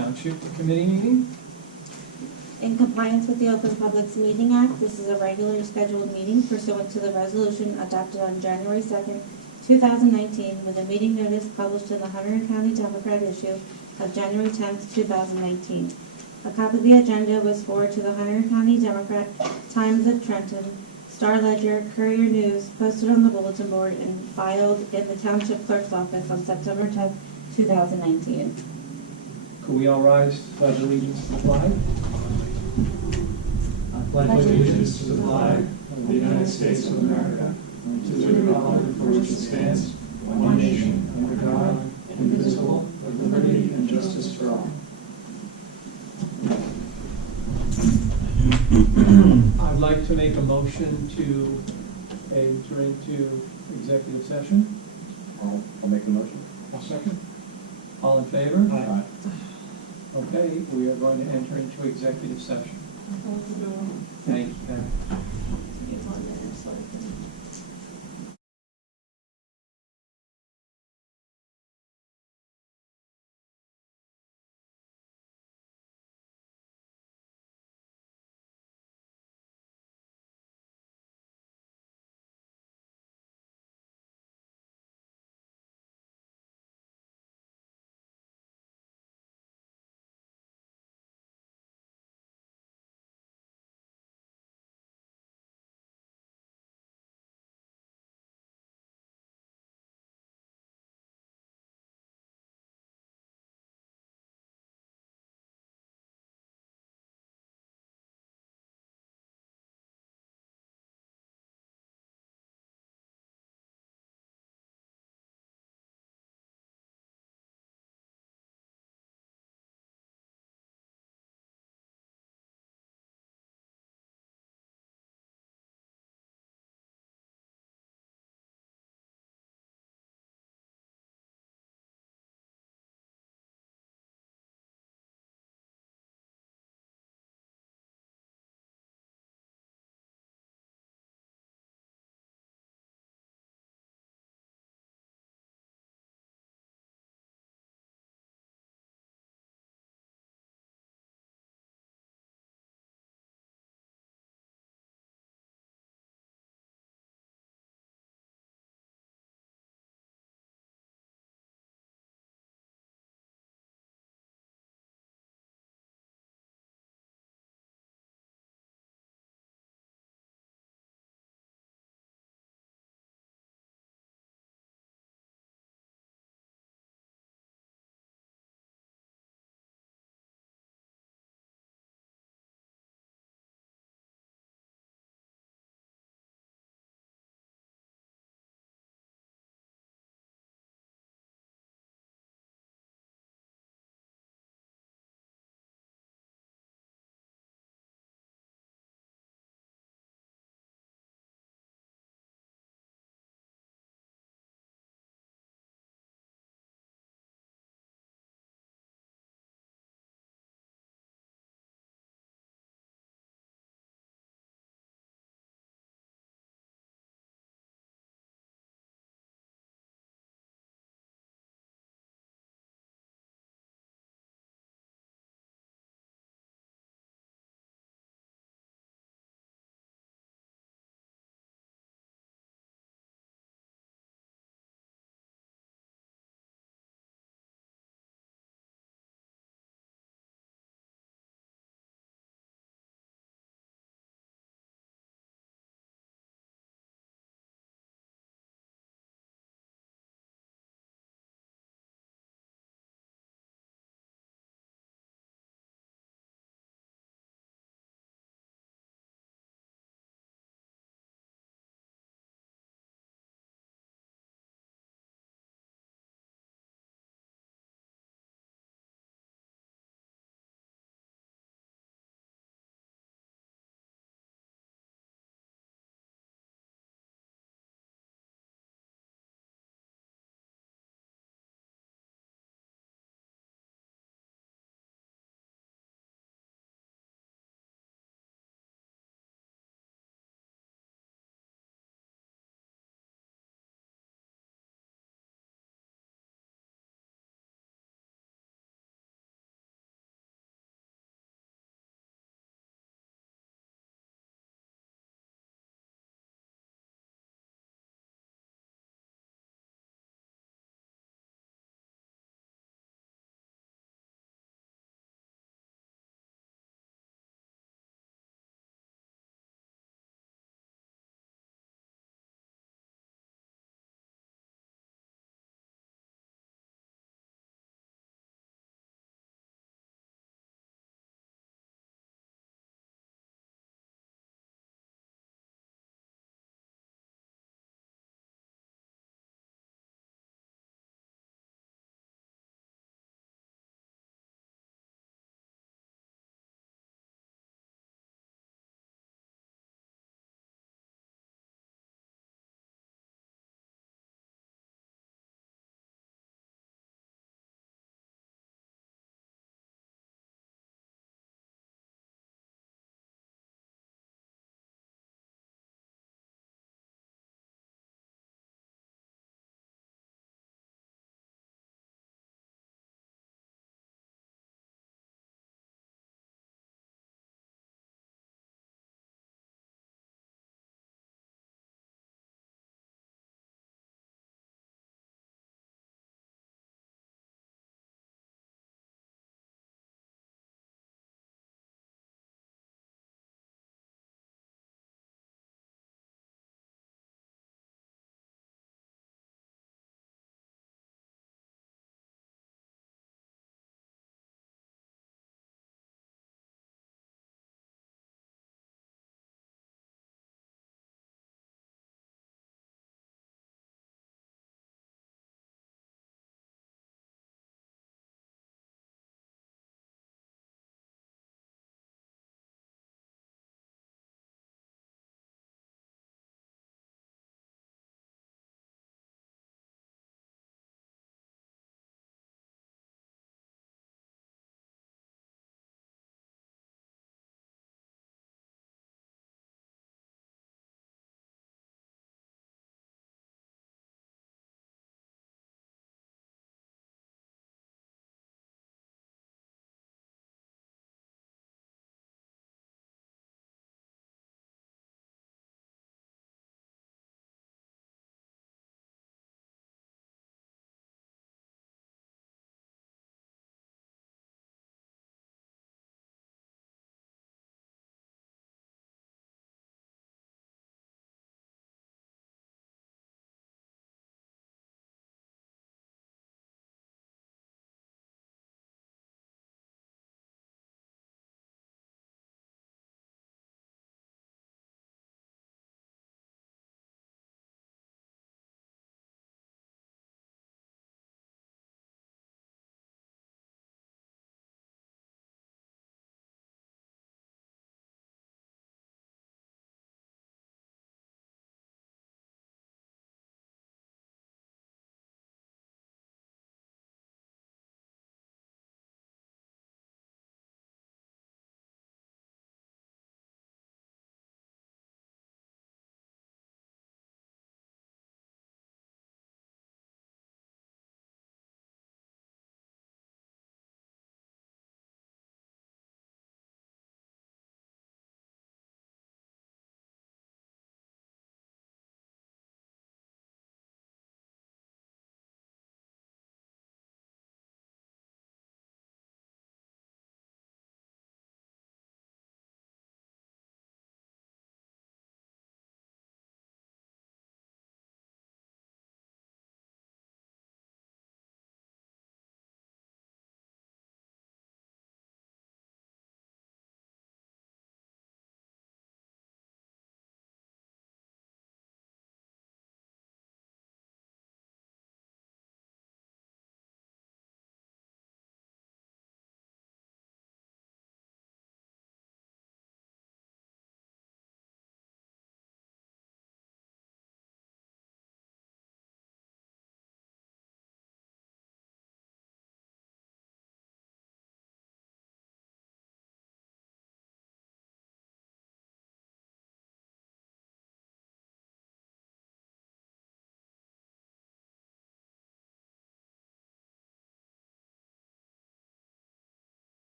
Township Committee meeting. In compliance with the Open Publics Meeting Act, this is a regularly scheduled meeting pursuant to the resolution adopted on January 2nd, 2019, with a meeting notice published in the Hunter County Democrat issue of January 10th, 2019. A copy of the agenda was forwarded to the Hunter County Democrat, Times of Trenton, Star Ledger, Courier News, posted on the bulletin board, and filed in the Township Clerk's office on September 10th, 2019. Could we all rise to pledge allegiance to the flag? I pledge allegiance to the flag of the United States of America and to the republic for which it stands, one nation, under God, indivisible, with liberty and justice for all. I'd like to make a motion to enter into executive session. I'll make the motion. I'll second. All in favor? Aye. Okay, we are going to enter into executive session. Thank you, Patty.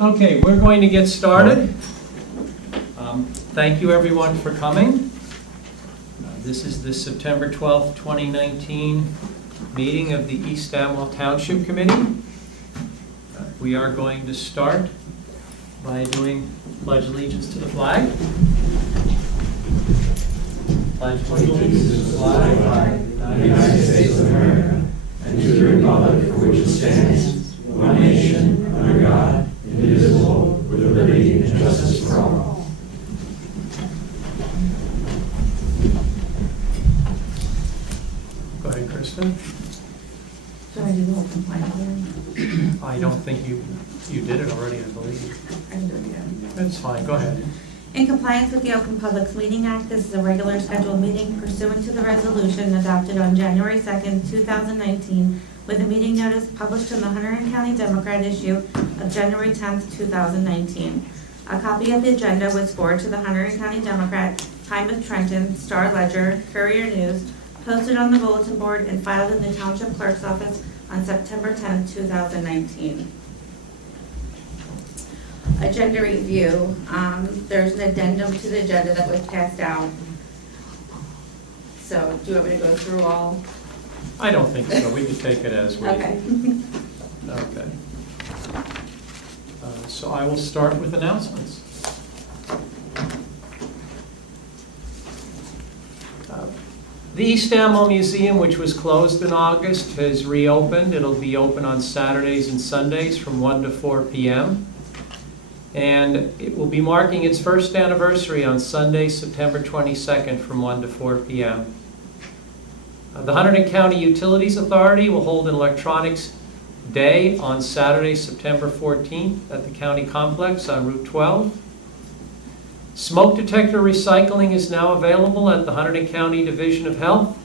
Okay, we're going to get started. Thank you everyone for coming. This is the September 12th, 2019 meeting of the East Amwell Township Committee. We are going to start by doing pledge allegiance to the flag. Pledge allegiance to the flag of the United States of America and to the republic for which it stands, one nation, under God, indivisible, with liberty and justice for all. Go ahead, Kristen. Sorry, you won't complain. I don't think you did it already, I believe. That's fine, go ahead. In compliance with the Open Publics Meeting Act, this is a regular scheduled meeting pursuant to the resolution adopted on January 2nd, 2019, with a meeting notice published in the Hunter County Democrat issue of January 10th, 2019. A copy of the agenda was forwarded to the Hunter County Democrat, Time of Trenton, Star Ledger, Courier News, posted on the bulletin board, and filed in the Township Clerk's office on September 10th, 2019. Agenda review. There's an addendum to the agenda that was passed out. So, do you want me to go through all? I don't think so. We can take it as we. Okay. Okay. So I will start with announcements. The East Amwell Museum, which was closed in August, has reopened. It'll be open on Saturdays and Sundays from 1 to 4 p.m. And it will be marking its first anniversary on Sunday, September 22nd from 1 to 4 p.m. The Hunterdon County Utilities Authority will hold an electronics day on Saturday, September 14th at the county complex on Route 12. Smoke detector recycling is now available at the Hunterdon County Division of Health.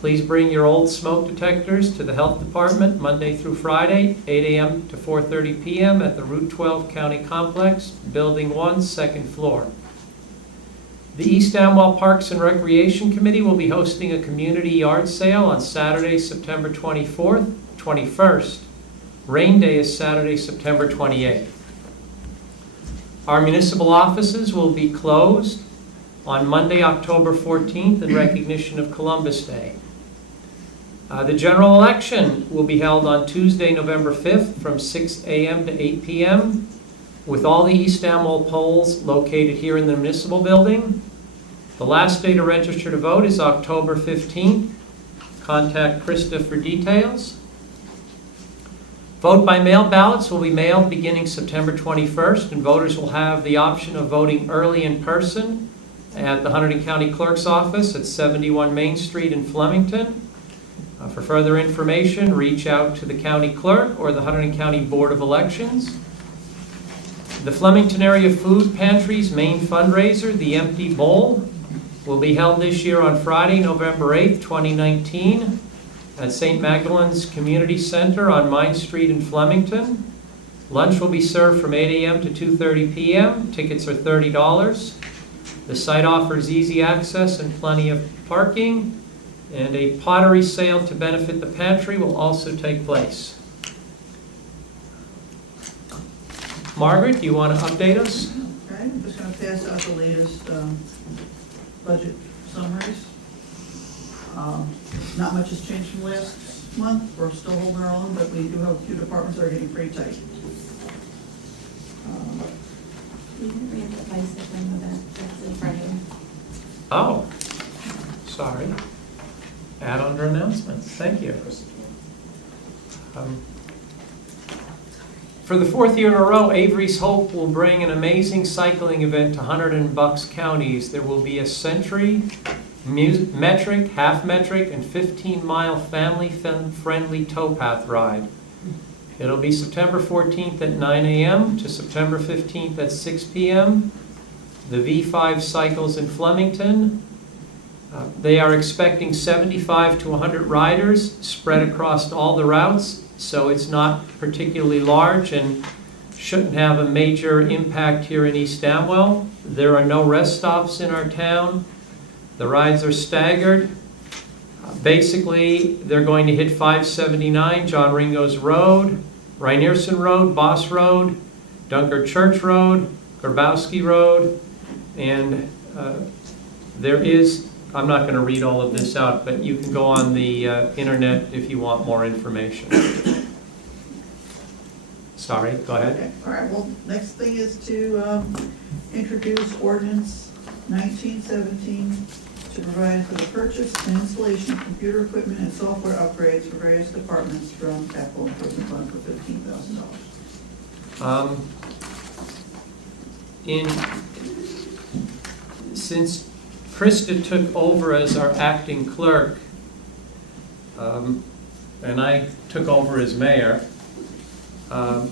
Please bring your old smoke detectors to the Health Department Monday through Friday, 8 a.m. to 4:30 p.m. at the Route 12 County Complex, Building 1, 2nd floor. The East Amwell Parks and Recreation Committee will be hosting a community yard sale on Saturday, September 21st. Rain day is Saturday, September 28th. Our municipal offices will be closed on Monday, October 14th in recognition of Columbus Day. The general election will be held on Tuesday, November 5th from 6 a.m. to 8 p.m. with all the East Amwell polls located here in the municipal building. The last day to register to vote is October 15th. Contact Krista for details. Vote by mail ballots will be mailed beginning September 21st, and voters will have the option of voting early in person at the Hunterdon County Clerk's office at 71 Main Street in Flemington. For further information, reach out to the county clerk or the Hunterdon County Board of Elections. The Flemington Area Food Pantry's main fundraiser, the Empty Bowl, will be held this year on Friday, November 8th, 2019 at St. Magdalene's Community Center on Mine Street in Flemington. Lunch will be served from 8 a.m. to 2:30 p.m. Tickets are $30. The site offers easy access and plenty of parking, and a pottery sale to benefit the pantry will also take place. Margaret, do you want to update us? Okay, I'm just going to pass out the latest budget summaries. Not much has changed from last month. We're still holding our own, but we do have a few departments that are getting pretty tight. You can bring up the vice if I know that's in front of you. Oh, sorry. Add under announcements. Thank you. For the fourth year in a row, Avery's Hope will bring an amazing cycling event to Hunterdon and Bucks counties. There will be a century, metric, half-metric, and 15-mile family-friendly towpath ride. It'll be September 14th at 9 a.m. to September 15th at 6 p.m. The V5 cycles in Flemington. They are expecting 75 to 100 riders spread across all the routes, so it's not particularly large and shouldn't have a major impact here in East Amwell. There are no rest stops in our town. The rides are staggered. Basically, they're going to hit 579, John Ringo's Road, Rynearson Road, Boss Road, Dunker Church Road, Grabowski Road, and there is, I'm not going to read all of this out, but you can go on the internet if you want more information. Sorry, go ahead. Okay, all right, well, next thing is to introduce ordinance 1917 to provide for the purchase and installation of computer equipment and software upgrades for various departments from capital improvement fund for $15,000. Since Krista took over as our acting clerk, and I took over as mayor, I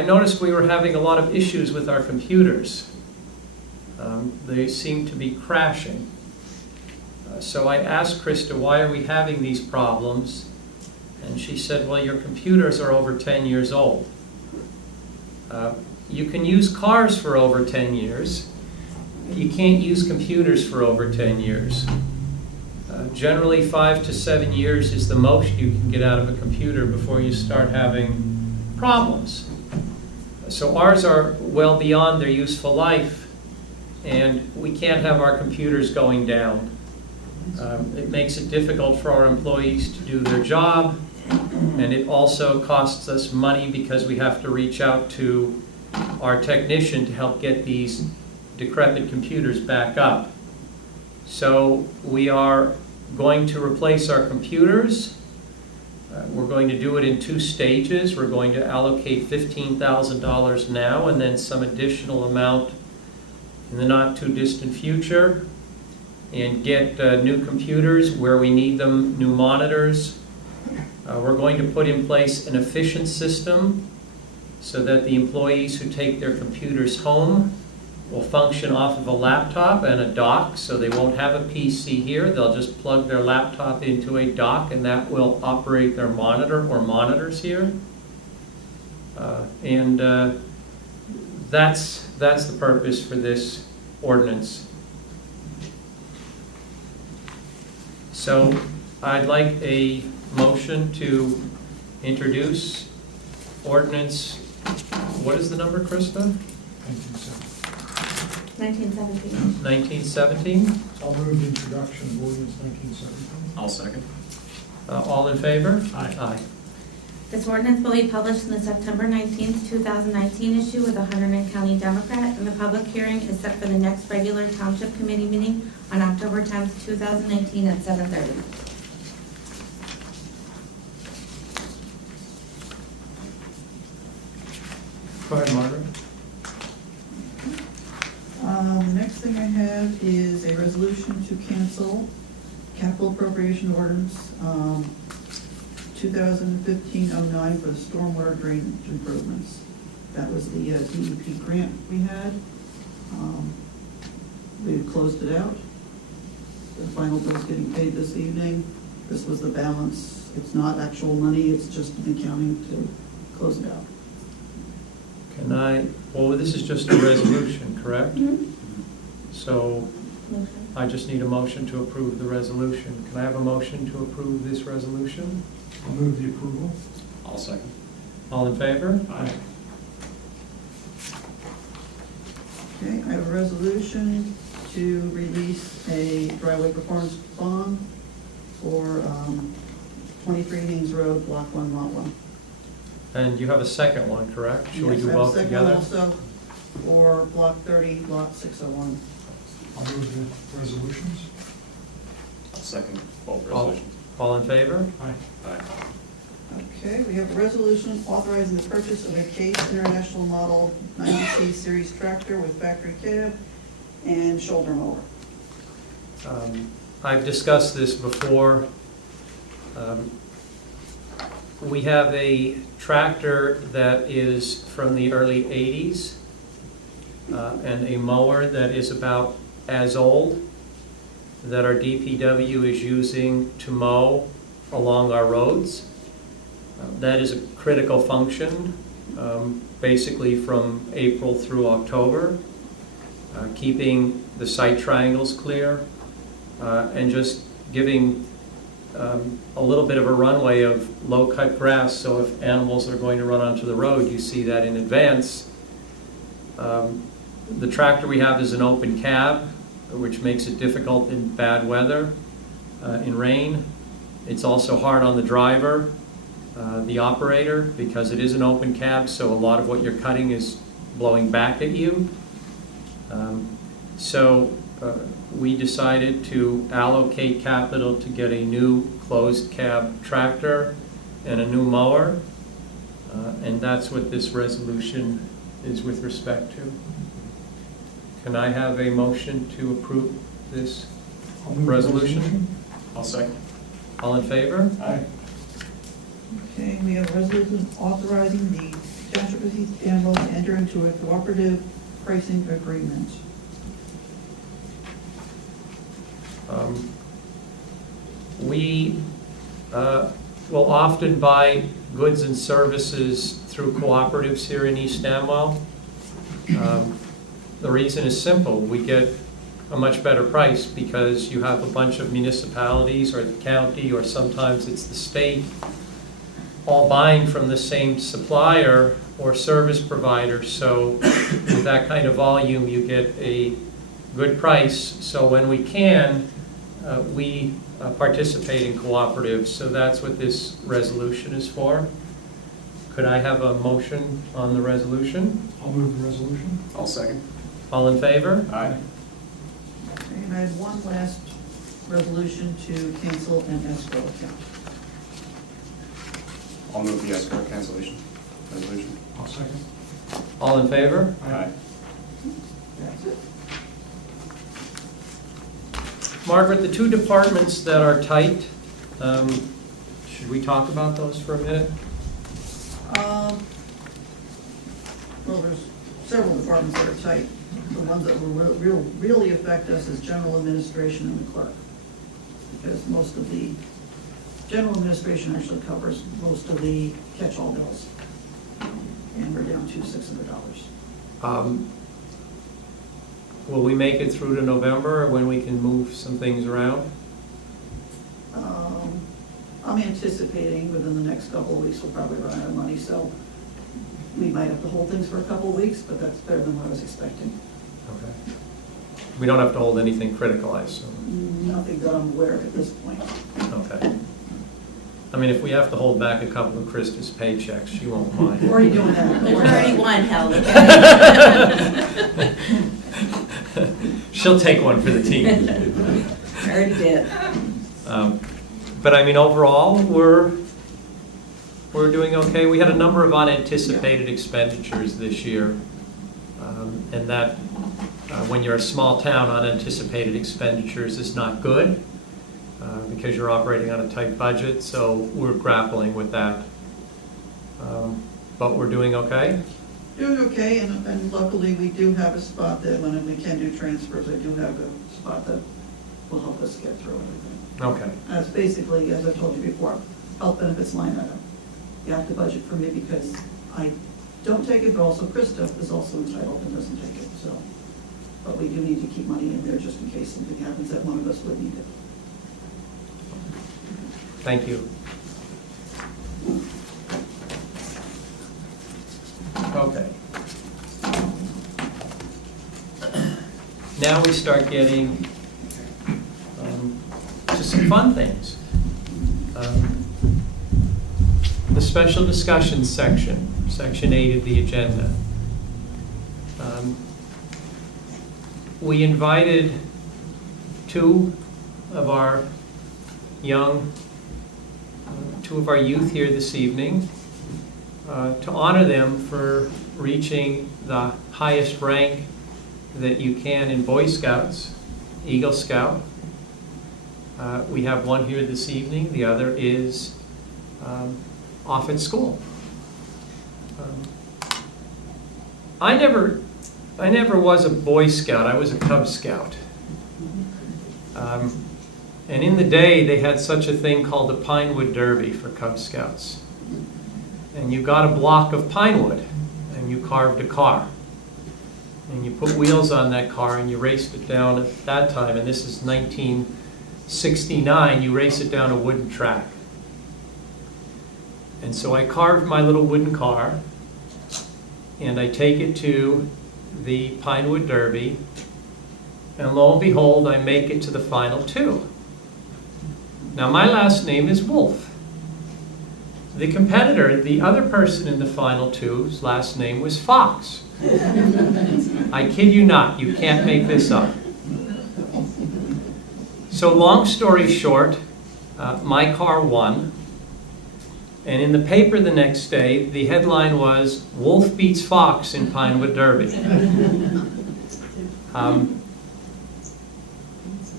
noticed we were having a lot of issues with our computers. They seem to be crashing. So I asked Krista, why are we having these problems? And she said, well, your computers are over 10 years old. You can use cars for over 10 years. You can't use computers for over 10 years. Generally, 5 to 7 years is the most you can get out of a computer before you start having problems. So ours are well beyond their useful life, and we can't have our computers going down. It makes it difficult for our employees to do their job, and it also costs us money because we have to reach out to our technician to help get these decrepit computers back up. So we are going to replace our computers. We're going to do it in 2 stages. We're going to allocate $15,000 now and then some additional amount in the not too distant future, and get new computers where we need them, new monitors. We're going to put in place an efficient system so that the employees who take their computers home will function off of a laptop and a dock, so they won't have a PC here. They'll just plug their laptop into a dock, and that will operate their monitor or monitors here. That's the purpose for this ordinance. So I'd like a motion to introduce ordinance, what is the number, Krista? 1917. 1917? I'll move the introduction of ordinance 1917. I'll second. All in favor? Aye. Aye. This ordinance will be published in the September 19th, 2019 issue of the Hunterdon County Democrat, and the public hearing is set for the next regular Township Committee meeting on October 10th, 2019 at 7:30. Go ahead, Margaret. The next thing I have is a resolution to cancel capital appropriation ordinance 2015-09 for the stormwater drainage improvements. That was the DEP grant we had. We closed it out. The final bill's getting paid this evening. This was the balance. It's not actual money, it's just an accounting to close it out. Can I, well, this is just a resolution, correct? So Motion. I just need a motion to approve the resolution. Can I have a motion to approve this resolution? I'll move the approval. I'll second. All in favor? Aye. Okay, I have a resolution to release a driveway performance bond for 23 Haynes Road, Block 1, Lot 1. And you have a second one, correct? Should we Yes, do I have a both second together? also for Block 30, Lot 601. I'll move the resolutions. I'll second both All- resolutions. All in favor? Aye. Aye. Okay, we have a resolution authorizing the purchase of a Case International Model 90C Series tractor with factory cab and shoulder mower. I've discussed this before. We have a tractor that is from the early 80s and a mower that is about as old that our DPW is using to mow along our roads. That is a critical function, basically from April through October, keeping the sight triangles clear, and just giving a little bit of a runway of low-cut grass, so if animals are going to run onto the road, you see that in advance. The tractor we have is an open cab, which makes it difficult in bad weather, in rain. It's also hard on the driver, the operator, because it is an open cab, so a lot of what you're cutting is blowing back at you. We decided to allocate capital to get a new closed cab tractor and a new mower, and that's what this resolution is with respect to. Can I have a motion to approve this I'll move the resolution? I'll second. All in favor? Aye. Okay, we have a resolution authorizing the Township of East Amwell to enter into a cooperative pricing agreement. We will often buy goods and services through cooperatives here in East Amwell. The reason is simple. We get a much better price because you have a bunch of municipalities or the county, or sometimes it's the state, all buying from the same supplier or service provider. So with that kind of volume, you get a good price. So when we can, we participate in cooperatives. So that's what this resolution is for. Could I have a motion on the resolution? I'll move the resolution. I'll second. All in favor? Aye. Okay, and I have one last resolution to cancel an escrow account. I'll move the escrow cancellation resolution. I'll second. All in favor? Aye. That's it. Margaret, the two departments that are tight, should we talk about those for a minute? Well, there's several departments that are tight. The ones that will really affect us is general administration and the clerk. Because most of the, general administration actually covers most of the catch-all bills. And we're down to $600. Will we make it through to November, or when we can move some things around? I'm anticipating within the next couple of weeks, we'll probably run out of money, so we might have to hold things for a couple of weeks, but that's better than what I was expecting. Okay. We don't have to hold anything critical, I assume. Nothing that I'm aware of at this point. Okay. I mean, if we have to hold back a couple of Krista's paychecks, she won't mind. We're already doing that. There's already one held. She'll take one for the team. I already did. But I mean, overall, we're doing okay. We had a number of unanticipated expenditures this year. And that, when you're a small town, unanticipated expenditures is not good because you're operating on a tight budget. So we're grappling with that. But we're doing okay. Doing okay, and luckily we do have a spot that when we can do transfers, I do have a spot that will help us get through everything. Okay. That's basically, as I told you before, health benefits line item. You have to budget for me because I don't take it, but also Krista is also entitled and doesn't take it, so. But we do need to keep money in there just in case something happens that one of us would need it. Thank you. Okay. Now we start getting to some fun things. The special discussion section, section 8 of the agenda. We invited two of our youth here this evening to honor them for reaching the highest rank that you can in Boy Scouts, Eagle Scout. We have one here this evening. The other is off at school. I never was a Boy Scout. I was a Cub Scout. And in the day, they had such a thing called the Pinewood Derby for Cub Scouts. And you got a block of pine wood, and you carved a car. And you put wheels on that car, and you raced it down at that time, and this is 69, you race it down a wooden track. And so I carved my little wooden car, and I take it to the Pinewood Derby, and lo and behold, I make it to the final 2. Now, my last name is Wolf. The competitor, the other person in the final 2's last name was Fox. I kid you not, you can't make this up. So long story short, my car won. And in the paper the next day, the headline was, Wolf beats Fox in Pinewood Derby.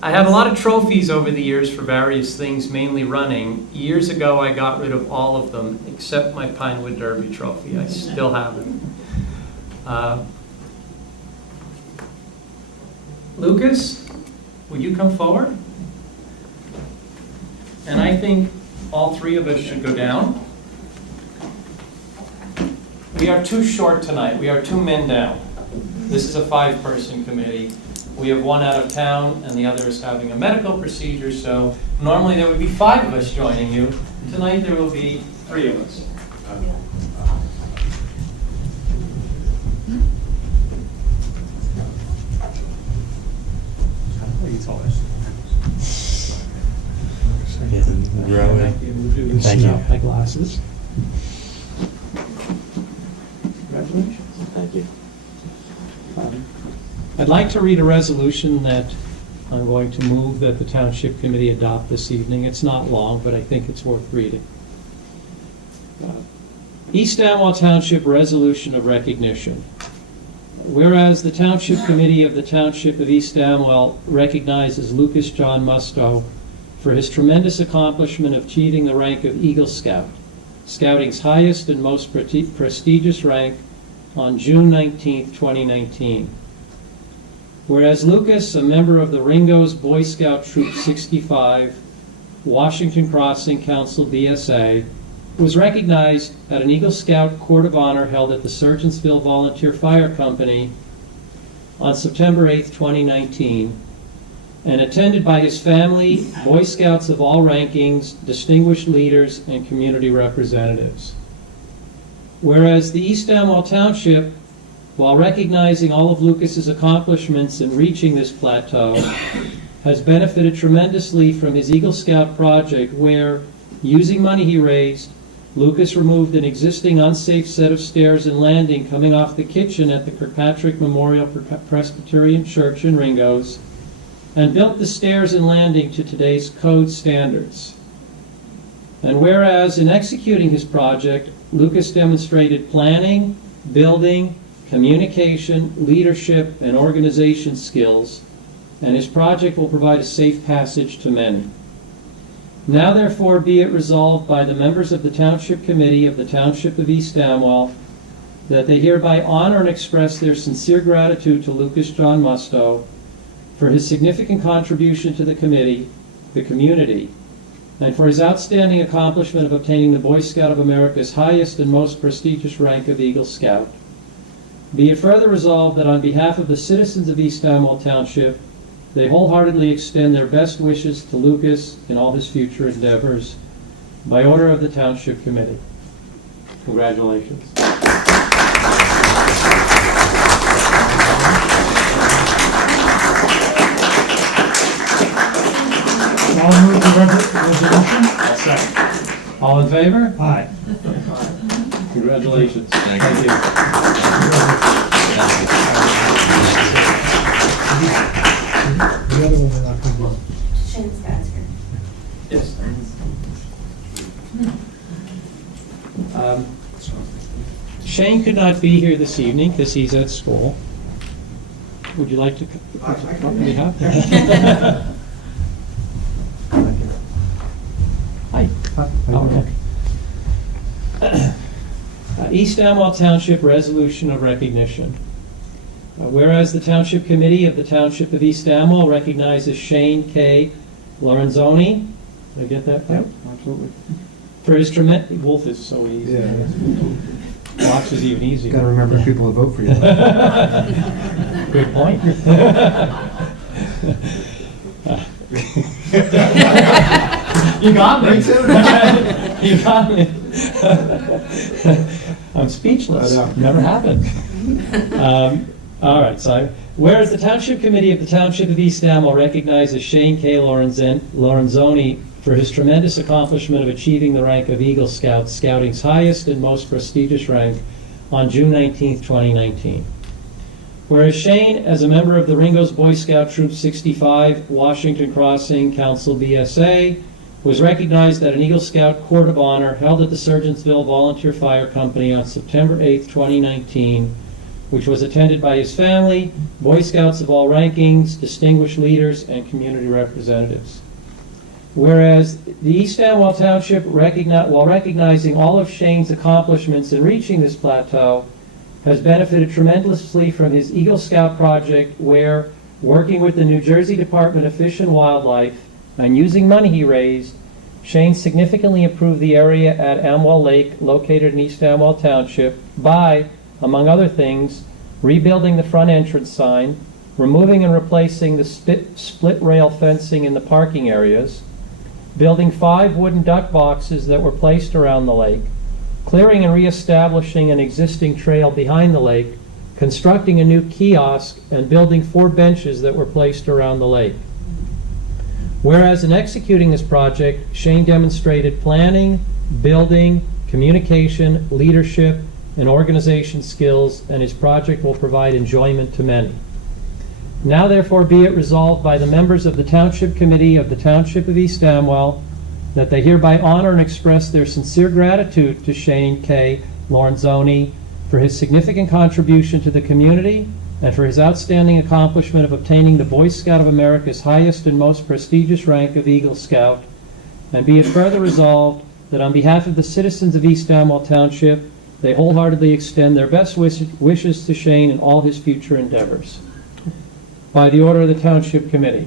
I have a lot of trophies over the years for various things, mainly running. Years ago, I got rid of all of them, except my Pinewood Derby trophy. I still have it. Lucas, would you come forward? And I think all 3 of us should go down. We are too short tonight. We are 2 men down. This is a 5-person committee. We have 1 out of town, and the other is having a medical procedure, so normally there would be 5 of us joining you. Tonight there will be 3 of us. Thank you. My glasses. Congratulations. Thank you. I'd like to read a resolution that I'm going to move that the Township Committee adopt this evening. It's not long, but I think it's worth reading. East Amwell Township Resolution of Recognition. Whereas the Township Committee of the Township of East Amwell recognizes Lucas John Musto for his tremendous accomplishment of achieving the rank of Eagle Scout, Scouting's highest and most prestigious rank, on June 19, 2019. Whereas Lucas, a member of the Ringo's Boy Scout Troop 65, Washington Crossing Council BSA, was recognized at an Eagle Scout Court of Honor held at the Sergeantsville Volunteer Fire Company on September 8, 2019, and attended by his family, Boy Scouts of all rankings, distinguished leaders, and community representatives. Whereas the East Amwell Township, while recognizing all of Lucas's accomplishments in reaching this plateau, has benefited tremendously from his Eagle Scout project where, using money he raised, Lucas removed an existing unsafe set of stairs and landing coming off the kitchen at the Kirkpatrick Memorial Presbyterian Church in Ringo's, and built the stairs and landing to today's code standards. And whereas in executing his project, Lucas demonstrated planning, building, communication, leadership, and organization skills, and his project will provide a safe passage to many. Now therefore be it resolved by the members of the Township Committee of the Township of East Amwell that they hereby honor and express their sincere gratitude to Lucas John Musto for his significant contribution to the committee, the community, and for his outstanding accomplishment of obtaining the Boy Scout of America's highest and most prestigious rank of Eagle Scout. Be it further resolved that on behalf of the citizens of East Amwell Township, they wholeheartedly extend their best wishes to Lucas in all his future endeavors. By order of the Township Committee. Congratulations. I'll move the resolution. I'll second. All in favor? Aye. Congratulations. Thank you. The other one we're not going to vote. Shane's got here. Yes. Shane could not be here this evening because he's at school. Would you like to come on behalf? Hi. Okay. East Amwell Township Resolution of Recognition. Whereas the Township Committee of the Township of East Amwell recognizes Shane K. Lorenzoni. Did I get that right? Absolutely. For his tremendous... Wolf is so easy. Yeah. Watch is even easier. Got to remember people that vote for you. Good point. You got me. You got me. I'm speechless. Never happened. All right, so whereas the Township Committee of the Township of East Amwell recognizes Shane K. Lorenzoni for his tremendous accomplishment of achieving the rank of Eagle Scout, Scouting's highest and most prestigious rank, on June 19, 2019. Whereas Shane, as a member of the Ringo's Boy Scout Troop 65, Washington Crossing Council BSA, was recognized at an Eagle Scout Court of Honor held at the Surgeonsville Volunteer Fire Company on September 8, 2019, which was attended by his family, Boy Scouts of all rankings, distinguished leaders, and community representatives. Whereas the East Amwell Township, while recognizing all of Shane's accomplishments in reaching this plateau, has benefited tremendously from his Eagle Scout project where, working with the New Jersey Department of Fish and Wildlife and using money he raised, Shane significantly improved the area at Amwell Lake, located in East Amwell Township, by, among other things, rebuilding the front entrance sign, removing and replacing the split rail fencing in the parking areas, building 5 wooden duck boxes that were placed around the lake, clearing and reestablishing an existing trail behind the lake, constructing a new kiosk, and building 4 benches that were placed around the lake. Whereas in executing this project, Shane demonstrated planning, building, communication, leadership, and organization skills, and his project will provide enjoyment to many. Now therefore be it resolved by the members of the Township Committee of the Township of East Amwell that they hereby honor and express their sincere gratitude to Shane K. Lorenzoni for his significant contribution to the community and for his outstanding accomplishment of obtaining the Boy Scout of America's highest and most prestigious rank of Eagle Scout. And be it further resolved that on behalf of the citizens of East Amwell Township, they wholeheartedly extend their best wishes to Shane in all his future endeavors. By the order of the Township Committee,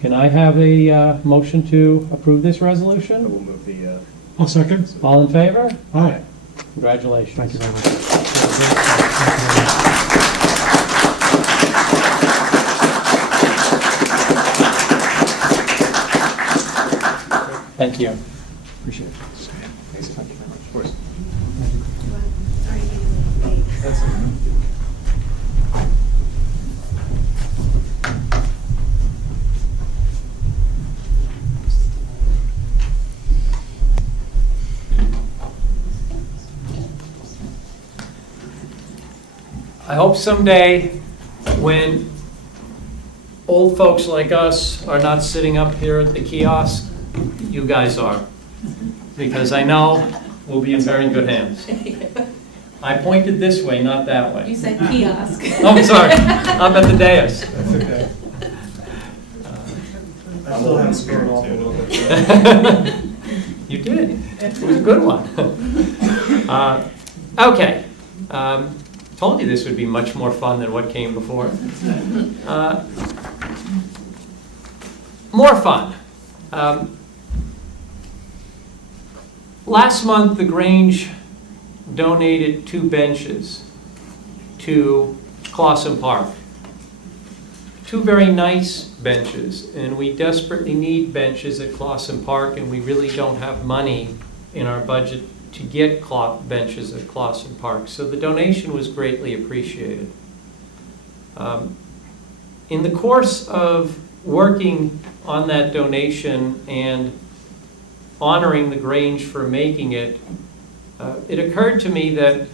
can I have a motion to approve this I resolution? will move the, I'll second. All in favor? Aye. Congratulations. Thank you very much. Thank you. Appreciate it. Thank you very much. of course. I hope someday when old folks like us are not sitting up here at the kiosk, you guys are. Because I know we'll be in very good hands. I pointed this way, not that way. You said kiosk. Oh, I'm sorry. I'm at the dais. That's okay. I'm old and scared too. You did. It was a good one. Okay. Told you this would be much more fun than what came before. More fun. Last month, the Grange donated 2 benches to Clawson Park. 2 very nice benches, and we desperately need benches at Clawson Park, and we really don't have money in our budget to get benches at Clawson Park. So the donation was greatly appreciated. In the course of working on that donation and honoring the Grange for making it, it occurred to me that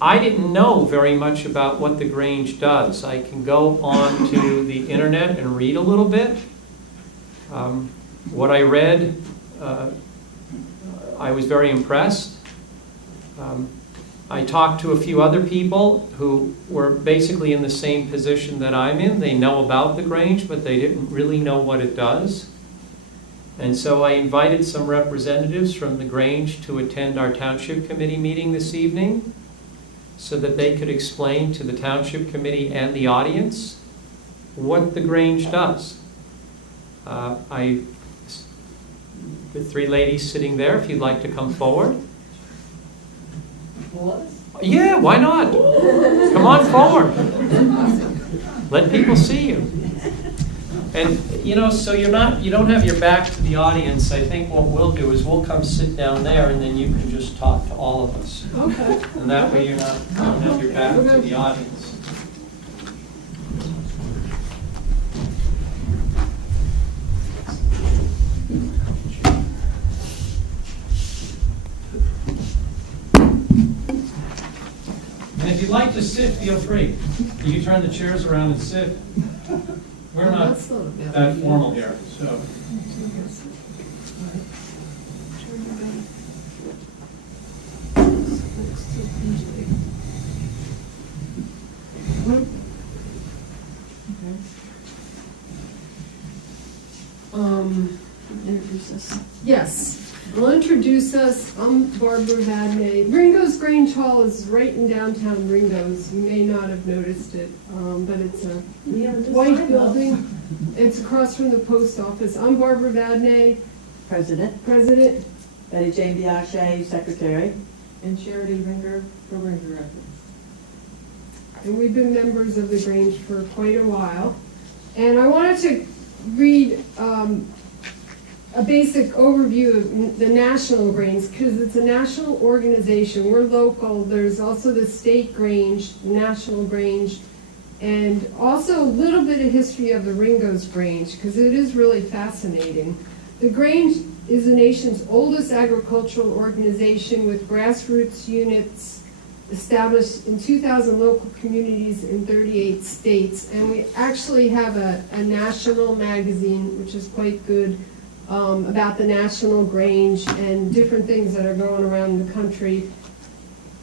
I didn't know very much about what the Grange does. I can go on to the internet and read a little bit. What I read, I was very impressed. I talked to a few other people who were basically in the same position that I'm in. They know about the Grange, but they didn't really know what it does. And so I invited some representatives from the Grange to attend our Township Committee meeting this evening so that they could explain to the Township Committee and the audience what the Grange does. The 3 ladies sitting there, if you'd like to come forward. Yeah, why not? Come on forward. Let people see you. And, so you don't have your back to the audience. I think what we'll do is we'll come sit down there, and then you can just talk to all of us. Okay. And that way you don't have your back to the audience. And if you'd like to sit, feel free. You can turn the chairs around and sit. We're not that formal here, so. Introduce us. Yes, I'll introduce us. I'm Barbara Vadney. Ringo's Grange Hall is right in downtown Ringo's. You may not have noticed it, but it's a white building. It's across from the post office. I'm Barbara Vadney, President. Betty Jane Biache, Secretary. And Charity Ringer, Program Director. and we've been members of the Grange for quite a while. And I wanted to read a basic overview of the National Grange, because it's a national organization. We're local. There's also the State Grange, National Grange, and also a little bit of history of the Ringo's Grange, because it is really fascinating. The Grange is the nation's oldest agricultural organization with grassroots units established in 2,000 local communities in 38 states. And we actually have a national magazine, which is quite good, about the National Grange and different things that are going around the country.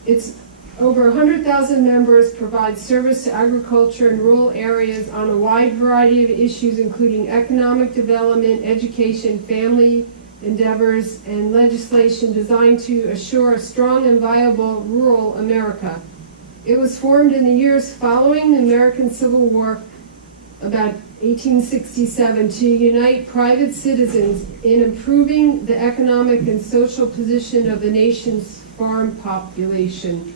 It's over 100,000 members, provide service to agriculture in rural areas on a wide variety of issues, including economic development, education, family endeavors, and legislation designed to assure a strong and viable rural America. It was formed in the years following the American Civil War, about 1867, to unite private citizens in improving the economic and social position of the nation's farm population.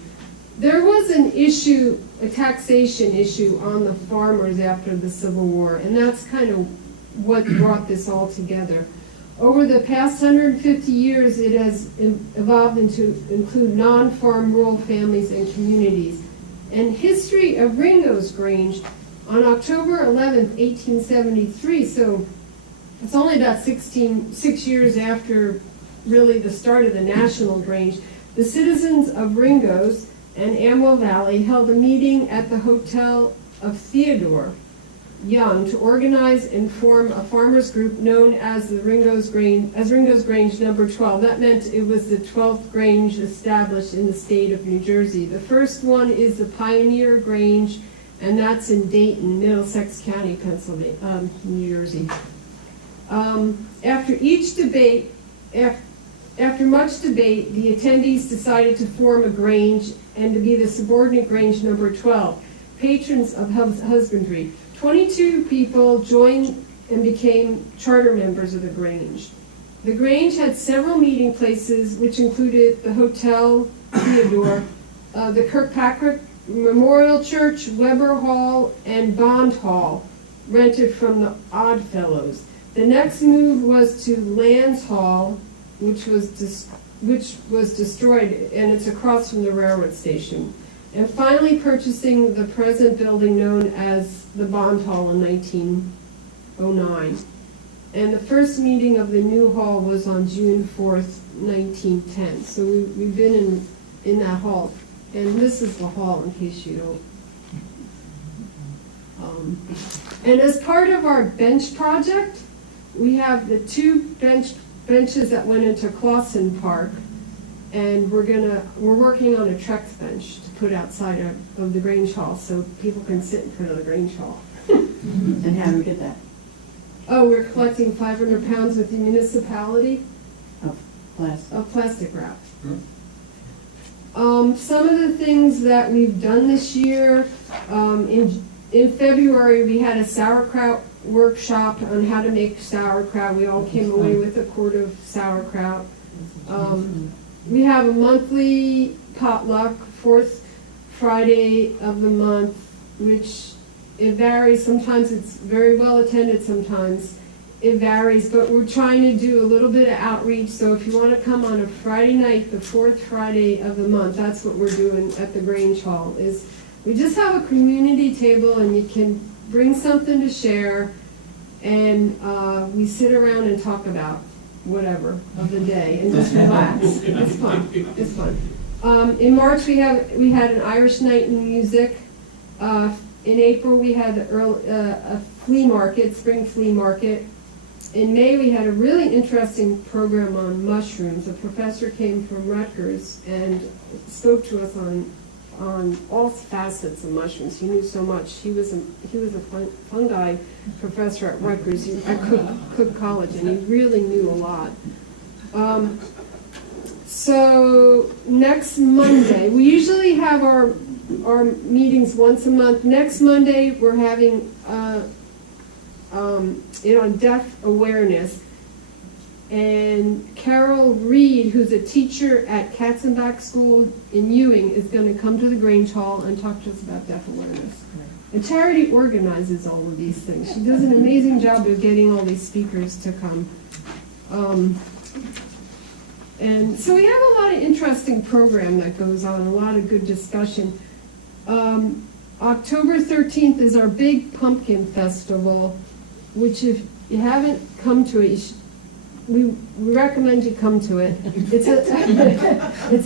There was an issue, a taxation issue on the farmers after the Civil War, and that's kind of what brought this all together. Over the past 150 years, it has evolved into include non-farm rural families and communities. And history of Ringo's Grange, on October 11th, 1873, so it's only about 6 years after really the start of the National Grange, the citizens of Ringo's and Amwell Valley held a meeting at the Hotel of Theodore Young to organize and form a farmers group known as the Ringo's Grange number 12. That meant it was the 12th Grange established in the state of New Jersey. The first one is the Pioneer Grange, and that's in Dayton, Middlesex County, Pennsylvania, New Jersey. After much debate, the attendees decided to form a Grange and to be the subordinate Grange number 12, patrons of husbandry. 22 people joined and became charter members of the Grange. The Grange had several meeting places, which included the Hotel Theodore, the Kirkpatrick Memorial Church, Weber Hall, and Bond Hall, rented from the Oddfellows. The next move was to Land's Hall, which was destroyed, and it's across from the railroad station. And finally purchasing the present building known as the Bond Hall in 1909. And the first meeting of the new hall was on June 4th, 1910. So we've been in that hall. And this is the hall, in case you don't. And as part of our bench project, we have the two benches that went into Clausen Park, and we're working on a Trex bench to put outside of the Grange Hall so people can sit in front of the Grange Hall. And how do we get that? Oh, we're collecting 500 pounds with the municipality Of plastic wrap. Some of the things that we've done this year, in February we had a sauerkraut workshop on how to make sauerkraut. We all came away with a quart of sauerkraut. We have a monthly potluck, fourth Friday of the month, which It varies, sometimes it's very well attended, sometimes it varies, but we're trying to do a little bit of outreach, so if you want to come on a Friday night, the fourth Friday of the month, that's what we're doing at the Grange Hall, is we just have a community table and you can bring something to share, and we sit around and talk about whatever of the day and just relax. It's fun, it's fun. In March, we had an Irish night in music. In April, we had a flea market, spring flea market. In May, we had a really interesting program on mushrooms. A professor came from Rutgers and spoke to us on all facets of mushrooms. He knew so much. He was a fungi professor at Rutgers at Cook College, and he really knew a lot. So next Monday, we usually have our meetings once a month. Next Monday, we're having it on deaf awareness. And Carol Reed, who's a teacher at Katzenbach School in Ewing, is going to come to the Grange Hall and talk to us about deaf awareness. And Charity organizes all of these things. She does an amazing job of getting all these speakers to come. And so we have a lot of interesting program that goes on, a lot of good discussion. October 13th is our big pumpkin festival, which if you haven't come to it, we recommend you come to it. It's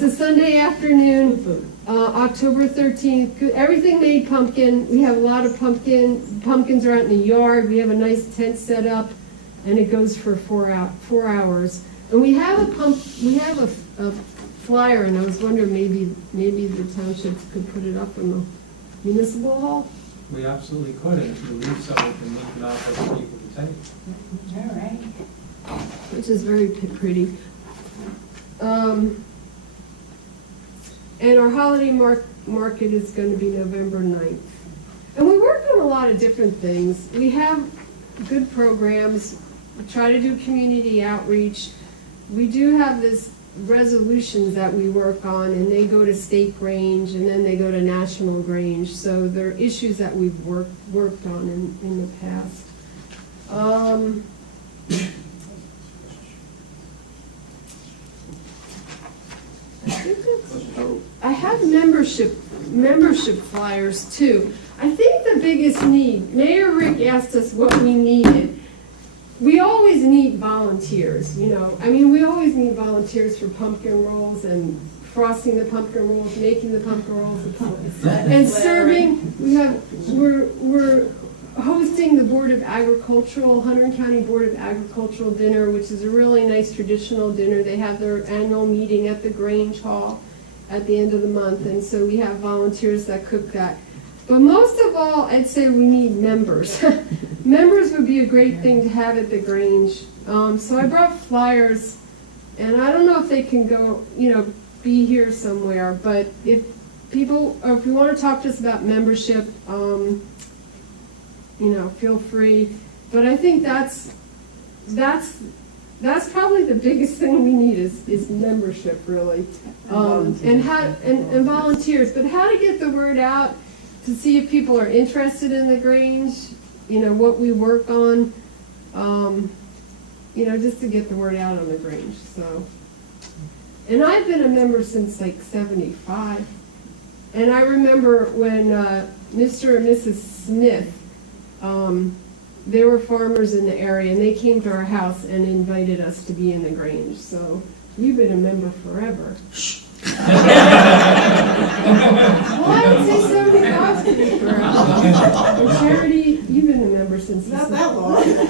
a Sunday afternoon, October 13th. Everything made pumpkin. We have a lot of pumpkins are out in the yard. We have a nice tent set up, and it goes for 4 hours. And we have a flyer, and I was wondering maybe the townships could put it up in the municipal hall. We absolutely could, and if you leave some, we can look it up for people to take. All right. Which is very pretty. And our holiday market is going to be November 9th. And we work on a lot of different things. We have good programs. We try to do community outreach. We do have this resolutions that we work on, and they go to state Grange, and then they go to national Grange. So they're issues that we've worked on in the past. I have membership flyers too. I think the biggest need, Mayor Rick asked us what we needed. We always need volunteers, you know. I mean, we always need volunteers for pumpkin rolls and frosting the pumpkin rolls, making the pumpkin rolls, and serving. We're hosting the Board of Agricultural, Hunterdon County Board of Agricultural dinner, which is a really nice traditional dinner. They have their annual meeting at the Grange Hall at the end of the month, and so we have volunteers that cook that. But most of all, I'd say we need members. Members would be a great thing to have at the Grange. So I brought flyers, and I don't know if they can go, be here somewhere, but if you want to talk to us about membership, feel free. But I think that's probably the biggest thing we need is membership, really, and volunteers. But how to get the word out to see if people are interested in the Grange, what we work on, just to get the word out on the Grange. So, and I've been a member since like '75, and I remember when Mr. and Mrs. Smith. They were farmers in the area, and they came to our house and invited us to be in the Grange. So you've been a member forever. Well, I would say 75 to be forever. And Charity, you've been a member since... Not that long. Since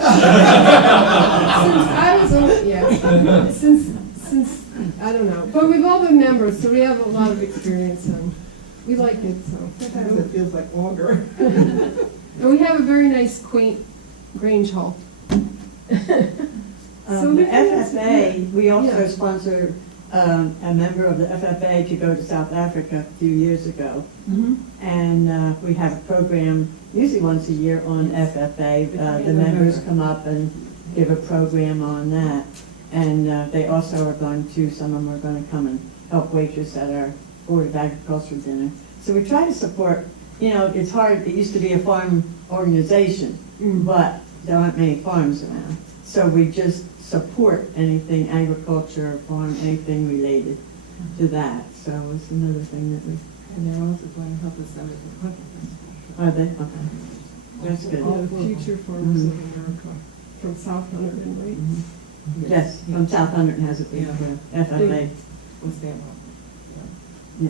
I was since I don't know. But we've all been members, so we have a lot of experience, and we like it. So Sometimes it feels like longer. And we have a very nice, quaint Grange Hall. The FFA, we also sponsored a member of the FFA to go to South Africa a few years ago. And we have a program, usually once a year, on FFA. The members come up and give a program on that. And they also are going to, some of them are going to come and help waitress at our Board of Agriculture dinner. So we try to support you know, it's hard, it used to be a farm organization, but there aren't many farms around. So we just support anything agriculture, farm, anything related to that. So it's another thing that we, And they're also going to help us out with the equipment. are they? Okay. That's good. The Future Farmers of America from South Hunterdon, right? Yes, from South Hunterdon has a big FFA. What's that? Yeah.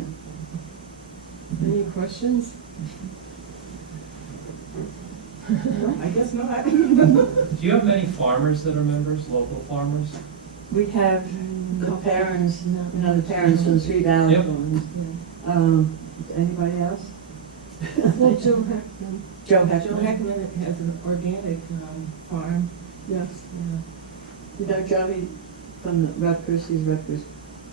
Any questions? I guess not. Do you have many farmers that are members, local farmers? We have the parents, you know, the parents from Three Valley Yep. Farms. Anybody else? Well, Joe Heckman, Joe Joe Heckman. Heckman has an organic farm. yes. You know Joey from the Rutgers, he's Rutgers.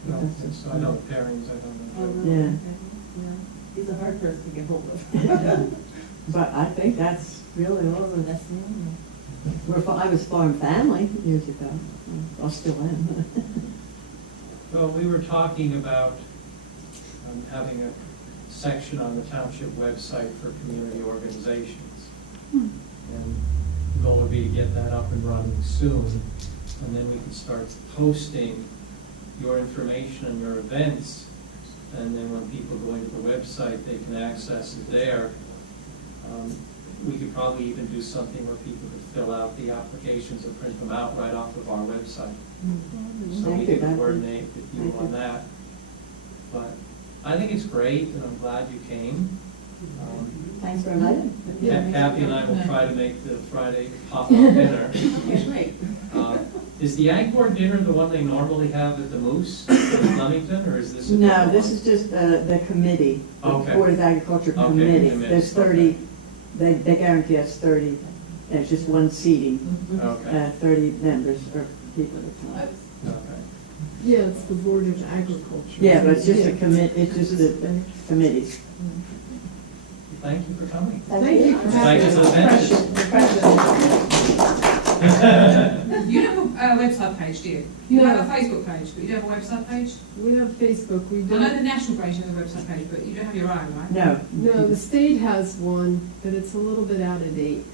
No, so I know the pairings, I don't know. Yeah. Yeah. He's a hard person to get hold of. But I think that's really all of That's it. the only one. I was farm family years ago. I still am. Well, we were talking about having a section on the township website for community organizations. And the goal would be to get that up and running soon, and then we can start posting your information and your events, and then when people go into the website, they can access it there. We could probably even do something where people could fill out the applications and print them out right off of our website. So we could coordinate with you on that. But I think it's great, and I'm glad you came. Thanks for inviting. Kathy and I will try to make the Friday pop-up dinner. Is the Angkor dinner the one they normally have at the Moose in Flemington, or is this a No, different this one? is just the committee, the Okay. Board of Agriculture Okay, Committee. committee, There's 30, they guarantee us 30, and it's just one seating, Okay, 30 members or people that come. okay. Yeah, it's the Board of Agriculture. Yeah, but it's just a it's just the committees. Thank you for coming. Thank you for Thank you for the You don't have a website page, do you? You No. have a Facebook page, but you don't have a website page? We have Facebook, we I know don't, the national page has a website page, but you don't have your own, right? No. no, the state has one, but it's a little bit out of date.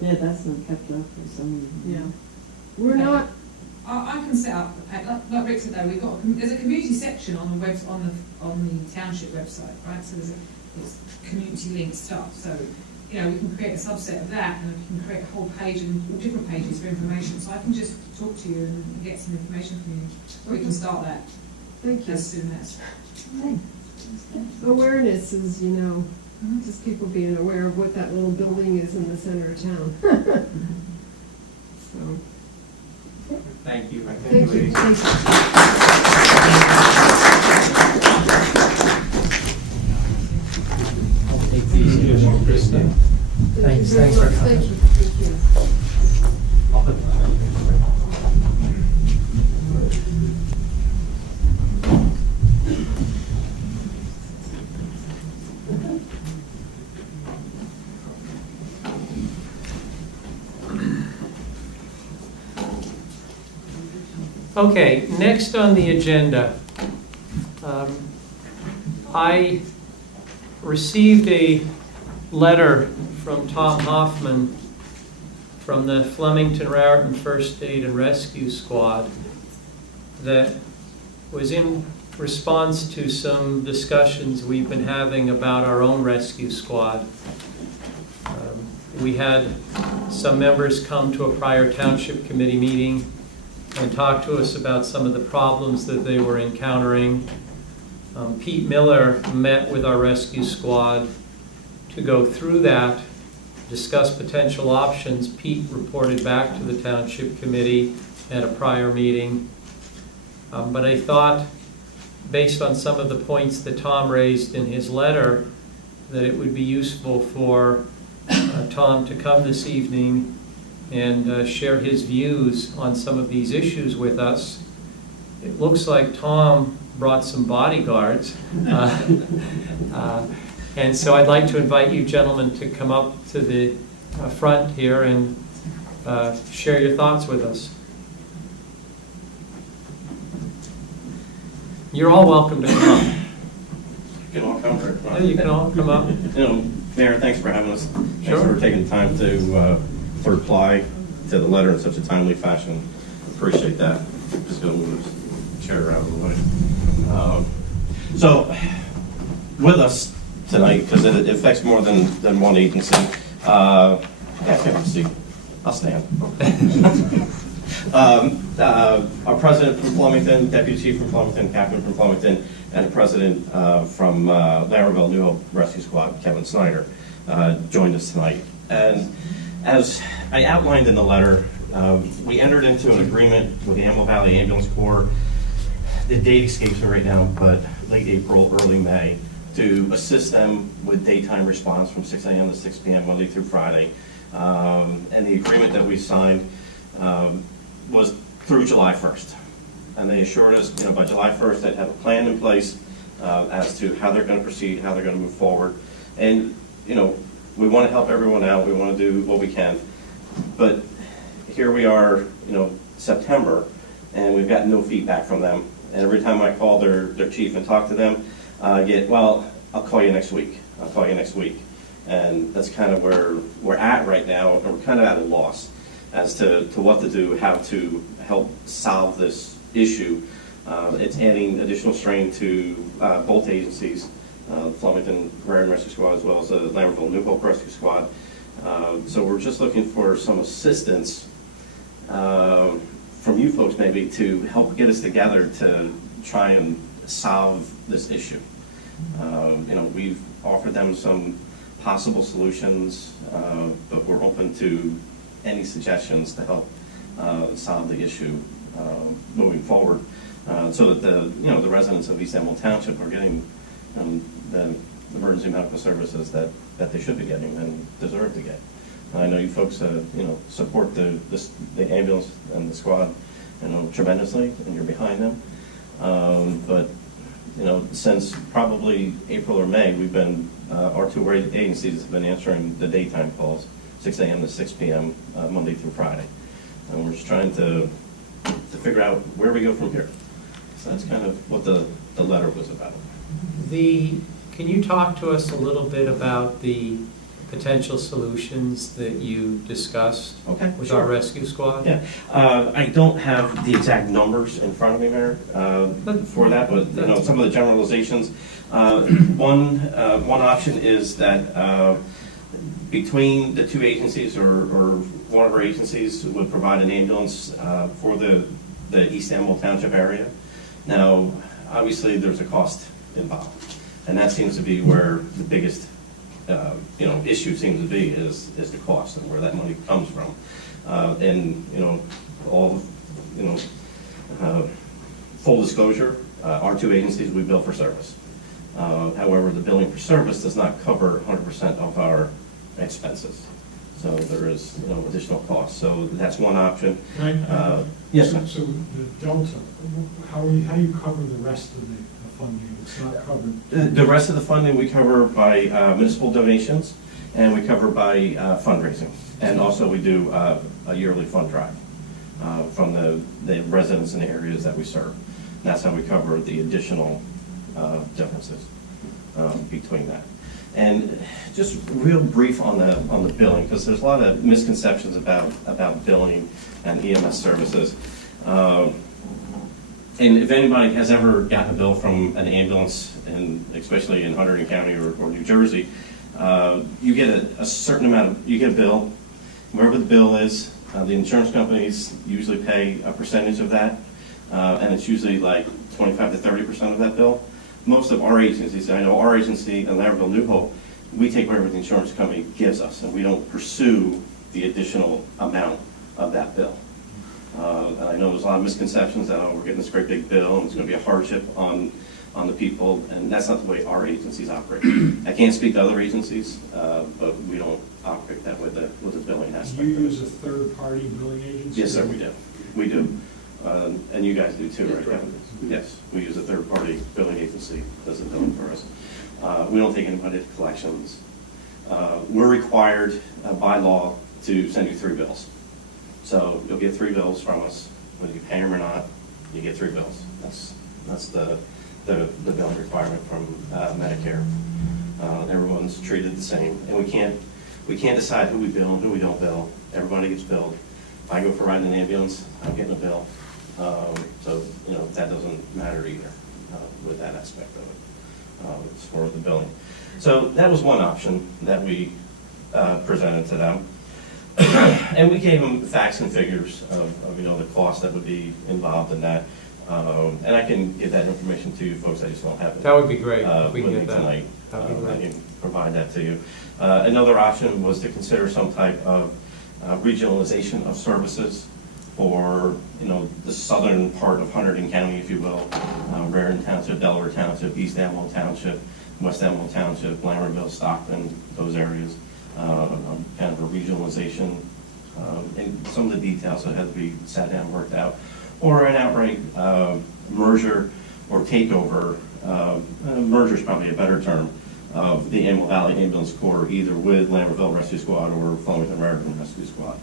Yeah. Yeah, that's not kept up for some reason. Yeah. We're not, I can set up a page, like Rick said though, we've got, there's a community section on the on the township website, right? So it's community linked stuff, so, you know, we can create a subset of that, and we can create a whole page and all different pages for information, so I can just talk to you and get some information from you. We can start that thank you. as soon as. Awareness is, you know, just people being aware of what that little building is in the center of town. So, Thank you. thank you. Thank you. I'll take these to Krista. Thank you very much. Thank you. Thank you. I'll put them. Okay, next on the agenda, I received a letter from Tom Hoffman from the Flemington Raritan First Aid and Rescue Squad that was in response to some discussions we've been having about our own rescue squad. We had some members come to a prior township committee meeting and talk to us about some of the problems that they were encountering. Pete Miller met with our rescue squad to go through that, discuss potential options. Pete reported back to the township committee at a prior meeting. But I thought, based on some of the points that Tom raised in his letter, that it would be useful for Tom to come this evening and share his views on some of these issues with us. It looks like Tom brought some bodyguards. And so I'd like to invite you gentlemen to come up to the front here and share your thoughts with us. You're all welcome to come up. You can all come right Yeah, you can all come up. You know, Mayor, thanks for having us. Thanks Sure. for taking the time to reply to the letter in such a timely fashion. Appreciate that. Just gonna move this chair out of the way. So, with us tonight, because it affects more than one agency, yeah, have a seat. I'll stand. Our president from Flemington, deputy chief from Flemington, captain from Flemington, and the president from Laravel New Hope Rescue Squad, Kevin Snyder, joined us tonight. And as I outlined in the letter, we entered into an agreement with the Amwell Valley Ambulance Corps. The date escapes me right now, but late April, early May, to assist them with daytime response from 6 a.m. to 6 p.m. Monday through Friday. And the agreement that we signed was through July 1st. And they assured us, by July 1st, they'd have a plan in place as to how they're going to proceed, how they're going to move forward. And, we want to help everyone out. We want to do what we can. But here we are, September, and we've gotten no feedback from them. And every time I call their chief and talk to them, I get, well, I'll call you next week. I'll call you next week. And that's kind of where we're at right now. We're kind of at a loss as to what to do, how to help solve this issue. It's adding additional strain to both agencies, Flemington Rare Rescue Squad as well as the Laravel New Hope Rescue Squad. So we're just looking for some assistance from you folks maybe to help get us together to try and solve this issue. We've offered them some possible solutions, but we're open to any suggestions to help solve the issue moving forward, so that the residents of East Amwell Township are getting the emergency medical services that they should be getting and deserve to get. I know you folks support the ambulance and the squad tremendously, and you're behind them. But since probably April or May, we've been our two agencies have been answering the daytime calls, 6 a.m. to 6 p.m. Monday through Friday, and we're just trying to figure out where we go from here. So that's kind of what the letter was about. Can you talk to us a little bit about the potential solutions that you discussed with our rescue squad? Yeah, I don't have the exact numbers in front of me, Mayor, for that, but some of the generalizations. One option is that between the two agencies or one of our agencies would provide an ambulance for the East Amwell Township area. Now, obviously, there's a cost involved, and that seems to be where the biggest issue seems to be is the cost and where that money comes from. Full disclosure, our two agencies, we bill for service. However, the billing for service does not cover 100% of our expenses. So there is, additional costs. So that's one option. Yes, sir. So the delta, how do you cover the rest of the funding? It's not covered. The rest of the funding we cover by municipal donations, and we cover by fundraising. And also we do a yearly fund drive from the residents in the areas that we serve. That's how we cover the additional differences between that. And just real brief on the billing, because there's a lot of misconceptions about billing and EMS services. And if anybody has ever gotten a bill from an ambulance, and especially in Hunterdon County or New Jersey, you get a certain amount you get a bill, wherever the bill is, the insurance companies usually pay a percentage of that, and it's usually like 25 to 30% of that bill. Most of our agencies, I know our agency and Laravel New Hope, we take whatever the insurance company gives us, and we don't pursue the additional amount of that bill. And I know there's a lot of misconceptions that, we're getting this great big bill and it's going to be a hardship on the people, and that's not the way our agencies operate. I can't speak to other agencies, but we don't operate that with the billing aspect. Do you use a third-party billing agency? Yes, sir, we do. We do. And you guys do too, right, Kevin? Yes, we use a third-party billing agency that does the billing for us. We don't take anybody to collections. We're required by law to send you 3 bills. So you'll get 3 bills from us, whether you pay them or not. You get 3 bills. That's the billing requirement from Medicare. Everyone's treated the same, and we can't decide who we bill and who we don't bill. Everybody gets billed. If I go for riding an ambulance, I'm getting a bill. So, that doesn't matter either with that aspect of it, as far as the billing. So that was one option that we presented to them. And we gave them facts and figures of the cost that would be involved in that. And I can give that information to you folks, I just don't have it. That would be great if we can with get me that. tonight. That'd be I great. can provide that to you. Another option was to consider some type of regionalization of services for, the southern part of Hunterdon County, if you will, Raritan Township, Delaware Township, East Amwell Township, West Amwell Township, Lambertville, Stockton, those areas, kind of a regionalization, and some of the details that had to be sat down and worked out, or an outright merger or takeover. Merger is probably a better term, of the Amwell Valley Ambulance Corps, either with Lambertville Rescue Squad or Flemington Raritan Rescue Squad.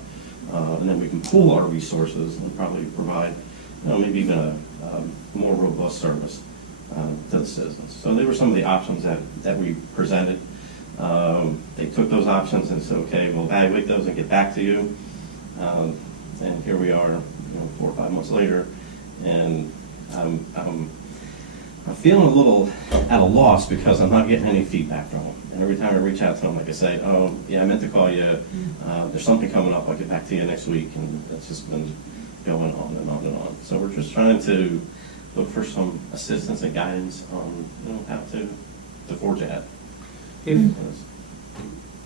And then we can pool our resources and probably provide, maybe even a more robust service to the citizens. So they were some of the options that we presented. They took those options and said, okay, we'll evaluate those and get back to you. And here we are, 4 or 5 months later, and I'm feeling a little at a loss because I'm not getting any feedback from them. And every time I reach out to them, like I say, oh, yeah, I meant to call you. There's something coming up. I'll get back to you next week. And it's just been going on and on and on. So we're just trying to look for some assistance and guidance on, how to forge ahead.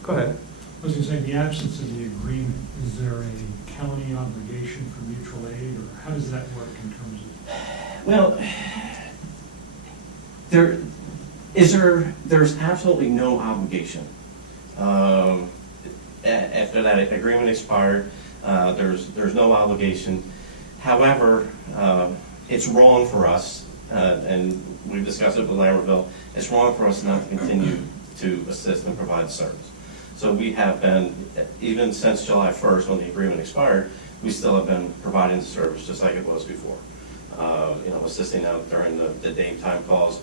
Go ahead. I was going to say, in the absence of the agreement, is there a county obligation for mutual aid, or how does that work in terms of? Well, there's absolutely no obligation. After that agreement expired, there's no obligation. However, it's wrong for us, and we've discussed it with Lambertville, it's wrong for us not to continue to assist and provide service. So we have been, even since July 1st, when the agreement expired, we still have been providing the service just like it was before. Assisting out during the daytime calls.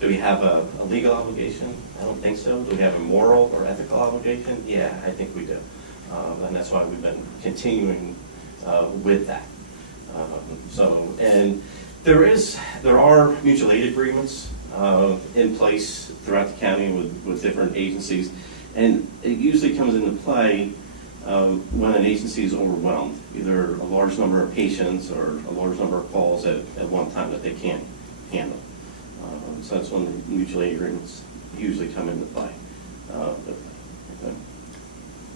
Do we have a legal obligation? I don't think so. Do we have a moral or ethical obligation? Yeah, I think we do. And that's why we've been continuing with that. And there are mutual aid agreements in place throughout the county with different agencies. And it usually comes into play when an agency is overwhelmed, either a large number of patients or a large number of calls at one time that they can't handle. So that's when the mutual aid agreements usually come into play.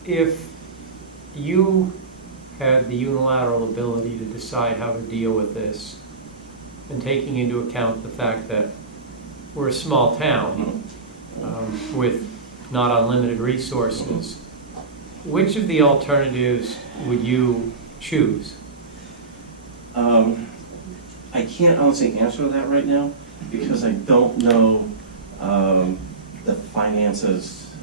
If you had the unilateral ability to decide how to deal with this, and taking into account the fact that we're a small town with not unlimited resources, which of the alternatives would you choose? I can't honestly answer that right now because I don't know the finances,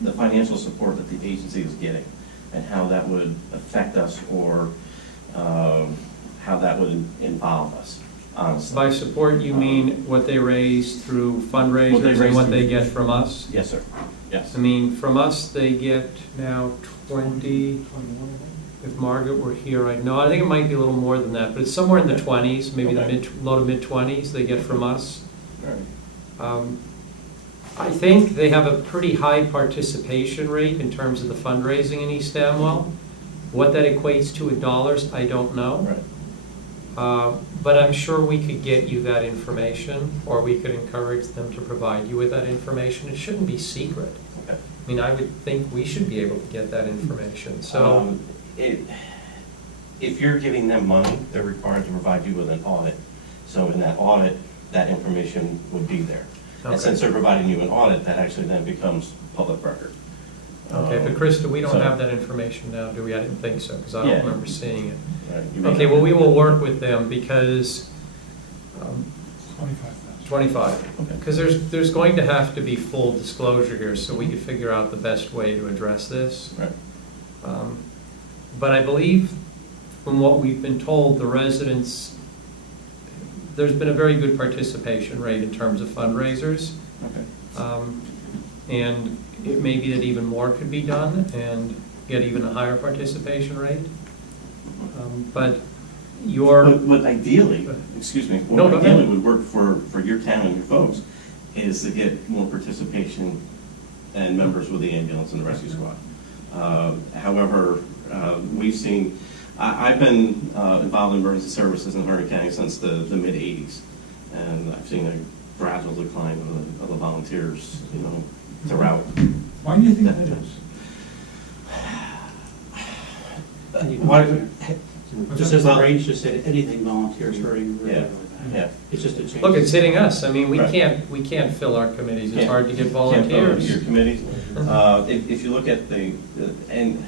the financial support that the agency is getting and how that would affect us or how that would involve us, honestly. By support, you mean what they raise through What they fundraisers raise and what through- they get from us? Yes, sir. Yes. I mean, from us, they get now 20, 21, if Margaret were here, I'd know. I think it might be a little more than that, but it's somewhere in the 20s, maybe the Okay. low to mid-20s they get from us. All right. I think they have a pretty high participation rate in terms of the fundraising in East Amwell. What that equates to in dollars, I don't know. Right. But I'm sure we could get you that information, or we could encourage them to provide you with that information. It shouldn't be secret. Okay. I mean, I would think we should be able to get that information, so. If you're giving them money, they're required to provide you with an audit. So in that audit, that information would be there. And Okay. since they're providing you an audit, that actually then becomes public record. Okay, but Krista, we don't So- have that information now, do we? I didn't think so, because I Yeah. don't remember seeing it. Right, you may Okay, have- well, we will work with them because, 25,000. 25, Okay. because there's going to have to be full disclosure here, so we can figure out the best way to address this. Right. But I believe, from what we've been told, the residents, there's been a very good participation rate in terms of fundraisers. Okay. And it may be that even more could be done and get even a higher participation rate. But What ideally, excuse me, No, what go ahead. ideally would work for your town and your folks is to get more participation and members with the ambulance and the rescue squad. However, we've seen, I've been involved in emergency services in Hardin County since the mid-'80s, and I've seen a gradual decline of the volunteers, throughout. Why do you think that is? Just as the range just said, anything volunteers hurting really, Yeah, really bad. yeah. It's just a change. look, it's hitting us. I mean, we Right. can't fill our committees. It's Can't- hard to get Can't vote in volunteers. your committees. If you look at and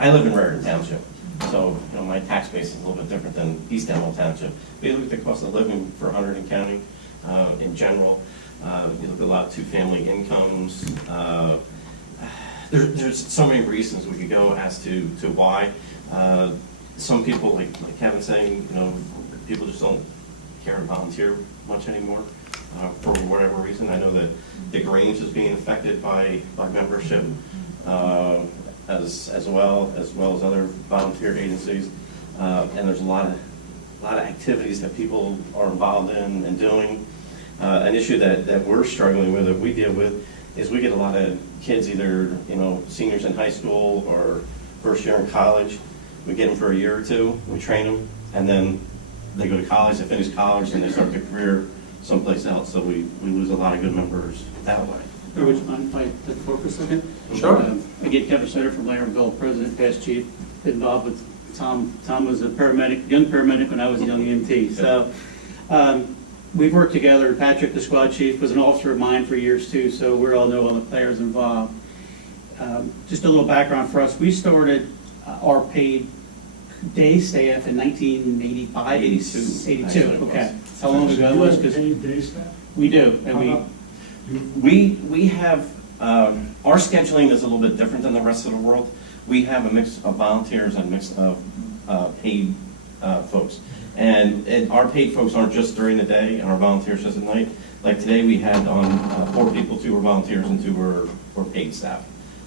I live in Raritan Township, so, my tax base is a little bit different than East Amwell Township. But you look at the cost of living for Hunterdon County, in general, you look at a lot of two-family incomes. There's so many reasons we could go as to why. Some people, like Kevin's saying, people just don't care to volunteer much anymore, for whatever reason. I know that the Grange is being affected by membership, as well as other volunteer agencies. And there's a lot of activities that people are involved in and doing. An issue that we're struggling with, that we deal with, is we get a lot of kids, either, seniors in high school or first year in college. We get them for a year or two, we train them, and then they go to college, they finish college, and they start their career someplace else. So we lose a lot of good members that way. Or would you mind if I take the floor for a second? Sure. Again, Kevin Snyder from Lionelville, president, past chief, involved with Tom. Tom was a paramedic, young paramedic when I was a young EMT. So we've worked together. Patrick, the squad chief, was an officer of mine for years too, so we all know all the players involved. Just a little background for us. We started our paid day staff in 1985, 82. Okay. How long ago Do was you have paid day staff? we do, and How we. about- We have, our scheduling is a little bit different than the rest of the world. We have a mix of volunteers and a mix of paid folks. And our paid folks aren't just during the day, and our volunteers just at night. Like today, we had on 4 people, 2 were volunteers and 2 were paid staff.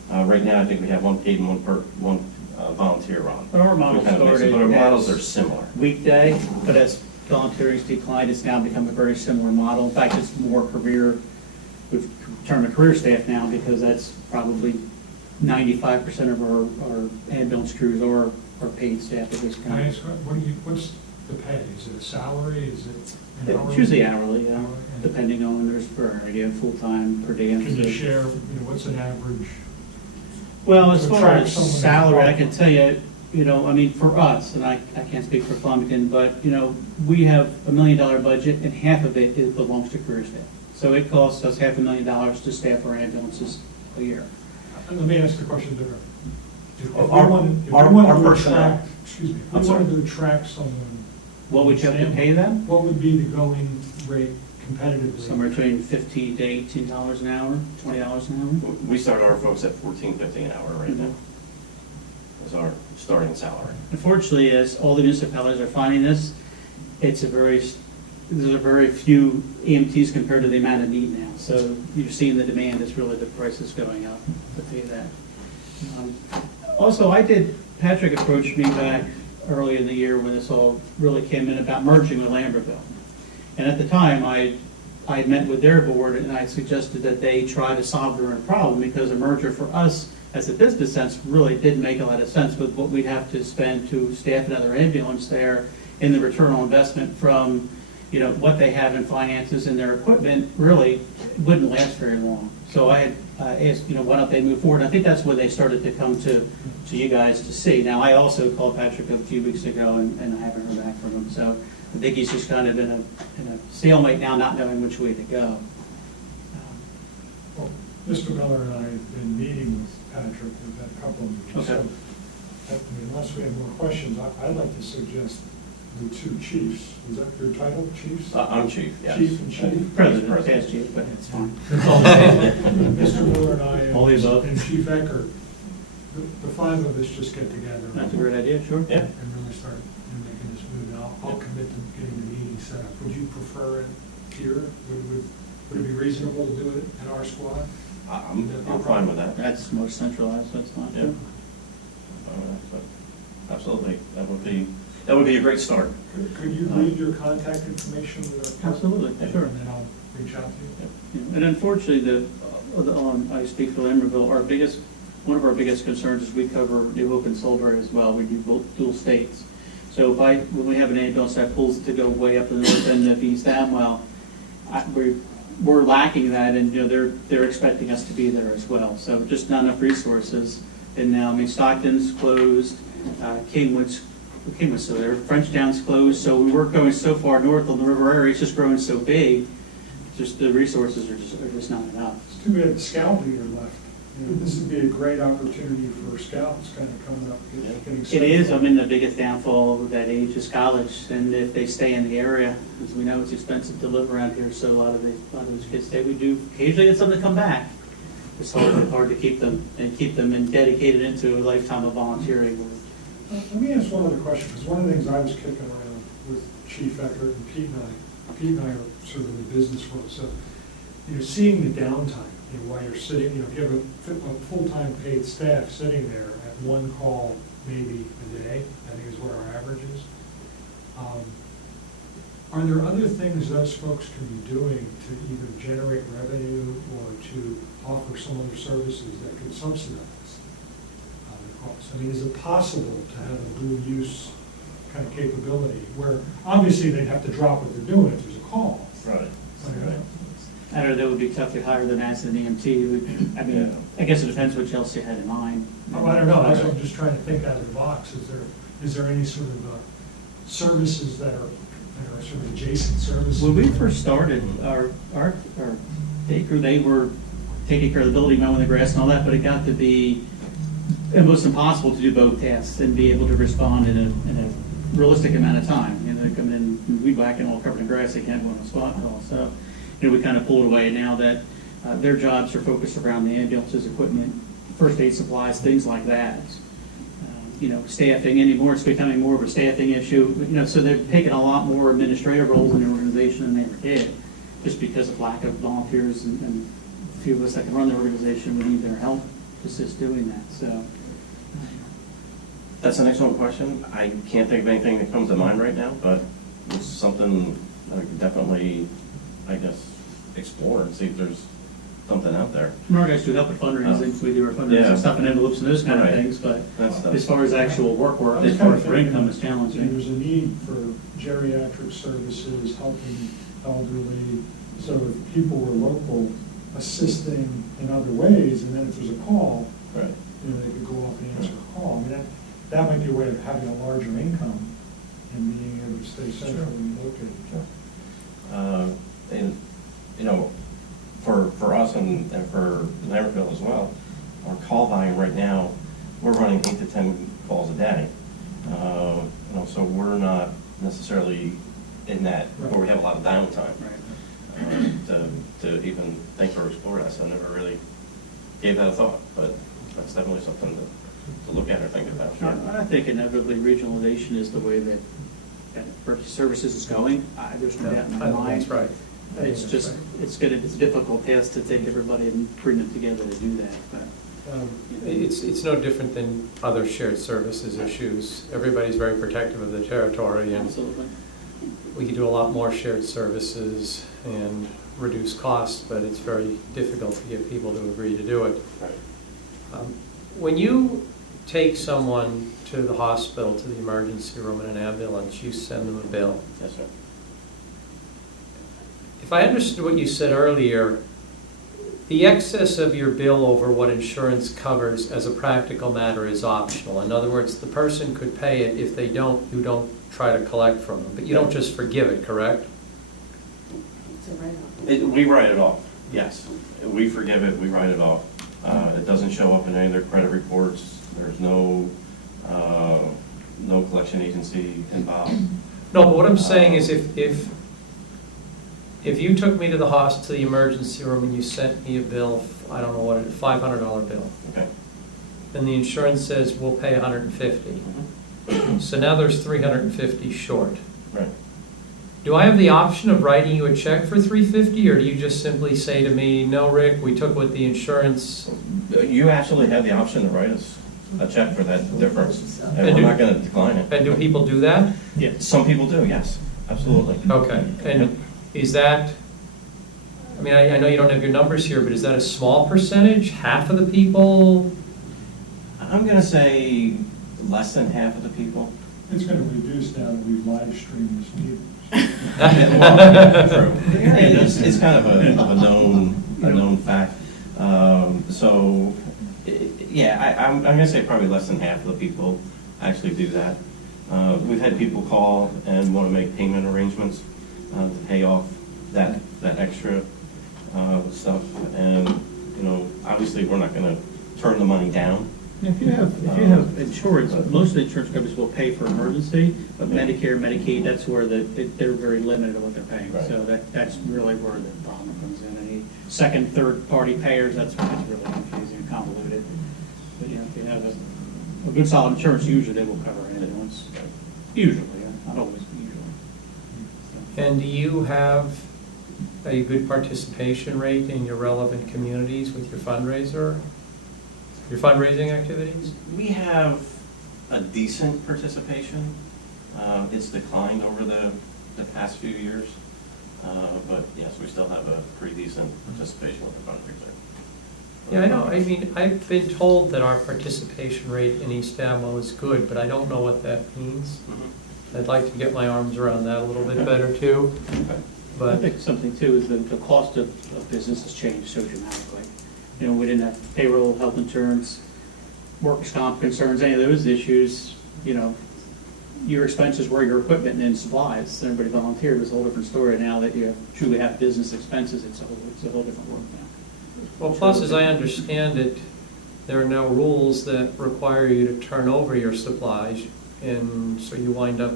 Right now, I think we have 1 paid and 1 volunteer on. But our model We kind of mix it, started but our models as are similar. weekday, but as volunteers declined, it's now become a very similar model. In fact, it's more career, we've termed a career staff now, because that's probably 95% of our ambulance crews are paid staff at this Can I point. ask, what's the pay? Is it a salary? Is it an hourly? It's usually hourly, yeah, Hourly, and depending on, there's variety of full-time, per diem. Can you share, what's an average? Well, as to far attract as someone to salary, I the can tell you, I mean, for us, and I can't speak for Flemington, but, we have $1 million budget, and half of it belongs to career staff. So it costs us $500,000 to staff our ambulances a year. Let me ask the question different. If we Our- wanted our to personnel- attract, excuse me, if I'm we sorry. wanted to attract someone, What would you have to pay them? what would be the going rate competitively? Somewhere between $15 to $18 an hour, $20 an hour. We start our folks at $14.50 an hour right now. Is our starting salary. Unfortunately, as all the municipalities are finding this, there's a very few EMTs compared to the amount of need now. So you're seeing the demand, it's really the price is going up, I'll tell you that. Also, Patrick approached me back early in the year when this all really came in about merging with Lambertville. And at the time, I had met with their board and I suggested that they try to solve their own problem, because a merger for us as a business sense really didn't make a lot of sense with what we'd have to spend to staff another ambulance there, and the return on investment from, what they have in finances and their equipment really wouldn't last very long. So I had asked, why don't they move forward? I think that's when they started to come to you guys to see. Now, I also called Patrick a few weeks ago and I haven't heard back from him. So I think he's just kind of in a stalemate now, not knowing which way to go. Well, Mr. Miller and I have been meeting with Patrick, we've had a couple of meetings. Okay. So, unless we have more questions, I'd like to suggest the 2 chiefs. Is that your title, chiefs? I'm chief, yes. Chief and chief? President, past chief, but it's fine. Mr. Miller and I All the above. and Chief Eckert, the 5 of us just get together. That's a great idea, sure. Yeah. And really start making this move. And I'll commit to getting the meeting set up. Would you prefer it here with Would it be reasonable to do it at our squad? I'm fine with that. That's more centralized, that's fine. Yeah. Absolutely, that would be a great start. Could you leave your contact information with our? Absolutely, sure. And then I'll reach out to you. And unfortunately, I speak for Lambertville, one of our biggest concerns is we cover New Hope and Salisbury as well. We do both dual states. So when we have an ambulance that pulls to go way up the north end of East Amwell, we're lacking that, and they're expecting us to be there as well. So just not enough resources. And now, Stockton's closed, Kingwood's still there, Frenchtown's closed. So we weren't going so far north on the river area. It's just growing so big. Just the resources are just not enough. It's too bad the scout leader left. This would be a great opportunity for scouts kind of coming up, getting It is. The biggest downfall of that age is college, and if they stay in the area, as we know, it's expensive to live around here. So a lot of those kids stay. We do occasionally get some to come back. It's hard to keep them and dedicated into a lifetime of volunteering. Let me ask one other question, because one of the things I was kicking around with Chief Eckert and Pete and I are sort of in the business world, so, seeing the downtime, while you're sitting, if you have a full-time paid staff sitting there at one call maybe a day, I think is what our average is. Are there other things those folks can be doing to either generate revenue or to offer some other services that could subsidize the cost? Is it possible to have a dual use kind of capability where obviously they'd have to drop what they're doing if there's a call? Right. I know that would be tough to hire them as an EMT. I guess it depends what Chelsea had in mind. Oh, I don't know. I'm just trying to think out of the box. Is there any sort of services that are sort of adjacent services? When we first started, our day crew, they were taking care of the building, mowing the grass and all that, but it got to be almost impossible to do both tasks and be able to respond in a realistic amount of time. They come in, weed whacking, all covered in grass, they can't go on a spot call. So, we kind of pulled away now that their jobs are focused around the ambulances, equipment, first aid supplies, things like that. Staffing anymore, it's becoming more of a staffing issue. So they're taking a lot more administrative roles in the organization than they ever did, just because of lack of volunteers and a few of us that can run the organization, we need their help to assist doing that. So That's an excellent question. I can't think of anything that comes to mind right now, but it's something I could definitely, explore and see if there's something out there. our guys do help with fundraising, we do our fundraising stuff and envelopes and those kind of things, but as far as actual work, as far as for income, it's challenging. There's a need for geriatric services, helping elderly, so if people were local, assisting in other ways, and then if there's a call, Right. They could go off and answer a call. That might be a way of having a larger income and being able to stay centrally located. And, for us and for Lambertville as well, our call volume right now, we're running 8 to 10 calls a day. So we're not necessarily in that where we have a lot of downtime. To even think or explore that, so I never really gave that a thought, but that's definitely something to look at or think about. I think inevitably regionalization is the way that emergency services is going. There's no doubt in my mind. That's right. It's just, it's a difficult task to take everybody and bring them together to do that. But, It's no different than other shared services issues. Everybody's very protective of the territory, and absolutely. we could do a lot more shared services and reduce costs, but it's very difficult to get people to agree to do it. When you take someone to the hospital, to the emergency room in an ambulance, you send them a bill. Yes, sir. If I understood what you said earlier, the excess of your bill over what insurance covers as a practical matter is optional. In other words, the person could pay it. If they don't, you don't try to collect from them. But you don't just forgive it, correct? We write it off, yes. We forgive it, we write it off. It doesn't show up in any of their credit reports. There's no collection agency involved. No, but what I'm saying is if you took me to the emergency room and you sent me a bill, I don't know what it is, $500 bill. Okay. Then the insurance says we'll pay $150. So now there's $350 short. Right. Do I have the option of writing you a check for $350, or do you just simply say to me, no, Rick, we took what the insurance? You actually have the option to write us a check for that difference, and And we're do- not gonna decline it. And do people do that? Yeah. Some people do, yes, absolutely. Okay, and is that, I mean, I know you don't have your numbers here, but is that a small percentage, half of the people? I'm gonna say less than half of the people. It's gonna reduce now that we've live streamed this meeting. Well, true. And it's kind of a known fact. So, yeah, I'm gonna say probably less than half of the people actually do that. We've had people call and want to make payment arrangements to pay off that extra stuff. And, you know, obviously, we're not gonna turn the money down. If you have insurance, most of the insurance companies will pay for emergency, but Medicare, Medicaid, that's where they're very limited on what they're paying. Right. So that's really where the problem comes in. Any second, third-party payers, that's really confusing and convoluted. But, you know, if you have a good solid insurance, usually they will cover anything once. Usually, not always, but usually. And do you have a good participation rate in your relevant communities with your fundraiser? Your fundraising activities? We have a decent participation. It's declined over the past few years. But yes, we still have a pretty decent participation with the fundraiser. Yeah, I know. I mean, I've been told that our participation rate in East Amwell is good, but I don't know what that means. I'd like to get my arms around that a little bit better too. I But, think something too is the cost of business has changed so dramatically. You know, we didn't have payroll, health insurance, workers' comp concerns, any of those issues. You know, your expenses were your equipment and supplies. Everybody volunteered. It's a whole different story now that you truly have business expenses. It's a whole different world now. well, plus, as I understand it, there are no rules that require you to turn over your supplies, and so you wind up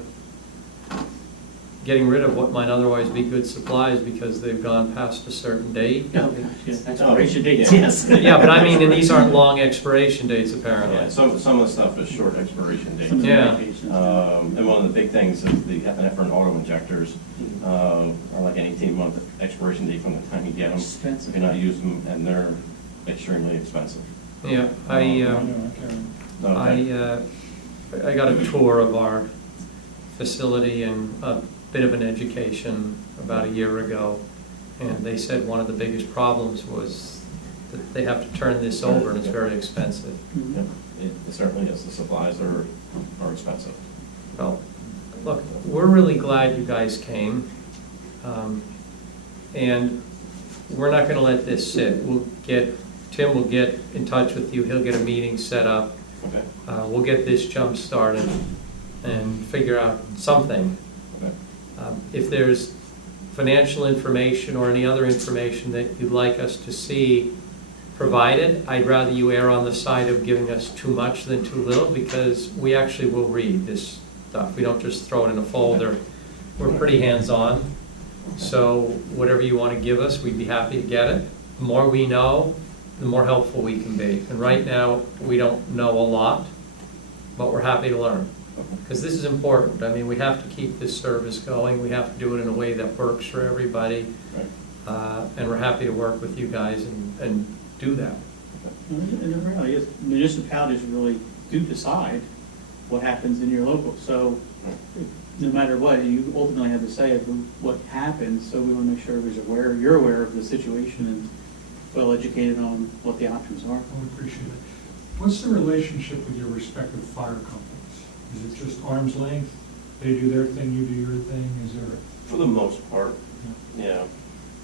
getting rid of what might otherwise be good supplies because they've gone past a certain date. Oh, gosh, yeah, expiration dates, Yeah. yes. Yeah, but I mean, and these aren't long expiration dates apparently. Yeah, some of the stuff is short expiration dates. Some of the Yeah. medications. And one of the big things is the epinephrine auto injectors are like an 18-month expiration date from the time you get them. Expensive. If you're not using them, and they're extremely expensive. Yeah, I know, Karen. Okay. I got a tour of our facility and a bit of an education about a year ago, and they said one of the biggest problems was that they have to turn this over and it's very expensive. Yeah, it certainly is. The supplies are expensive. Well, look, we're really glad you guys came, and we're not gonna let this sit. Tim will get in touch with you, he'll get a meeting set up. Okay. We'll get this jump started and figure out something. Okay. If there's financial information or any other information that you'd like us to see provided, I'd rather you err on the side of giving us too much than too little, because we actually will read this stuff. We don't just throw it in a folder. We're pretty hands-on. So whatever you want to give us, we'd be happy to get it. The more we know, the more helpful we can be. And right now, we don't know a lot, but we're happy to learn. Because this is important. I mean, we have to keep this service going. We have to do it in a way that works for everybody. Right. And we're happy to work with you guys and do that. And it really is, municipalities really do decide what happens in your local. So no matter what, you ultimately have to say of what happens. So we want to make sure everybody's aware, you're aware of the situation and well educated on what the options are. I would appreciate it. What's the relationship with your respective fire companies? Is it just arm's length? They do their thing, you do your thing? Is there? For the most part, yeah.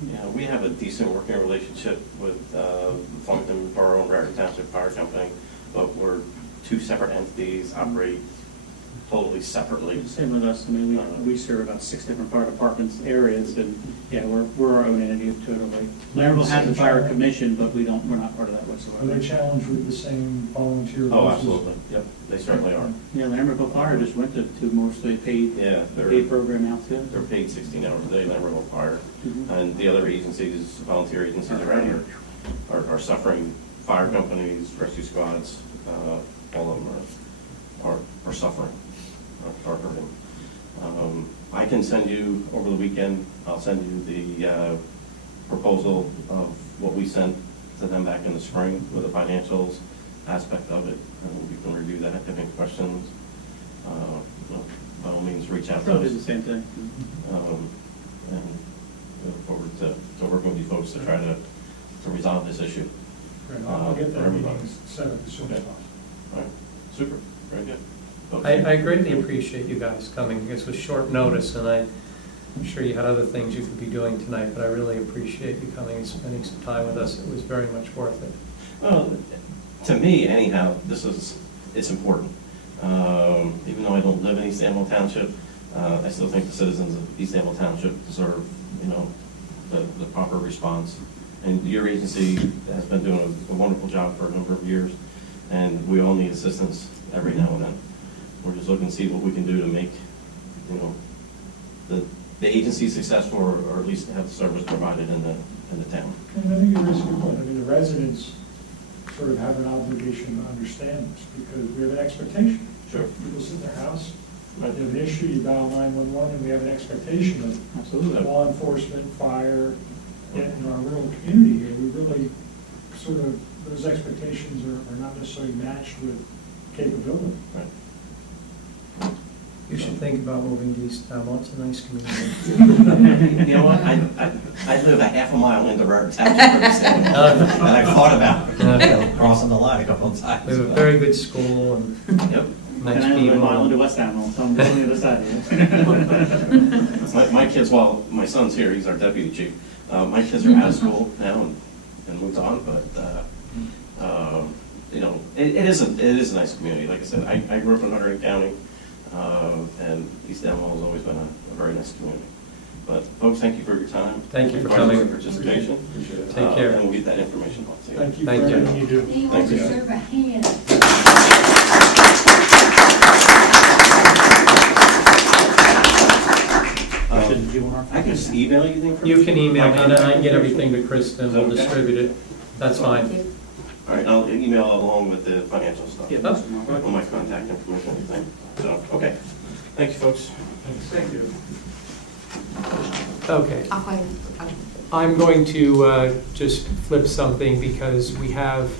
Yeah, we have a decent working relationship with Farmington Borough and Raritan Township Fire Company, but we're two separate entities, operate totally separately. Same with us. I mean, we serve about 6 different fire departments areas, and yeah, we're our own entity totally. Lambertville has the fire commission, but we're not part of that Are whatsoever. they challenged with the same volunteer? Oh, basis? absolutely. Yep, they certainly are. Yeah, Lambertville Fire just went to mostly paid, Yeah, paid program out too. they're paid 16 hours a day, Lambertville Fire. Mhm. And the other agencies, volunteer agencies around here are suffering. Fire companies, rescue squads, all of them are suffering, are hurting. I can send you, over the weekend, I'll send you the proposal of what we sent to them back in the spring with the financials aspect of it, and you can review that. If you have any questions, by all means, reach out to Probably us. the same thing. And we look forward to working with you folks to try to resolve this issue. Great, I'll get for that everybody. meeting set up as soon as Okay. possible. All right, super, very good. Folks? I greatly appreciate you guys coming. This was short notice, and I'm sure you had other things you could be doing tonight, but I really appreciate you coming and spending some time with us. It was very much worth it. Well, to me, anyhow, it's important. Even though I don't live in East Amwell Township, I still think the citizens of East Amwell Township deserve, the proper response. And your agency has been doing a wonderful job for a number of years, and we all need assistance every now and then. We're just looking to see what we can do to make, the agency successful, or at least have the service provided in the town. And I think you raise a good point. I mean, the residents sort of have an obligation to understand this, because we have an expectation. Sure. People sit in their house, they Right. have an issue, you dial 911, and we have an expectation of Absolutely. law enforcement, fire, in our rural community here. We really sort of, those expectations are not necessarily matched with capability. Right. You should think about moving to East Amwell. It's a nice community. You know what, I live a half a mile into our township, and I've thought about crossing the line a couple of times. We have a very good school and Yep. nice And I live a mile into people. West Amwell, so I'm on the other side of it. My kids, well, my son's here, he's our deputy chief. My kids are out of school now and moved on, but, it is a nice community. Like I said, I grew up in Hunterdon County, and East Amwell has always been a very nice community. But folks, thank you for your time. Thank you for Your coming. participation. Appreciate it. Take care. And we'll get that information off to you. Thank you for Thank you. everything you do. They Thank you. deserve a hand. Did you want our- I can just email you the information. You can email me, and then I can get everything. everything to Kristen, we'll Okay. distribute it. That's fine. All right, I'll email along with the financial stuff. Yeah, that's fine. All my contact information, everything. So, okay. Thank you, folks. Thank you. Okay. I'm going to just flip something, because we have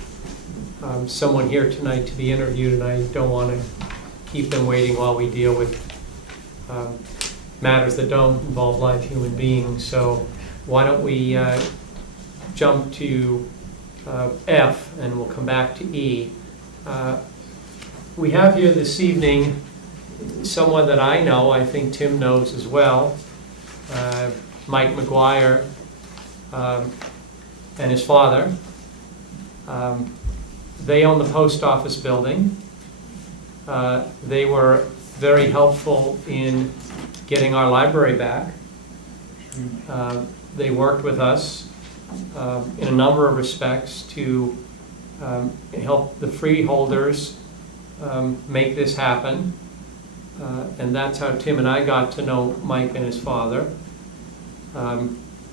someone here tonight to be interviewed, and I don't want to keep them waiting while we deal with matters that don't involve live human beings. So why don't we jump to F, and we'll come back to E. We have here this evening someone that I know, I think Tim knows as well, Mike McGuire, and his father. They own the post office building. They were very helpful in getting our library back. They worked with us in a number of respects to help the freeholders make this happen. And that's how Tim and I got to know Mike and his father.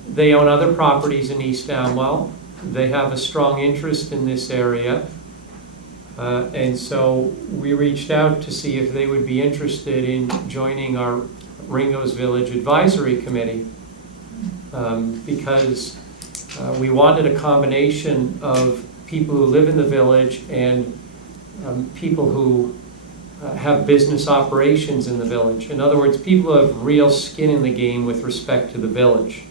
They own other properties in East Amwell. They have a strong interest in this area. And so we reached out to see if they would be interested in joining our Ringo's Village Advisory Committee, because we wanted a combination of people who live in the village and people who have business operations in the village. In other words, people who have real skin in the game with respect to the village.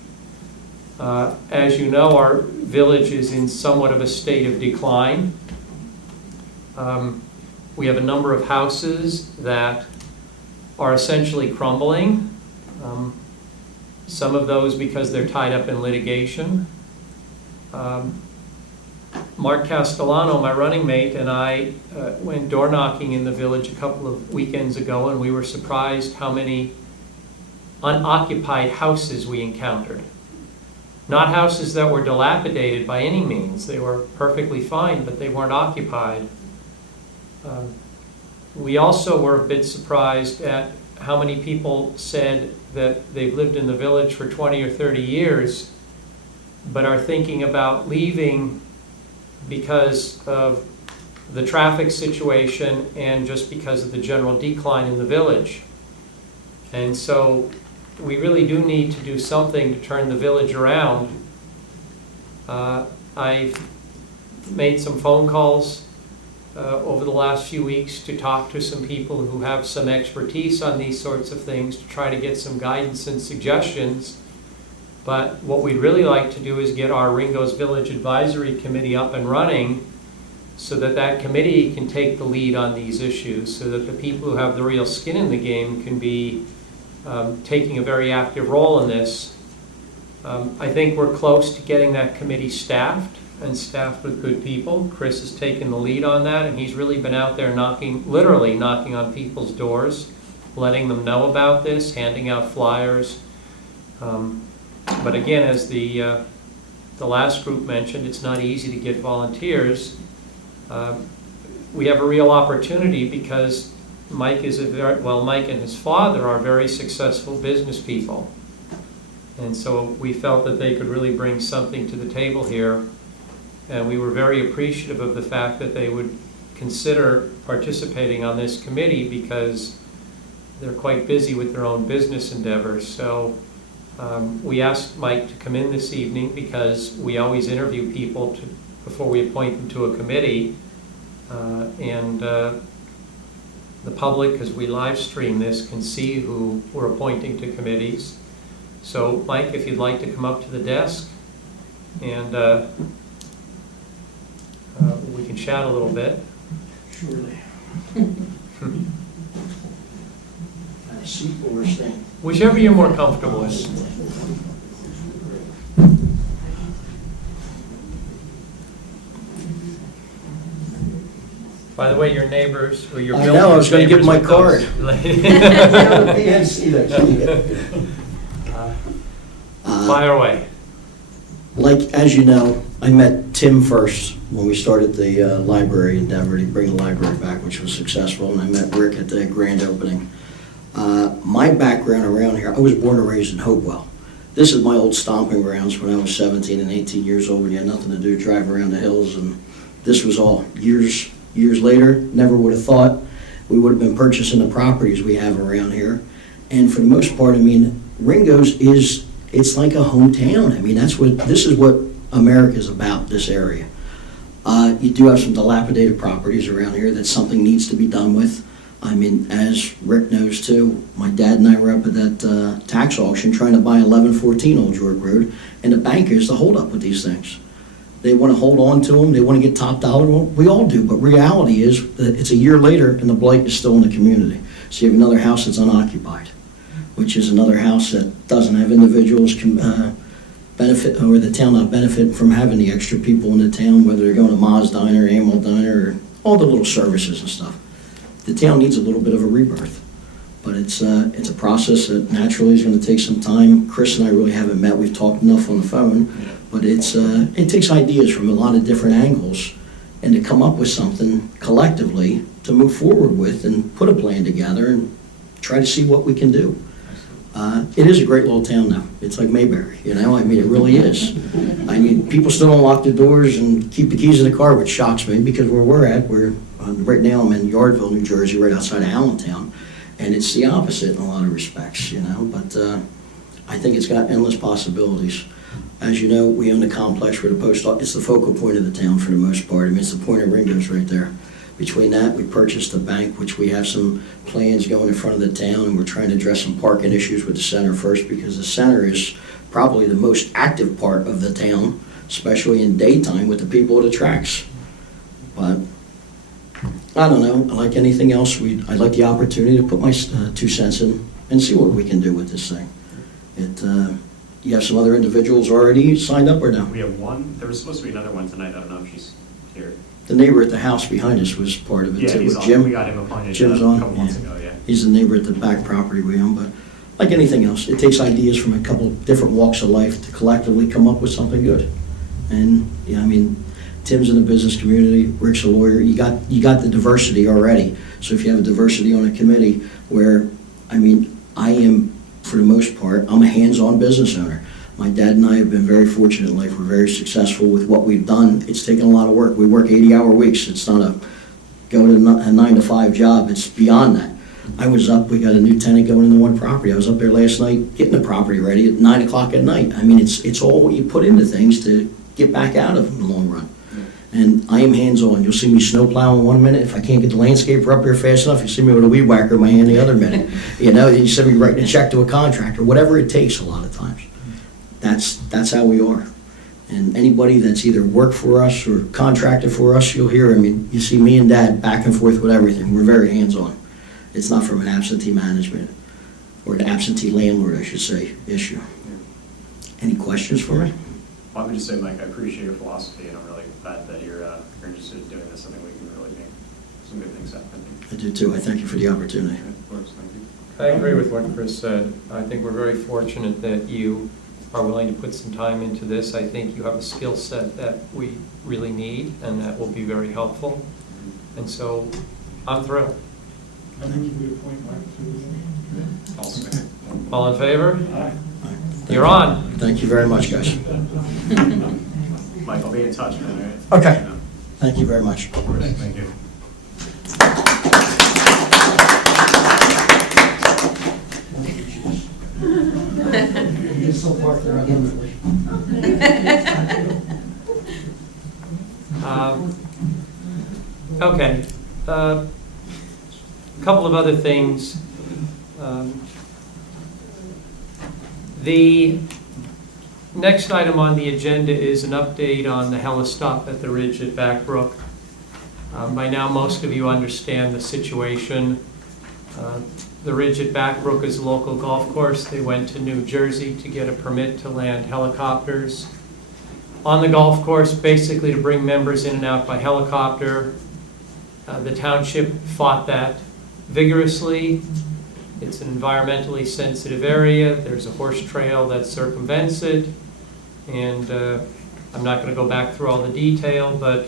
As you know, our village is in somewhat of a state of decline. We have a number of houses that are essentially crumbling. Some of those because they're tied up in litigation. Mark Castellano, my running mate, and I went door knocking in the village a couple of weekends ago, and we were surprised how many unoccupied houses we encountered. Not houses that were dilapidated by any means. They were perfectly fine, but they weren't occupied. We also were a bit surprised at how many people said that they've lived in the village for 20 or 30 years, but are thinking about leaving because of the traffic situation and just because of the general decline in the village. And so we really do need to do something to turn the village around. I've made some phone calls over the last few weeks to talk to some people who have some expertise on these sorts of things to try to get some guidance and suggestions. But what we'd really like to do is get our Ringo's Village Advisory Committee up and running so that that committee can take the lead on these issues, so that the people who have the real skin in the game can be taking a very active role in this. I think we're close to getting that committee staffed, and staffed with good people. Chris has taken the lead on that, and he's really been out there literally knocking on people's doors, letting them know about this, handing out flyers. But again, as the last group mentioned, it's not easy to get volunteers. We have a real opportunity because Mike and his father are very successful business people. And so we felt that they could really bring something to the table here. And we were very appreciative of the fact that they would consider participating on this committee because they're quite busy with their own business endeavors. So we asked Mike to come in this evening because we always interview people before we appoint them to a committee. The public, because we live stream this, can see who we're appointing to committees. So Mike, if you'd like to come up to the desk and we can chat a little bit. Surely. A seat or stand? Whichever you're more comfortable with. By the way, your neighbors, or your I know, I was going to give my card. Fire away. Like, as you know, I met Tim first when we started the library endeavor to bring the library back, which was successful, and I met Rick at the grand opening. My background around here, I was born and raised in Hopewell. This is my old stomping grounds when I was 17 and 18 years old, when you had nothing to do, drive around the hills, and this was all years later. Never would have thought we would have been purchasing the properties we have around here. And for the most part, I mean, Ringo's it's like a hometown. I mean, this is what America's about, this area. You do have some dilapidated properties around here that something needs to be done with. I mean, as Rick knows too, my dad and I were up at that tax auction trying to buy 1114 Old York Road, and the bankers, the hold up with these things. They want to hold on to them, they want to get top dollar. Well, we all do, but reality is that it's a year later and the blight is still in the community. So you have another house that's unoccupied, which is another house that doesn't have individuals benefit, or the town not benefit from having the extra people in the town, whether they're going to Ma's Diner, Amwell Diner, or all the little services and stuff. The town needs a little bit of a rebirth, but it's a process that naturally is going to take some time. Chris and I really haven't met. We've talked enough on the phone, but it takes ideas from a lot of different angles and to come up with something collectively to move forward with and put a plan together and try to see what we can do. It is a great little town now. It's like Mayberry, you know? I mean, it really is. I mean, people still don't lock their doors and keep the keys in the car, which shocks me, because where we're at, right now I'm in Yardville, New Jersey, right outside of Allentown, and it's the opposite in a lot of respects, you know? But I think it's got endless possibilities. As you know, we own the complex where the post office, it's the focal point of the town for the most part. I mean, it's the point of Ringo's right there. Between that, we purchased the bank, which we have some plans going in front of the town, and we're trying to address some parking issues with the center first, because the center is probably the most active part of the town, especially in daytime with the people at the tracks. But I don't know, like anything else, I'd like the opportunity to put my 2 cents in and see what we can do with this thing. You have some other individuals already signed up or no? We have one. There was supposed to be another one tonight. I don't know if she's here. The neighbor at the house behind us was part of it too. He's With Jim. We got him appointed Jim's a on. couple months ago, yeah. He's the neighbor at the back property we own, but like anything else, it takes ideas from a couple different walks of life to collectively come up with something good. And yeah, I mean, Tim's in the business community, Rick's a lawyer. You got the diversity already. So if you have a diversity on a committee where, I mean, I am, for the most part, I'm a hands-on business owner. My dad and I have been very fortunate in life. We're very successful with what we've done. It's taken a lot of work. We work 80-hour weeks. It's not a go to a 9-to-5 job. It's beyond that. I was up, we got a new tenant going into one property. I was up there last night getting the property ready at 9 o'clock at night. I mean, it's all what you put into things to get back out of them in the long run. And I am hands-on. You'll see me snow plowing 1 minute. If I can't get the landscaper up here fast enough, you see me with a weed whacker in my hand the other minute. You know, you see me writing a check to a contractor, whatever it takes a lot of times. That's how we are. And anybody that's either worked for us or contracted for us, you'll hear, I mean, you see me and Dad back and forth with everything. We're very hands-on. It's not from an absentee management, or an absentee landlord, I should say, issue. Any questions for me? I would just say, Mike, I appreciate your philosophy, and I'm really glad that you're interested in doing this. I think we can really make some good things happen. I do too. I thank you for the opportunity. Of course, thank you. I agree with what Chris said. I think we're very fortunate that you are willing to put some time into this. I think you have a skill set that we really need, and that will be very helpful. And so I'm thrilled. I move we appoint Mike to the... I'll second. All in favor? Aye. You're on. Thank you very much, guys. Mike, I'll be in touch, man. All right? Okay. Thank you very much. Of course, thank you. Okay. A couple of other things. The next item on the agenda is an update on the helistop at the Ridge at Backbrook. By now, most of you understand the situation. The Ridge at Backbrook is a local golf course. They went to New Jersey to get a permit to land helicopters on the golf course, basically to bring members in and out by helicopter. The township fought that vigorously. It's an environmentally sensitive area. There's a horse trail that circumvents it. And I'm not going to go back through all the detail, but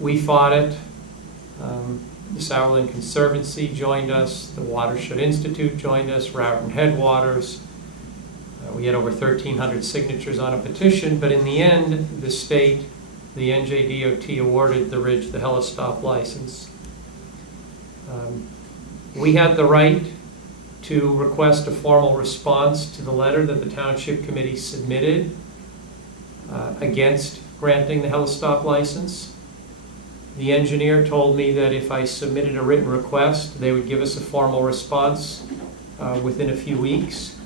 we fought it. The Sauerland Conservancy joined us. The Watershed Institute joined us. Rowden Headwaters. We had over 1,300 signatures on a petition, but in the end, the state, the NJDOT, awarded the Ridge the helistop license. We had the right to request a formal response to the letter that the Township Committee submitted against granting the helistop license. The engineer told me that if I submitted a written request, they would give us a formal response within a few weeks.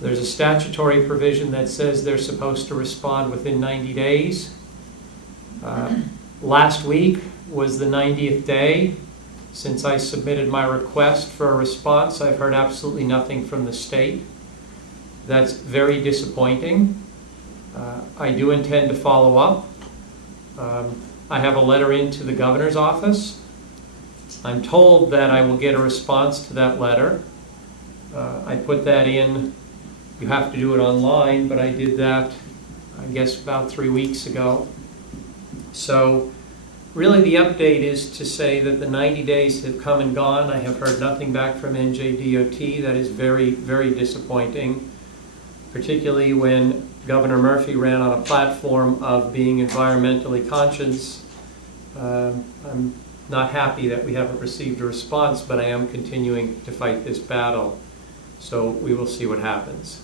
There's a statutory provision that says they're supposed to respond within 90 days. Last week was the 90th day since I submitted my request for a response. I've heard absolutely nothing from the state. That's very disappointing. I do intend to follow up. I have a letter into the governor's office. I'm told that I will get a response to that letter. I put that in. You have to do it online, but I did that, I guess, about 3 weeks ago. So really the update is to say that the 90 days have come and gone. I have heard nothing back from NJDOT. That is very, very disappointing, particularly when Governor Murphy ran on a platform of being environmentally conscious. I'm not happy that we haven't received a response, but I am continuing to fight this battle. So we will see what happens.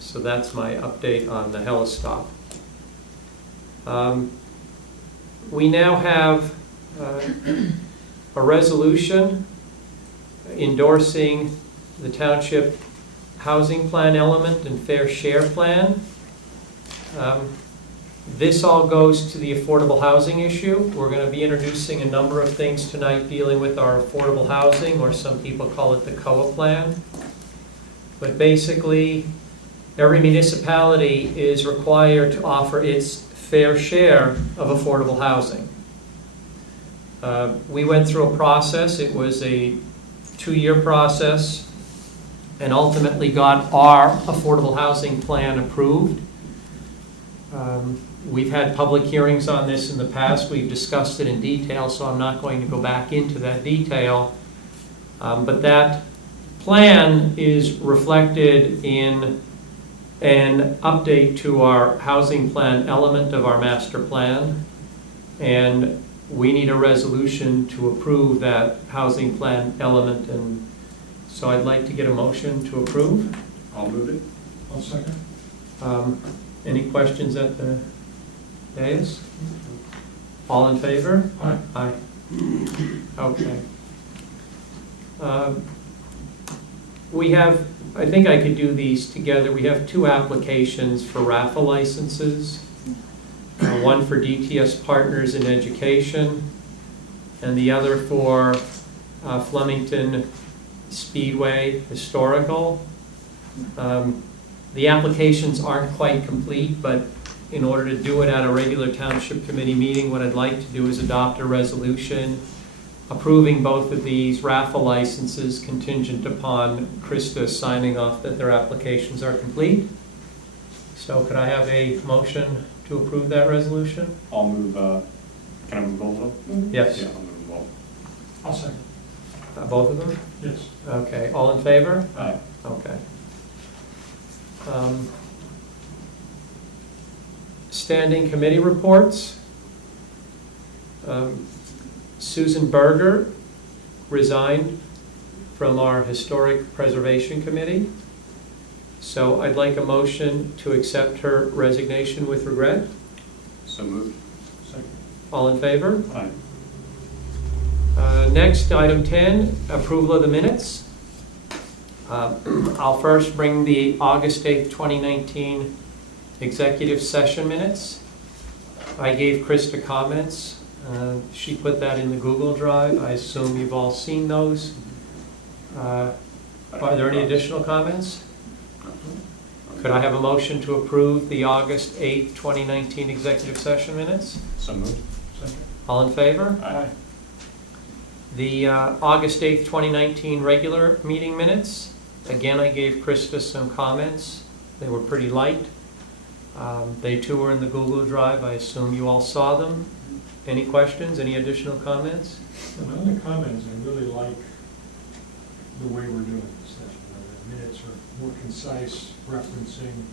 So that's my update on the helistop. We now have a resolution endorsing the township housing plan element and fair share plan. This all goes to the affordable housing issue. We're going to be introducing a number of things tonight dealing with our affordable housing, or some people call it the COA plan. But basically, every municipality is required to offer its fair share of affordable housing. We went through a process. It was a 2-year process, and ultimately got our affordable housing plan approved. We've had public hearings on this in the past. We've discussed it in detail, so I'm not going to go back into that detail. But that plan is reflected in an update to our housing plan element of our master plan. And we need a resolution to approve that housing plan element, and so I'd like to get a motion to approve. I'll move it. I'll second. Any questions at the dais? All in favor? Aye. Aye. Okay. We have, I think I could do these together. We have 2 applications for raffle licenses. One for DTS Partners in Education, and the other for Flemington Speedway Historical. The applications aren't quite complete, but in order to do it at a regular township committee meeting, what I'd like to do is adopt a resolution approving both of these raffle licenses contingent upon Krista signing off that their applications are complete. So could I have a motion to approve that resolution? I'll move, can I move both of them? Yes. Yeah, I'll move them both. I'll second. Both of them? Yes. Okay, all in favor? Aye. Okay. Standing committee reports. Susan Berger resigned from our Historic Preservation Committee. So I'd like a motion to accept her resignation with regret. So moved. Second. All in favor? Aye. Next, item 10, approval of the minutes. I'll first bring the August 8th, 2019 executive session minutes. I gave Krista comments. She put that in the Google Drive. I assume you've all seen those. Are there any additional comments? Could I have a motion to approve the August 8th, 2019 executive session minutes? So moved. Second. All in favor? Aye. The August 8th, 2019 regular meeting minutes. Again, I gave Krista some comments. They were pretty light. They too were in the Google Drive. I assume you all saw them. Any questions? Any additional comments? My only comment is I really like the way we're doing this session. The minutes are more concise, referencing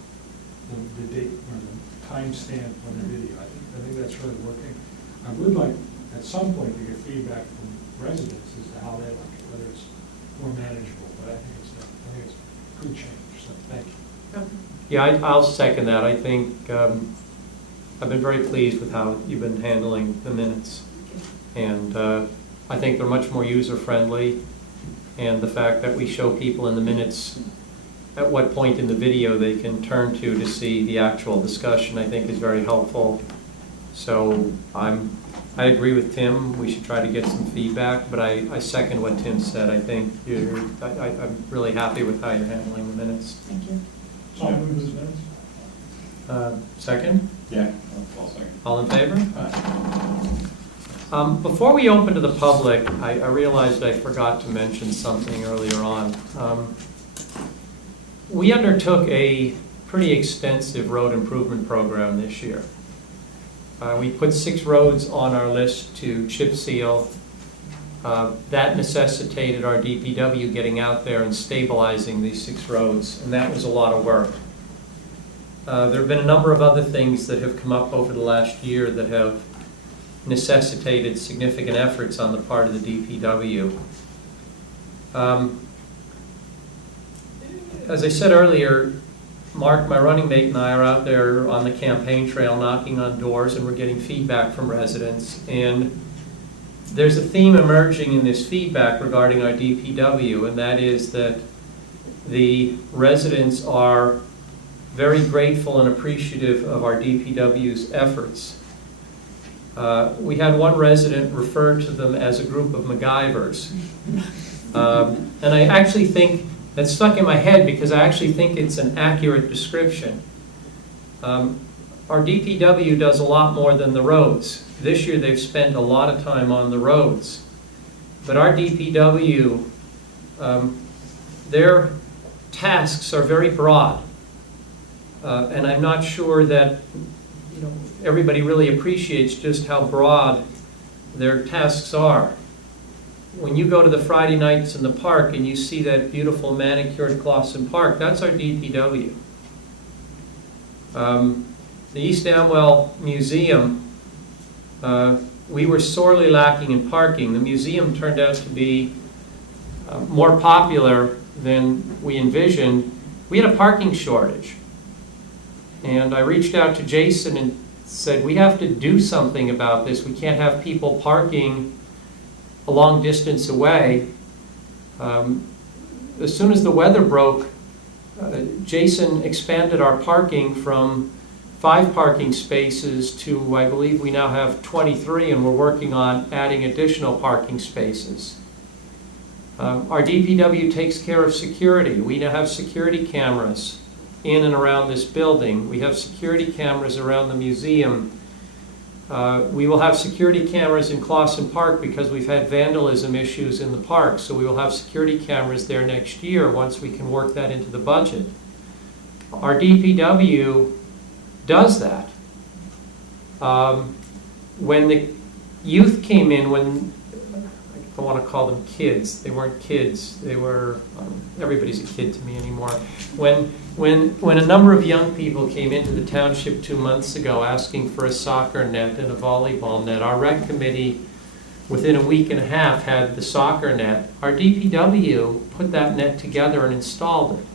the date or the timestamp on the video. I think that's really working. I would like at some point to get feedback from residents as to how they like it, whether it's more manageable. But I think it's a good change. So thank you. Yeah, I'll second that. I think I've been very pleased with how you've been handling the minutes. And I think they're much more user-friendly. And the fact that we show people in the minutes at what point in the video they can turn to see the actual discussion, I think is very helpful. So I agree with Tim. We should try to get some feedback, but I second what Tim said. I think I'm really happy with how you're handling the minutes. Thank you. So I'll move those minutes. Second? Yeah, I'll second. All in favor? Aye. Before we open to the public, I realized I forgot to mention something earlier on. We undertook a pretty extensive road improvement program this year. We put 6 roads on our list to chip seal. That necessitated our DPW getting out there and stabilizing these 6 roads, and that was a lot of work. There have been a number of other things that have come up over the last year that have necessitated significant efforts on the part of the DPW. As I said earlier, Mark, my running mate, and I are out there on the campaign trail knocking on doors, and we're getting feedback from residents. And there's a theme emerging in this feedback regarding our DPW, and that is that the residents are very grateful and appreciative of our DPW's efforts. We had one resident refer to them as a group of MacGyvers. And I actually think that stuck in my head because I actually think it's an accurate description. Our DPW does a lot more than the roads. This year they've spent a lot of time on the roads. But our DPW, their tasks are very broad. And I'm not sure that everybody really appreciates just how broad their tasks are. When you go to the Friday nights in the park and you see that beautiful manicured Clausen Park, that's our DPW. The East Amwell Museum, we were sorely lacking in parking. The museum turned out to be more popular than we envisioned. We had a parking shortage. And I reached out to Jason and said, we have to do something about this. We can't have people parking a long distance away. As soon as the weather broke, Jason expanded our parking from 5 parking spaces to, I believe we now have 23, and we're working on adding additional parking spaces. Our DPW takes care of security. We now have security cameras in and around this building. We have security cameras around the museum. We will have security cameras in Clawson Park because we've had vandalism issues in the park, so we will have security cameras there next year once we can work that into the budget. Our DPW does that. When the youth came in, when I want to call them kids. They weren't kids. They were, everybody's a kid to me anymore. When a number of young people came into the township 2 months ago asking for a soccer net and a volleyball net, our rec committee within a week and a half had the soccer net. Our DPW put that net together and installed it.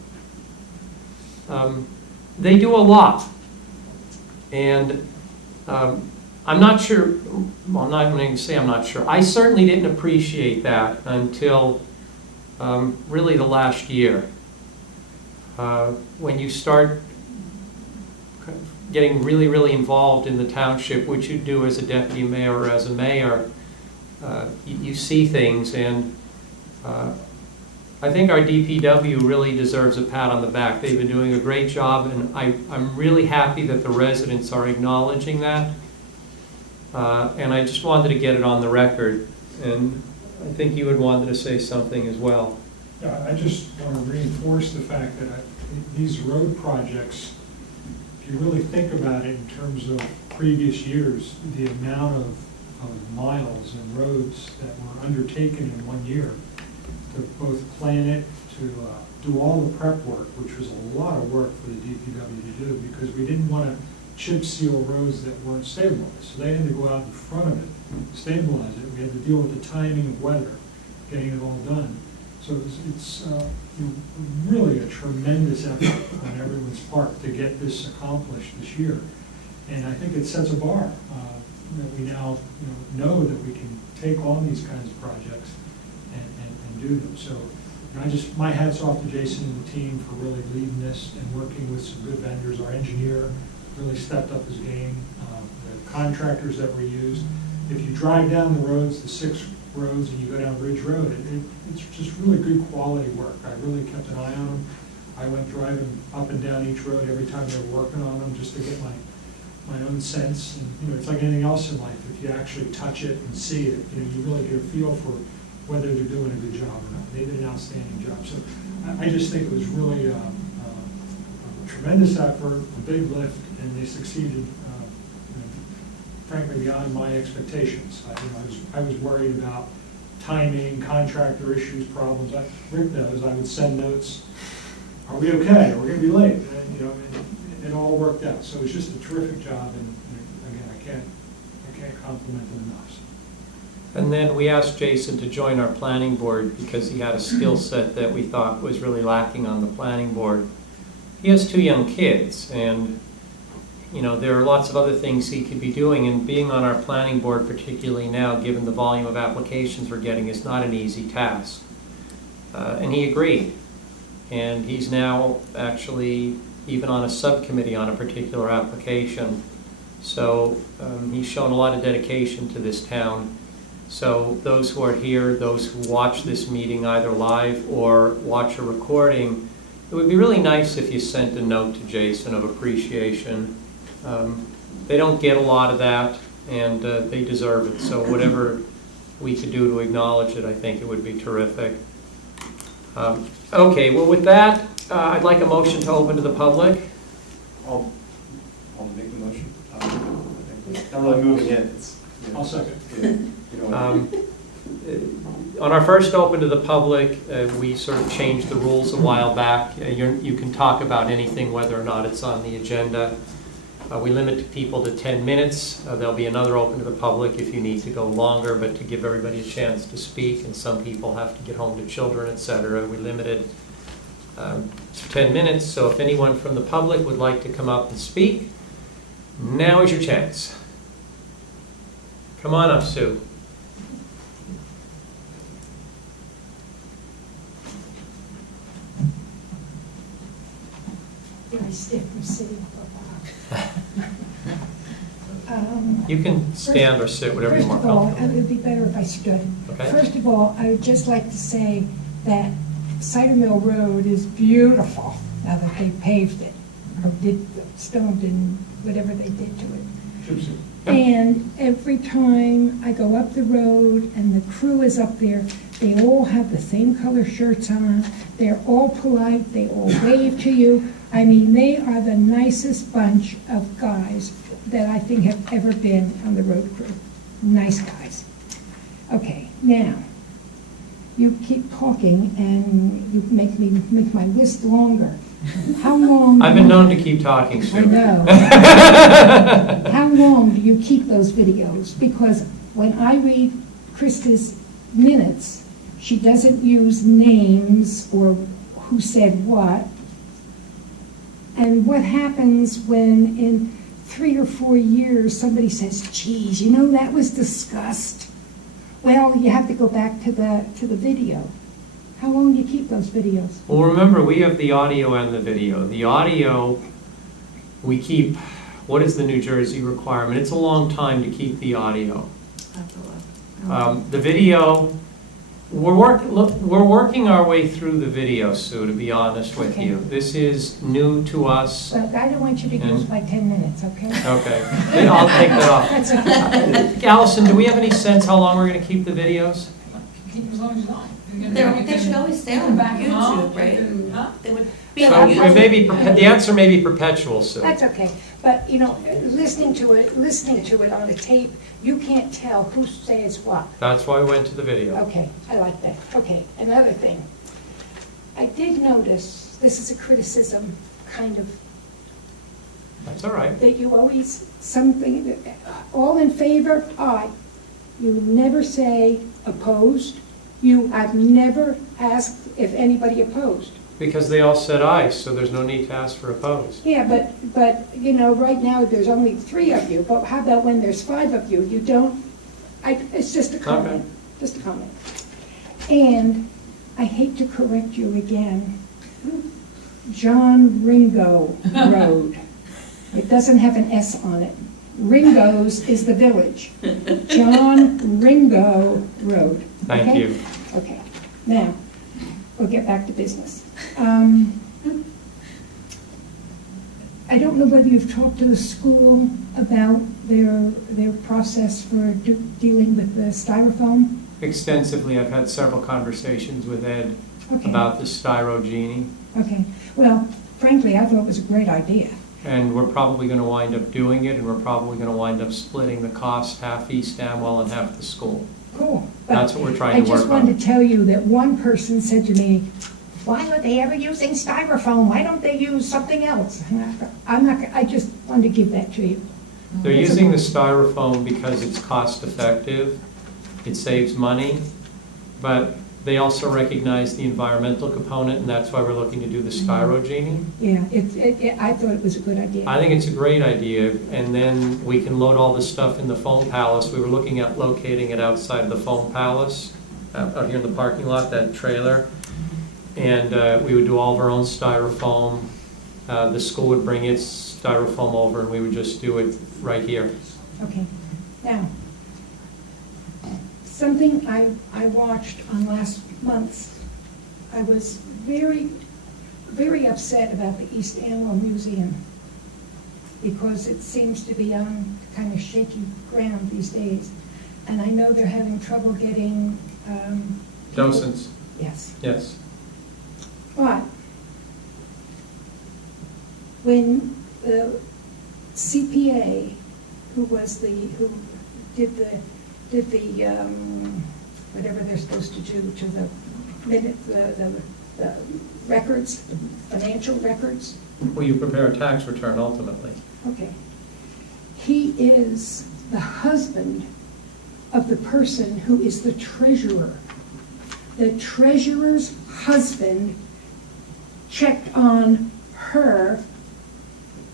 They do a lot. And I'm not sure, well, I'm not going to say I'm not sure. I certainly didn't appreciate that until really the last year. When you start getting really, really involved in the township, which you do as a deputy mayor or as a mayor, you see things, and I think our DPW really deserves a pat on the back. They've been doing a great job, and I'm really happy that the residents are acknowledging that. And I just wanted to get it on the record, and I think you had wanted to say something as well. Yeah, I just want to reinforce the fact that these road projects, if you really think about it in terms of previous years, the amount of miles and roads that were undertaken in 1 year to both plan it, to do all the prep work, which was a lot of work for the DPW to do, because we didn't want to chip seal roads that weren't stabilized. So they had to go out in front of it, stabilize it. We had to deal with the timing of weather, getting it all done. So it's really a tremendous effort on everyone's part to get this accomplished this year. And I think it sets a bar that we now know that we can take on these kinds of projects and do them. So my hat's off to Jason and the team for really leading this and working with some good vendors. Our engineer really stepped up his game. The contractors that were used. If you drive down the roads, the 6 roads, and you go down Ridge Road, it's just really good quality work. I really kept an eye on them. I went driving up and down each road every time they were working on them just to get my own sense. And it's like anything else in life. If you actually touch it and see it, you really get a feel for whether they're doing a good job or not. They did an outstanding job. So I just think it was really a tremendous effort, a big lift, and they succeeded, frankly, beyond my expectations. I was worried about timing, contractor issues, problems. Rick knows I would send notes. Are we okay? Are we going to be late? And it all worked out. So it was just a terrific job, and again, I can't compliment them enough. And then we asked Jason to join our planning board because he had a skill set that we thought was really lacking on the planning board. He has 2 young kids, and there are lots of other things he could be doing, and being on our planning board, particularly now, given the volume of applications we're getting, is not an easy task. And he agreed. And he's now actually even on a subcommittee on a particular application. So he's shown a lot of dedication to this town. So those who are here, those who watch this meeting either live or watch a recording, it would be really nice if you sent a note to Jason of appreciation. They don't get a lot of that, and they deserve it. So whatever we could do to acknowledge it, I think it would be terrific. Okay, well with that, I'd like a motion to open to the public. I'll make the motion. I'm really moving in. I'll second. On our first open to the public, we sort of changed the rules a while back. You can talk about anything, whether or not it's on the agenda. We limit people to 10 minutes. There'll be another open to the public if you need to go longer, but to give everybody a chance to speak, and some people have to get home to children, etc. We limited to 10 minutes, so if anyone from the public would like to come up and speak, now is your chance. Come on up, Sue. Very stiff from sitting for a while. You can stand or sit, whatever you're more First of all, comfortable. it would be better if I stood. Okay. First of all, I would just like to say that Cider Mill Road is beautiful now that they paved it, or did, stoned and whatever they did to it. Gypsy. And every time I go up the road and the crew is up there, they all have the same color shirts on. They're all polite. They all wave to you. I mean, they are the nicest bunch of guys that I think have ever been on the road crew. Nice guys. Okay, now, you keep talking and you make my list longer. How long? I've been known to keep talking, Sue. I know. How long do you keep those videos? Because when I read Krista's minutes, she doesn't use names or who said what. And what happens when in 3 or 4 years somebody says, geez, you know, that was discussed? Well, you have to go back to the video. How long do you keep those videos? Well, remember, we have the audio and the video. The audio, we keep, what is the New Jersey requirement? It's a long time to keep the audio. The video, we're working our way through the video, Sue, to be honest with you. This is new to us. Well, I don't want you to use my 10 minutes, okay? Okay, then I'll take that off. That's okay. Allison, do we have any sense how long we're going to keep the videos? Keep them as long as you like. They should always stay on YouTube, right? They would be So on it YouTube. may be, the answer may be perpetual, Sue. That's okay, but, you know, listening to it on a tape, you can't tell who says what. That's why we went to the video. Okay, I like that. Okay, another thing. I did notice, this is a criticism, kind of, That's all right. that you always, something, all in favor, aye. You never say opposed. I've never asked if anybody opposed. Because they all said aye, so there's no need to ask for opposed. Yeah, but, you know, right now, there's only 3 of you, but how about when there's 5 of you? You don't, it's just a comment, Okay. just a comment. And I hate to correct you again, John Ringo Road. It doesn't have an S on it. Ringo's is the village. John Ringo Road. Thank Okay? you. Okay, now, we'll get back to business. I don't know whether you've talked to the school about their process for dealing with the styrofoam? Extensively, I've had several conversations with Ed Okay. about the Styro Genie, Okay, well, frankly, I thought it was a great idea. and we're probably going to wind up doing it, and we're probably going to wind up splitting the cost, half East Amwell and half the school. Cool. That's what we're trying to I work just on. wanted to tell you that one person said to me, why are they ever using styrofoam? Why don't they use something else? And I just wanted to give that to you. They're using the Styrofoam because it's cost effective, it saves money, but they also recognize the environmental component, and that's why we're looking to do the Styro Genie. Yeah, I thought it was a good idea. I think it's a great idea, and then we can load all this stuff in the Foam Palace. We were looking at locating it outside of the Foam Palace, out here in the parking lot, that trailer. And we would do all of our own styrofoam. The school would bring its styrofoam over, and we would just do it right here. Okay, now, something I watched on last month's, I was very, very upset about the East Amwell Museum because it seems to be on kind of shaky ground these days. And I know they're having trouble getting people- Docents, Yes. yes. But when the CPA, who did the whatever they're supposed to do to the records, the financial records. Well, you prepare a tax return ultimately. Okay, He is the husband of the person who is the treasurer. The treasurer's husband checked on her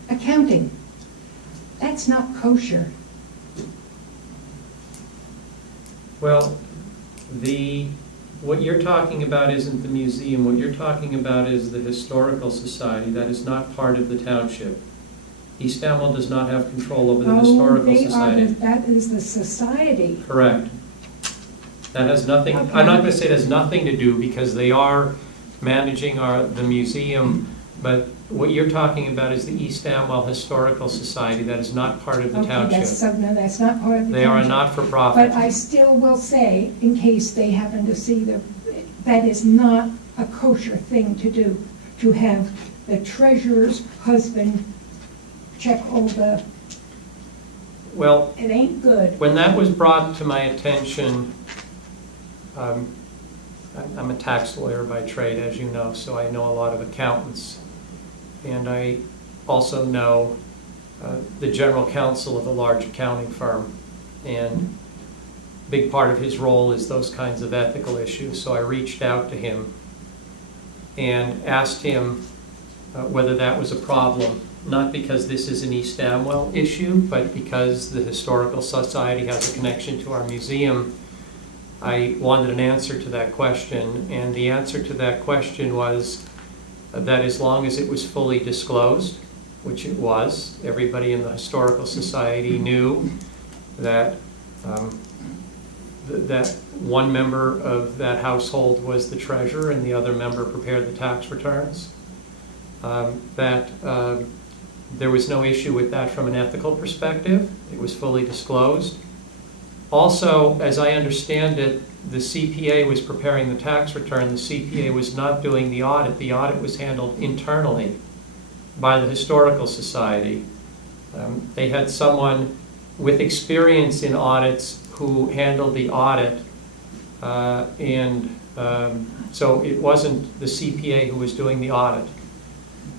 accounting. That's not kosher. Well, what you're talking about isn't the museum. What you're talking about is the Historical Society. That is not part of the township. East Amwell does not have control over the Historical Society. That is the society. Correct. That has nothing, I'm not going to say it has nothing to do, because they are managing the museum, but what you're talking about is the East Amwell Historical Society. That is not part of the township. No, that's not part of the township. They are a not-for-profit. But I still will say, in case they happen to see that is not a kosher thing to do, to have the treasurer's husband check all the, Well, it ain't good. when that was brought to my attention, I'm a tax lawyer by trade, as you know, so I know a lot of accountants. And I also know the general counsel of a large accounting firm. And a big part of his role is those kinds of ethical issues. So I reached out to him and asked him whether that was a problem, not because this is an East Amwell issue, but because the Historical Society has a connection to our museum. I wanted an answer to that question, and the answer to that question was that as long as it was fully disclosed, which it was, everybody in the Historical Society knew that that one member of that household was the treasurer and the other member prepared the tax returns, that there was no issue with that from an ethical perspective. It was fully disclosed. Also, as I understand it, the CPA was preparing the tax return. The CPA was not doing the audit. The audit was handled internally by the Historical Society. They had someone with experience in audits who handled the audit, so it wasn't the CPA who was doing the audit.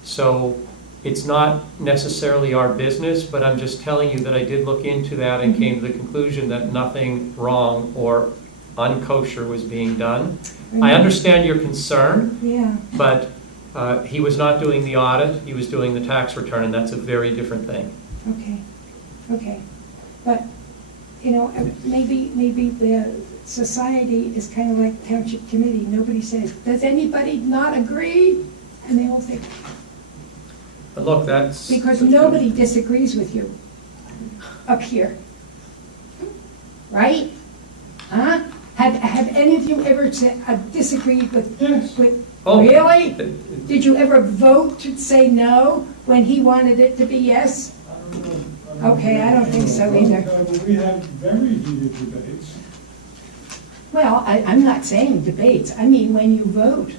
So it's not necessarily our business, but I'm just telling you that I did look into that and came to the conclusion that nothing wrong or unkosher was being done. I understand your concern, Yeah. but he was not doing the audit, he was doing the tax return, and that's a very different thing. Okay. But, you know, maybe the society is kind of like township committee. Nobody says, does anybody not agree? And they all say, But look, that's... because nobody disagrees with you up here. Right? Huh? Have any of you ever disagreed with... Yes. Oh. Really? Did you ever vote to say no when he wanted it to be yes? I don't know. Okay, I don't think so either. No, but we had very heated debates. Well, I'm not saying debates. I mean, when you vote,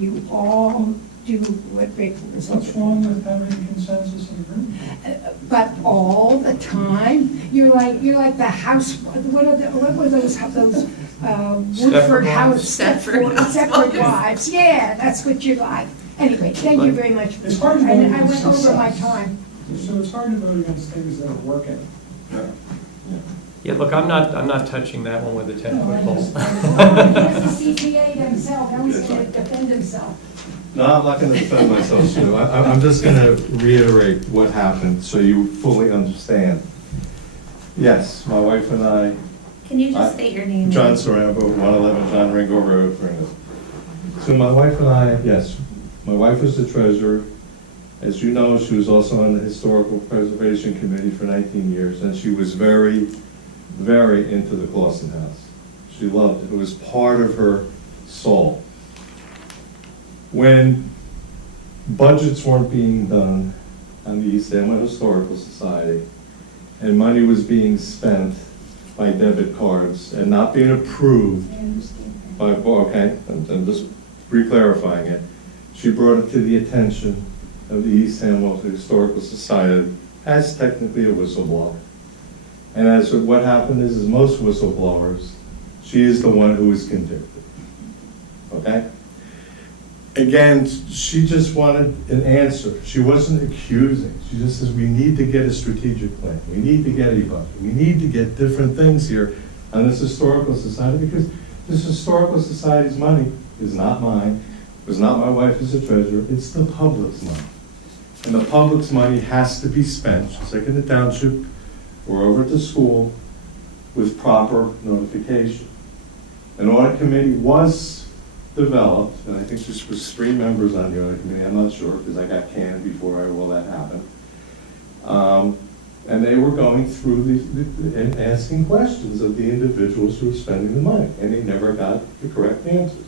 you all do what Rick was. What's wrong with having consensus and agreement? But all the time, you're like the house. What were those Woodford House Stepford wives? Yeah, that's what you like. Anyway, thank you very much. It's hard to vote I went against over success. my time. So it's hard to vote against things that are working. Yeah, look, I'm not touching that one with a 10-foot pole. Here's the CPA himself. Now he's going to defend himself. No, I'm not going to defend myself, Sue. I'm just going to reiterate what happened so you fully understand. Yes, my wife and I. Can you just state your name? John Sarambo, 111 John Ringo Road, Ringo. So my wife and I, yes, my wife was the treasurer. As you know, she was also on the Historical Preservation Committee for 19 years, and she was very, very into the Clausen House. She loved it. It was part of her soul. When budgets weren't being done on the East Amwell Historical Society, and money was being spent by debit cards and not being approved by, okay, I'm just re-clarifying it. She brought it to the attention of the East Amwell Historical Society as technically a whistleblower. And as what happened is most whistleblowers, she is the one who was convicted. Okay? again, she just wanted an answer. She wasn't accusing. She just says, we need to get a strategic plan. We need to get a budget. We need to get different things here on this historical society, because this historical society's money is not mine, was not my wife as a treasurer, it's the public's money. And the public's money has to be spent, just like in the township or over at the school, with proper notification. An audit committee was developed, and I think there was 3 members on the audit committee, I'm not sure, because I got canned before all that happened. And they were going through and asking questions of the individuals who were spending the money, and they never got the correct answers.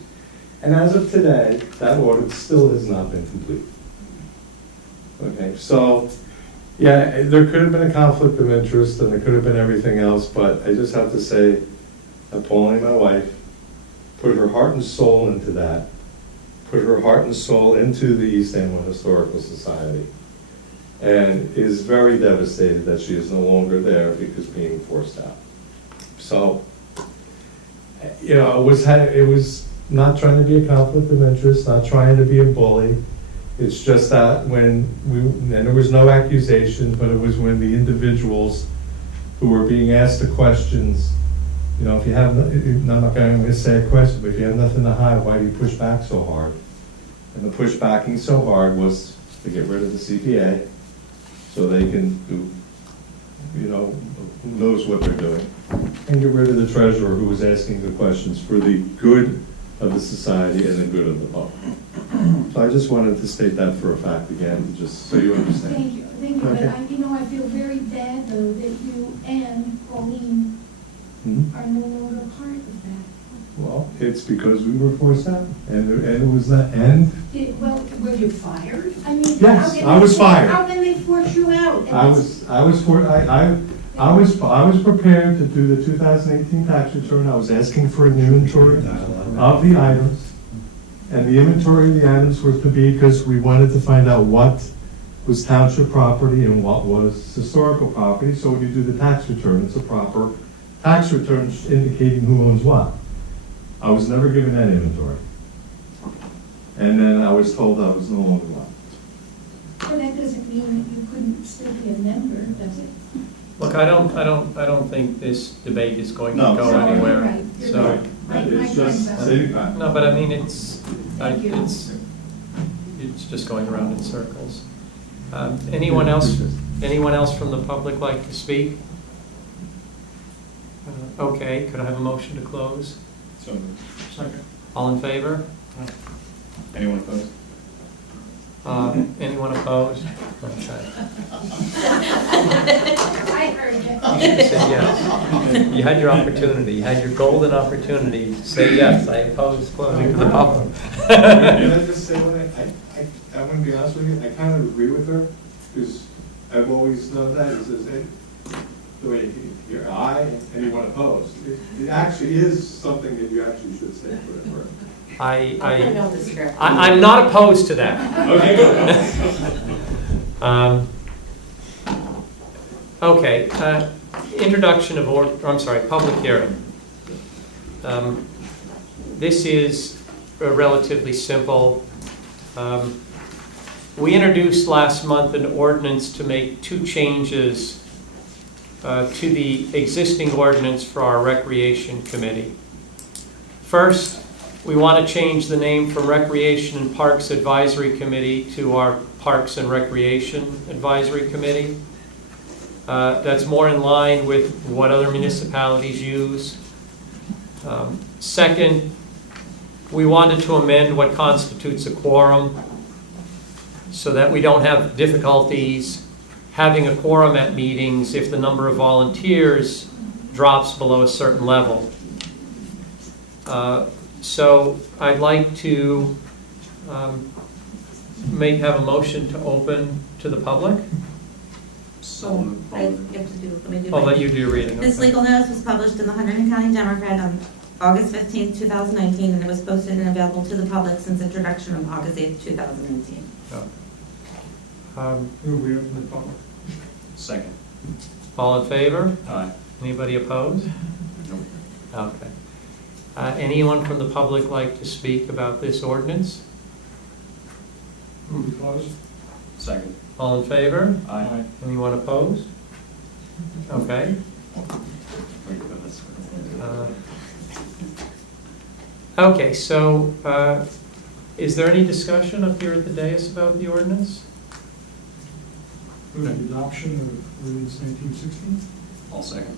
And as of today, that audit still has not been complete. Okay, so, yeah, there could have been a conflict of interest, and there could have been everything else, but I just have to say that Pauline, my wife, put her heart and soul into that, put her heart and soul into the East Amwell Historical Society, and is very devastated that she is no longer there because being forced out. So, you know, it was not trying to be a conflict of interest, not trying to be a bully. It's just that and there was no accusation, but it was when the individuals who were being asked the questions, you know, if you have, I'm not going to say a question, but if you have nothing to hide, why do you push back so hard? And the pushbacking so hard was to get rid of the CPA, so they can do, you know, who knows what they're doing, and get rid of the treasurer who was asking the questions for the good of the society and the good of the public. So I just wanted to state that for a fact again, just so you understand. Thank you, Okay. but I feel very bad though that you and Pauline are no longer part of that. Well, it's because we were forced out, and it was that, and Well, were you fired? I mean, Yes, I was fired. How can they force you out? I was prepared to do the 2018 tax return. I was asking for an inventory of the items, and the inventory of the items was to be because we wanted to find out what was township property and what was historical property. So when you do the tax return, it's a proper tax return indicating who owns what. I was never given that inventory, and then I was told I was no longer allowed. Well, that doesn't mean that you couldn't still be a member, does it? Look, I don't think this debate is going to No, go sorry. anywhere. You're right, you're So, right. It's just, no, but I mean, it's just going around in circles. Anyone else from the public like to speak? Okay, could I have a motion to close? So, second. All in favor? Anyone opposed? Anyone opposed? Okay. I heard you. You should have said yes. You had your opportunity, you had your golden opportunity to say yes, I oppose closing to the public. And I just say, I want to be honest with you, I kind of agree with her, because I've always done that. It says, hey, the way you're aye, anyone opposed. It actually is something that you actually should say for it. I'm not opposed to that. Okay, good. Okay, introduction of public hearing. This is relatively simple. We introduced last month an ordinance to make 2 changes to the existing ordinance for our Recreation Committee. First, we want to change the name from Recreation and Parks Advisory Committee to our Parks and Recreation Advisory Committee. That's more in line with what other municipalities use. Second, we wanted to amend what constitutes a quorum so that we don't have difficulties having a quorum at meetings if the number of volunteers drops below a certain level. So I'd like to have a motion to open to the public. I'll let you do your reading. This legal notice was published in the Hunterdon County Democrat on August 15th, 2019, and it was posted and available to the public since introduction on August 8th, 2019. Move we open the public. Second. All in favor? Aye. Anybody opposed? Nope. Okay. Anyone from the public like to speak about this ordinance? Move to close. Second. All in favor? Aye. Anyone opposed? Okay. Okay, so is there any discussion up here at the dais about the ordinance? Move the adoption of ordinance 1916. All second.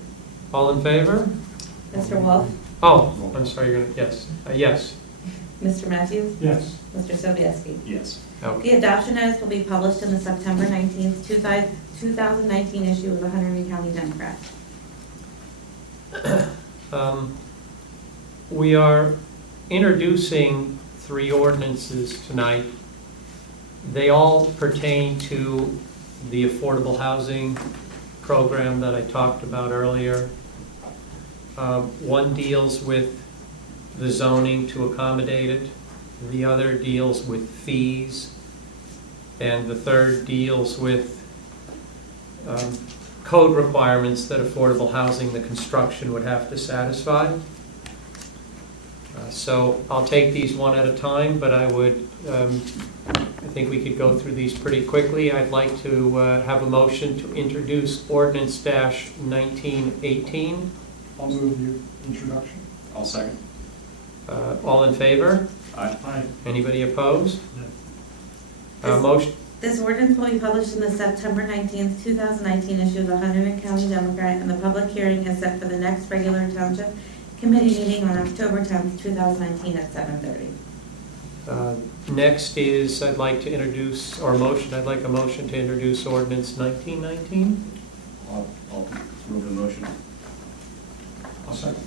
All in favor? Mr. Wolf? Oh, I'm sorry, you're gonna, yes, yes. Mr. Matthews? Yes. Mr. Sobieski? Yes. Okay. The adoption notice will be published in the September 19th, 2019 issue of the Hunterdon County Democrat. We are introducing 3 ordinances tonight. They all pertain to the affordable housing program that I talked about earlier. One deals with the zoning to accommodate it. The other deals with fees. And the third deals with code requirements that affordable housing, the construction, would have to satisfy. So I'll take these one at a time, but I would, I think we could go through these pretty quickly. I'd like to have a motion to introduce ordinance -1918. I'll move the introduction. All second. All in favor? Aye. Aye. Anybody opposed? This- Motion, This ordinance will be published in the September 19th, 2019 issue of the Hunterdon County Democrat, and the public hearing is set for the next regular township committee meeting on October 10th, 2019 at 7:30. next is, I'd like to introduce, or motion, I'd like a motion to introduce ordinance 1919. I'll move the motion. I'll second.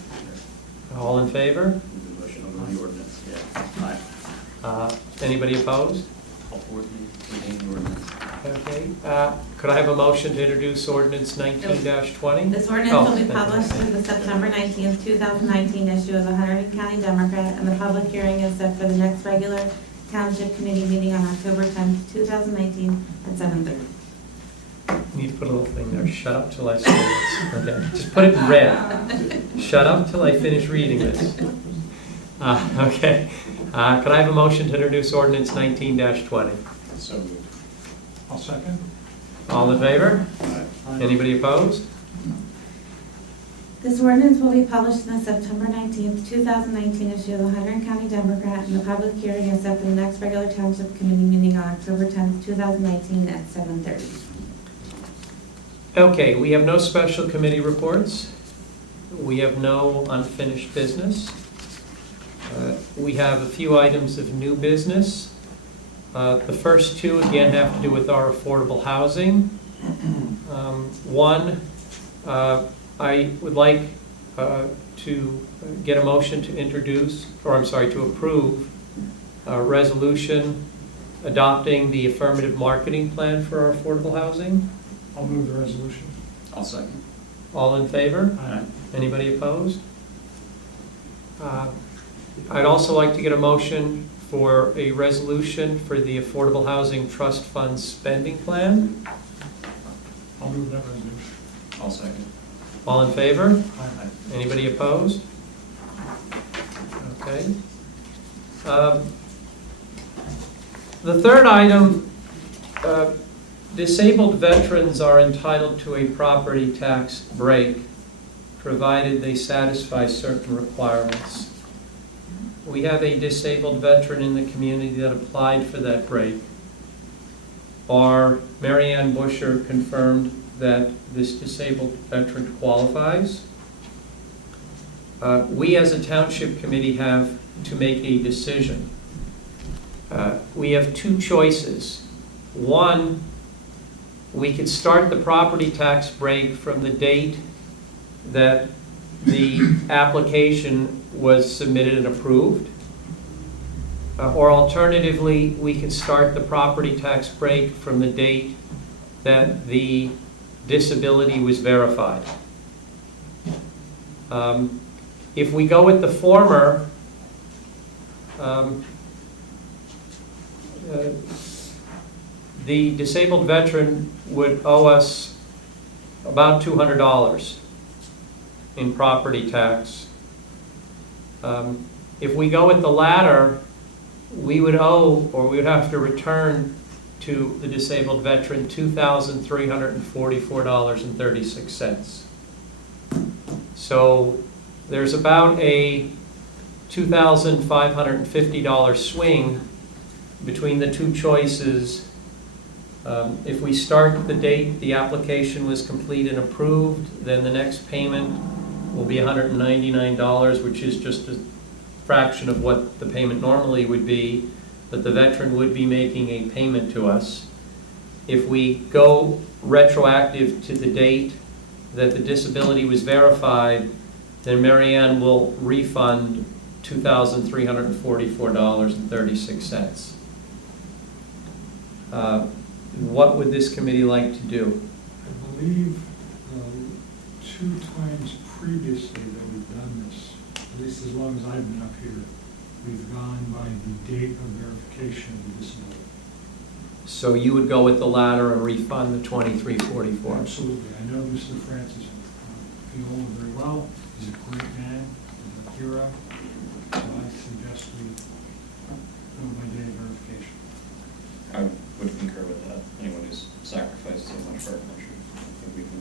All in favor? Move the motion over the ordinance. Yeah. Aye. Anybody opposed? All for the ordinance. Okay, could I have a motion to introduce ordinance 19-20? This ordinance Oh, will be thank you. published in the September 19th, 2019 issue of the Hunterdon County Democrat, and the public hearing is set for the next regular township committee meeting on October 10th, 2019 at 7:30. Need to put a little thing there, shut up till I say this. Okay, just put it in red. Shut up till I finish reading this. Okay, could I have a motion to introduce ordinance 19-20? So moved. I'll second. All in favor? Aye. Anybody opposed? This ordinance will be published in the September 19th, 2019 issue of the Hunterdon County Democrat, and the public hearing is set for the next regular township committee meeting on October 10th, 2019 at 7:30. Okay, we have no special committee reports. We have no unfinished business. We have a few items of new business. The first two, again, have to do with our affordable housing. One, I would like to get a motion to introduce, or I'm sorry, to approve a resolution adopting the affirmative marketing plan for our affordable housing. I'll move the resolution. I'll second. All in favor? Aye. Anybody opposed? I'd also like to get a motion for a resolution for the Affordable Housing Trust Fund spending plan. I'll move that resolution. I'll second. All in favor? Aye. Anybody opposed? Okay. The third item, disabled veterans are entitled to a property tax break, provided they satisfy certain requirements. We have a disabled veteran in the community that applied for that break. Our Mary Ann Busher confirmed that this disabled veteran qualifies. We as a township committee have to make a decision. We have two choices. One, we could start the property tax break from the date that the application was submitted and approved. Or alternatively, we can start the property tax break from the date that the disability was verified. If we go with the former, the disabled veteran would owe us about $200 in property tax. If we go with the latter, we would owe, or we would have to return to the disabled veteran $2,344.36. So there's about a $2,550 swing between the two choices. If we start the date the application was complete and approved, then the next payment will be $199, which is just a fraction of what the payment normally would be, but the veteran would be making a payment to us. If we go retroactive to the date that the disability was verified, then Marianne will refund $2,344.36. What would this committee like to do? I believe 2 times previously that we've done this, at least as long as I've been up here, we've gone by the date of verification of the disability. So you would go with the latter and refund the $2,344? Absolutely. I know Mr. Francis Fiola very well. He's a great man, he's a hero. So I suggest we go by date of verification. I would concur with that. Anyone who's sacrificed so much for our country, I think we can,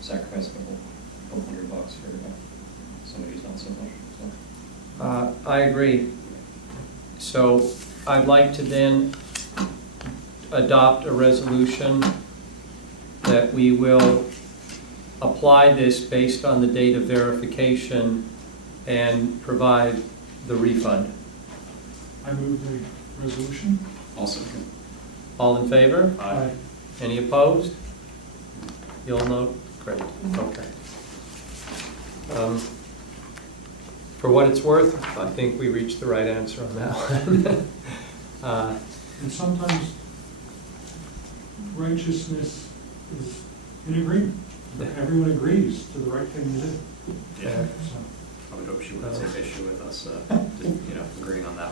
sacrifice a couple $100 for somebody who's not so much. So. I agree. So I'd like to then adopt a resolution that we will apply this based on the date of verification and provide the refund. I move the resolution. I'll second. All in favor? Aye. Any opposed? You'll note? Great, okay. For what it's worth, I think we reached the right answer on that one. And sometimes righteousness is in agreement. Everyone agrees to the right thing to do. Yeah. So, I would hope she wouldn't take issue with us, agreeing on that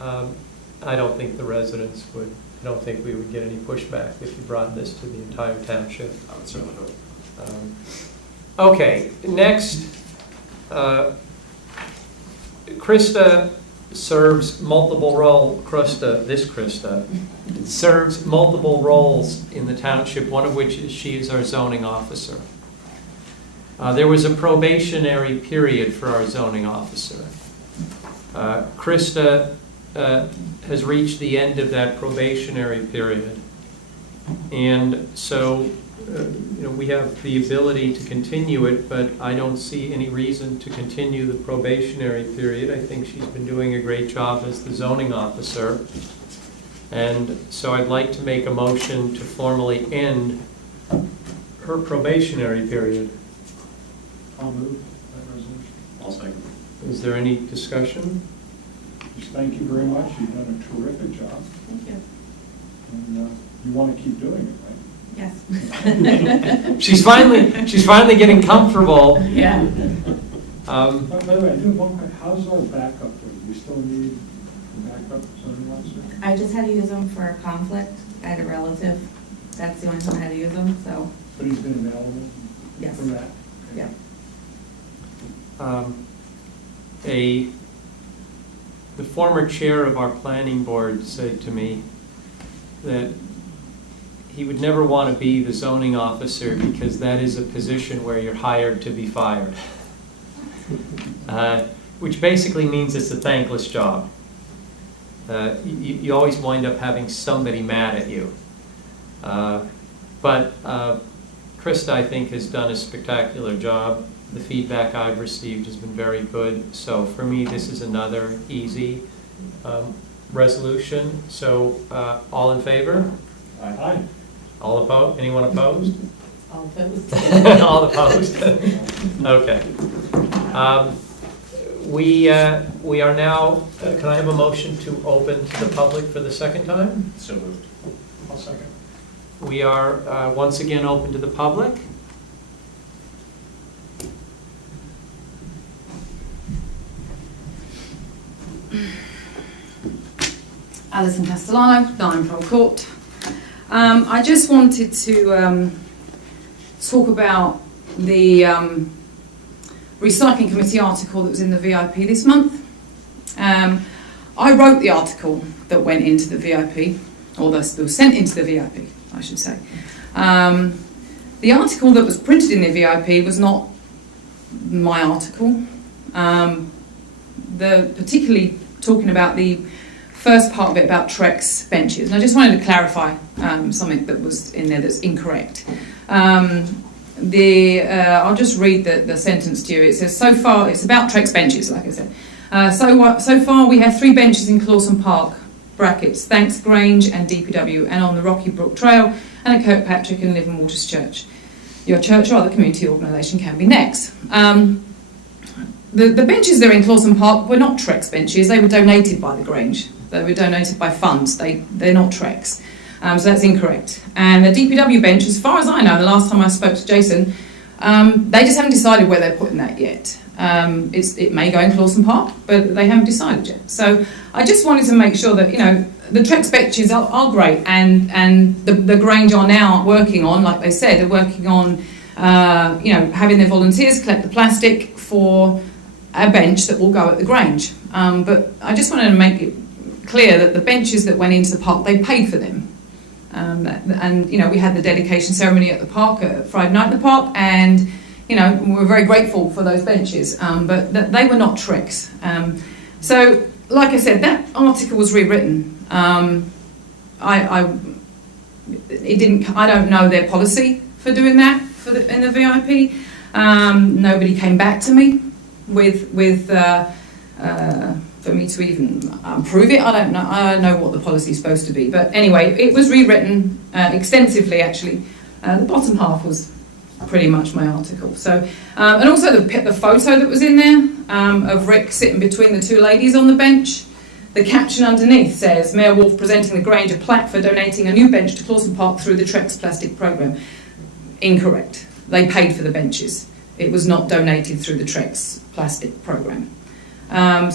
one. I don't think the residents would, I don't think we would get any pushback if you brought this to the entire township. I would certainly hope. Okay, next, Krista serves multiple roles, Krista serves multiple roles in the township, one of which is she is our zoning officer. There was a probationary period for our zoning officer. Krista has reached the end of that probationary period. And so, we have the ability to continue it, but I don't see any reason to continue the probationary period. I think she's been doing a great job as the zoning officer. And so I'd like to make a motion to formally end her probationary period. I'll move that resolution. I'll second. Is there any discussion? Just thank you very much. You've done a terrific job. Thank you. And you want to keep doing it, right? Yes. She's finally getting comfortable. Yeah. By the way, I do have one question. How's our backup? Do we still need a backup zoning officer? I just had to use them for a conflict. I had a relative. That's the only time I had to use them, so. But he's been available Yes. for that? Yeah. The former chair of our planning board said to me that he would never want to be the zoning officer because that is a position where you're hired to be fired. Which basically means it's a thankless job. You always wind up having somebody mad at you. But Krista, I think, has done a spectacular job. The feedback I've received has been very good. So for me, this is another easy resolution. So all in favor? Aye. All opposed? Anyone opposed? All opposed. All opposed? Okay. We are now, can I have a motion to open to the public for the second time? So moved. I'll second. We are once again open to the public. Alison Castellano, 9 Pearl Court. I just wanted to talk about the recycling committee article that was in the VIP this month. I wrote the article that went into the VIP, or that was sent into the VIP, I should say. The article that was printed in the VIP was not my article. Particularly talking about the first part of it about Trek's benches. And I just wanted to clarify something that was in there that's incorrect. I'll just read the sentence to you. It says, so far, it's about Trek's benches, like I said. So far, we have 3 benches in Clawson Park, brackets, Thanks Grange and DPW, and on the Rocky Brook Trail, and at Kirkpatrick and Living Waters Church. Your church or other community organisation can be next. The benches that are in Clawson Park were not Trek's benches. They were donated by the Grange. They were donated by funds. They're not Trek's. So that's incorrect. And the DPW bench, as far as I know, the last time I spoke to Jason, they just haven't decided where they're putting that yet. It may go in Clawson Park, but they haven't decided yet. So I just wanted to make sure that, the Trek's benches are great, and the Grange are now working on, like they said, they're working on, having their volunteers collect the plastic for a bench that will go at the Grange. But I just wanted to make it clear that the benches that went into the park, they paid for them. We had the dedication ceremony at the park, Friday night in the park, and, we were very grateful for those benches, but they were not Trek's. So, like I said, that article was rewritten. I don't know their policy for doing that in the VIP. Nobody came back to me for me to even prove it. I don't know what the policy is supposed to be. But anyway, it was rewritten extensively, actually. The bottom half was pretty much my article. So, and also the photo that was in there of Rick sitting between the 2 ladies on the bench. The caption underneath says, Mayor Wolf presenting the Grange a plaque for donating a new bench to Clawson Park through the Trek's plastic programme. Incorrect. They paid for the benches. It was not donated through the Trek's plastic programme. From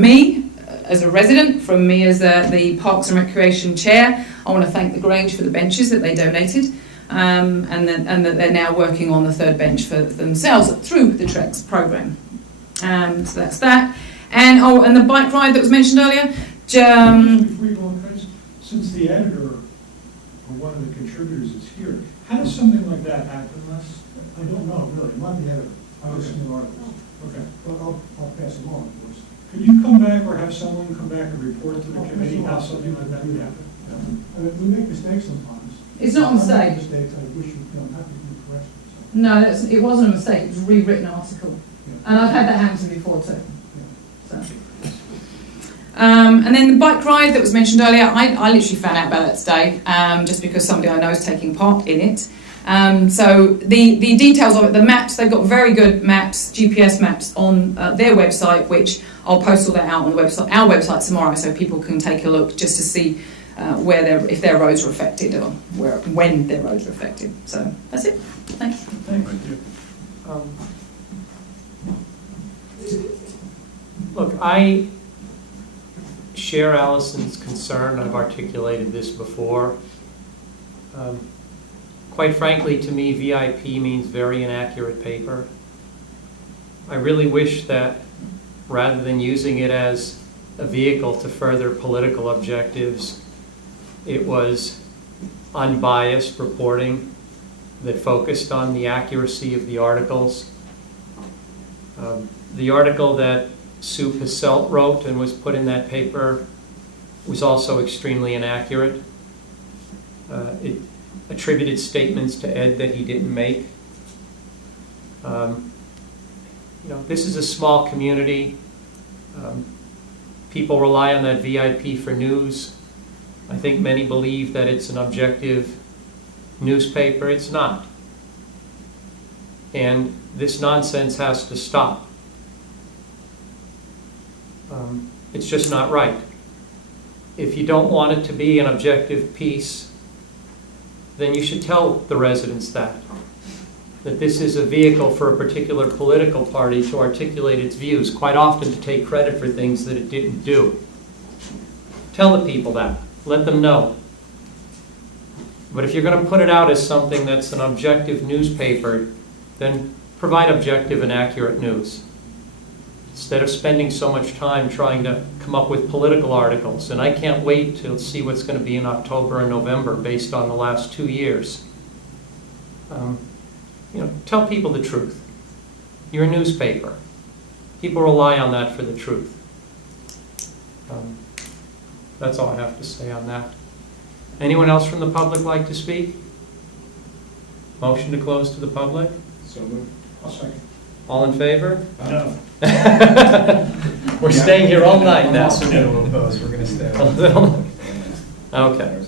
me as a resident, from me as the Parks and Recreation Chair, I want to thank the Grange for the benches that they donated, and that they're now working on the 3rd bench for themselves through the Trek's programme. So that's that. And the bike ride that was mentioned earlier. Before you go on, Chris, since the editor or one of the contributors is here, how does something like that happen, Les? I don't know, really, I'm not the editor. I was in the articles. Okay. But I'll pass it on, of course. Can you come back or have someone come back and report to the committee how something like that would happen? I mean, we make mistakes sometimes. It's not a mistake. I make mistakes, I wish you don't have to be corrected. So. No, it wasn't a mistake. It was a rewritten article. Yeah. And I've had that happen to me before too. So. And then the bike ride that was mentioned earlier, I literally found out about that today, just because somebody I know is taking part in it. So the details of it, the maps, they've got very good maps, GPS maps on their website, which I'll post all that out on the website, our website tomorrow, so people can take a look just to see if their roads are affected or when their roads are affected. So that's it. Thanks. Thank you. Look, I share Allison's concern. I've articulated this before. Quite frankly, to me, VIP means very inaccurate paper. I really wish that rather than using it as a vehicle to further political objectives, it was unbiased reporting that focused on the accuracy of the articles. The article that Sue Passelt wrote and was put in that paper was also extremely inaccurate. It attributed statements to Ed that he didn't make. This is a small community. People rely on that VIP for news. I think many believe that it's an objective newspaper. It's not. And this nonsense has to stop. It's just not right. If you don't want it to be an objective piece, then you should tell the residents that this is a vehicle for a particular political party to articulate its views, quite often to take credit for things that it didn't do. Tell the people that. Let them know. But if you're going to put it out as something that's an objective newspaper, then provide objective and accurate news. instead of spending so much time trying to come up with political articles. And I can't wait to see what's going to be in October and November based on the last 2 years. Tell people the truth. You're a newspaper. People rely on that for the truth. That's all I have to say on that. Anyone else from the public like to speak? Motion to close to the public? So moved. I'll second. All in favor? No. We're staying here all night now. I'm also going to oppose. We're going to stay. Okay.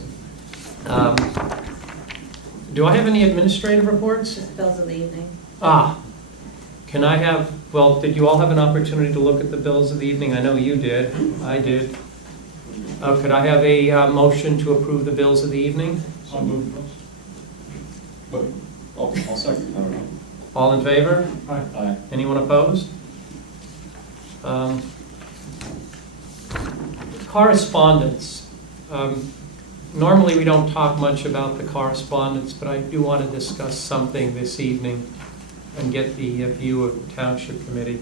Do I have any administrative reports? Just bills of the evening. Can I have, well, did you all have an opportunity to look at the bills of the evening? I know you did. I did. Could I have a motion to approve the bills of the evening? I'll move. But I'll second, I don't know. All in favor? Aye. Anyone opposed? Correspondence. Normally we don't talk much about the correspondence, but I do want to discuss something this evening and get the view of the Township Committee.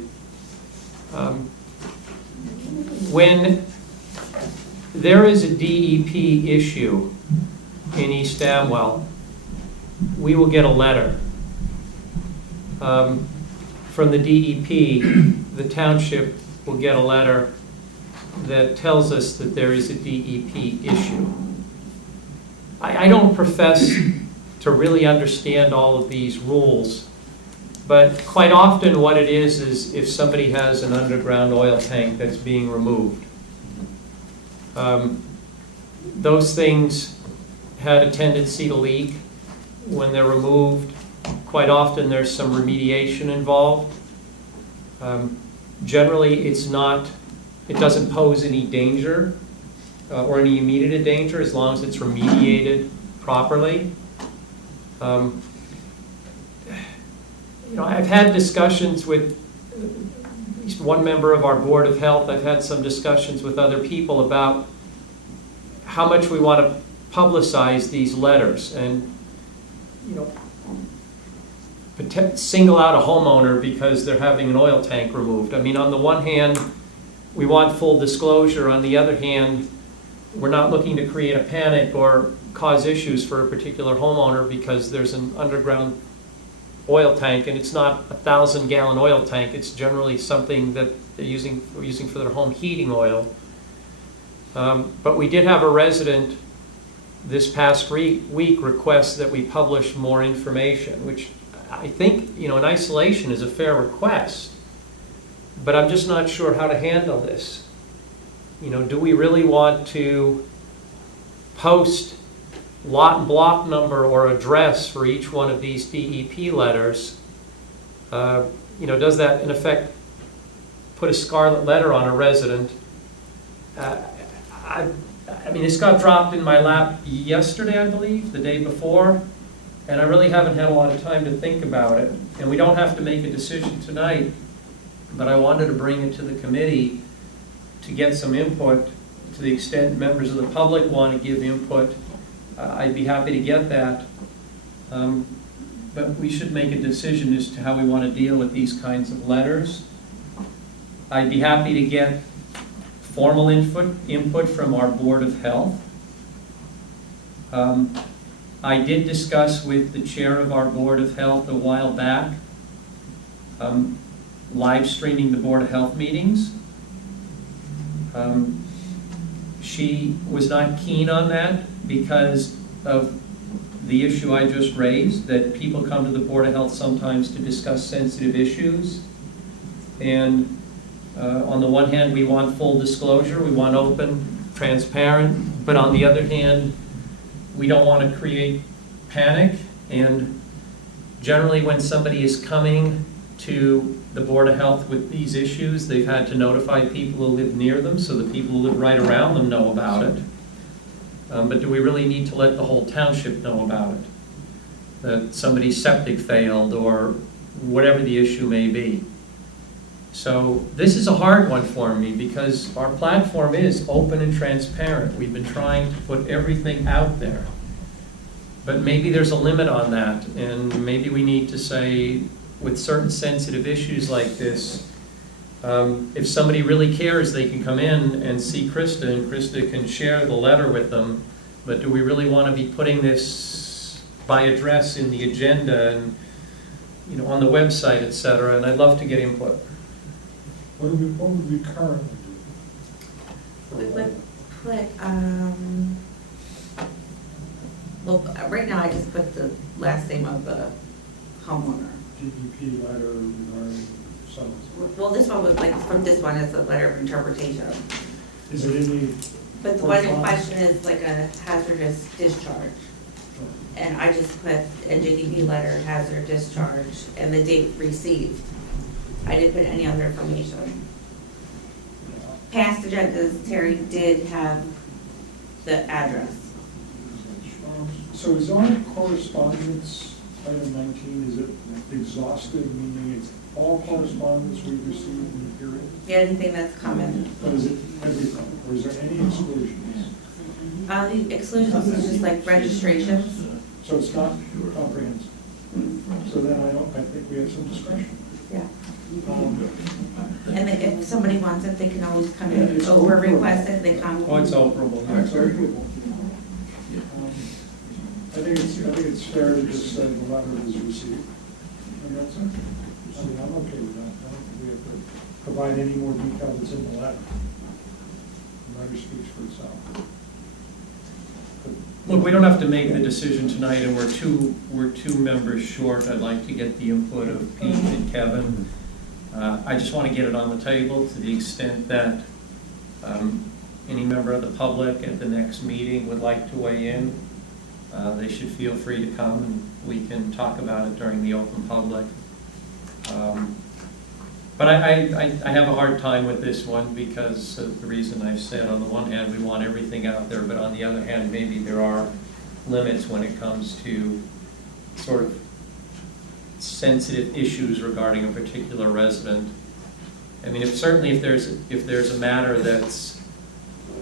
When there is a DEP issue in East Amwell, we will get a letter from the DEP. The township will get a letter that tells us that there is a DEP issue. I don't profess to really understand all of these rules, but quite often what it is if somebody has an underground oil tank that's being removed. Those things had a tendency to leak. When they're removed, quite often there's some remediation involved. Generally, it doesn't pose any danger or any immediate danger as long as it's remediated properly. I've had discussions with at least one member of our Board of Health. I've had some discussions with other people about how much we want to publicize these letters and single out a homeowner because they're having an oil tank removed. I mean, on the one hand, we want full disclosure. On the other hand, we're not looking to create a panic or cause issues for a particular homeowner because there's an underground oil tank, and it's not a 1,000-gallon oil tank. It's generally something that they're using for their home heating oil. But we did have a resident this past week request that we publish more information, which I think, in isolation is a fair request. But I'm just not sure how to handle this. Do we really want to post lot and block number or address for each one of these DEP letters? Does that, in effect, put a scarlet letter on a resident? I mean, this got dropped in my lap yesterday, I believe, the day before, and I really haven't had a lot of time to think about it. And we don't have to make a decision tonight, but I wanted to bring it to the committee to get some input. To the extent members of the public want to give input, I'd be happy to get that. But we should make a decision as to how we want to deal with these kinds of letters. I'd be happy to get formal input from our Board of Health. I did discuss with the chair of our Board of Health a while back live streaming the Board of Health meetings. She was not keen on that because of the issue I just raised, that people come to the Board of Health sometimes to discuss sensitive issues. And on the one hand, we want full disclosure, we want open, transparent, but on the other hand, we don't want to create panic. And generally when somebody is coming to the Board of Health with these issues, they've had to notify people who live near them so the people who live right around them know about it. But do we really need to let the whole township know about it? That somebody's septic failed or whatever the issue may be. So this is a hard one for me because our platform is open and transparent. We've been trying to put everything out there. But maybe there's a limit on that, and maybe we need to say, with certain sensitive issues like this, If somebody really cares, they can come in and see Krista, and Krista can share the letter with them. But do we really want to be putting this by address in the agenda and, you know, on the website, et cetera? And I'd love to get input. What would we currently do? We would put, well, right now I just put the last name of the homeowner. DEP letter regarding someone's. Well, this one was like, from this one is a letter of interpretation. Is it in the? But the one in question is like a hazardous discharge. And I just put a JDP letter, hazard discharge, and the date received. I didn't put any other information. Past agendas, Terry did have the address. So is our correspondence, item 19, is it exhaustive, meaning it's all correspondence we've received in the period? Yeah, anything that's common. Or is it everything, or is there any exclusions? The exclusions is just like registrations. So it's not comprehensive? So then I think we have some discretion. Yeah. And then if somebody wants it, they can always come Yeah, in, it's over open. request it, they come. Oh, it's operable. That's very good. I think it's fair to just say the letter is received. And that's it. I mean, I'm okay with that. I don't think we have to provide any more detail that's in the letter. The letter speaks for itself. Look, we don't have to make the decision tonight, and we're two members short. I'd like to get the input of Pete and Kevin. I just want to get it on the table to the extent that any member of the public at the next meeting would like to weigh in. They should feel free to come, and we can talk about it during the open public. But I have a hard time with this one because of the reason I've said. On the one hand, we want everything out there, but on the other hand, maybe there are limits when it comes to sort of sensitive issues regarding a particular resident. I mean, certainly if there's a matter that's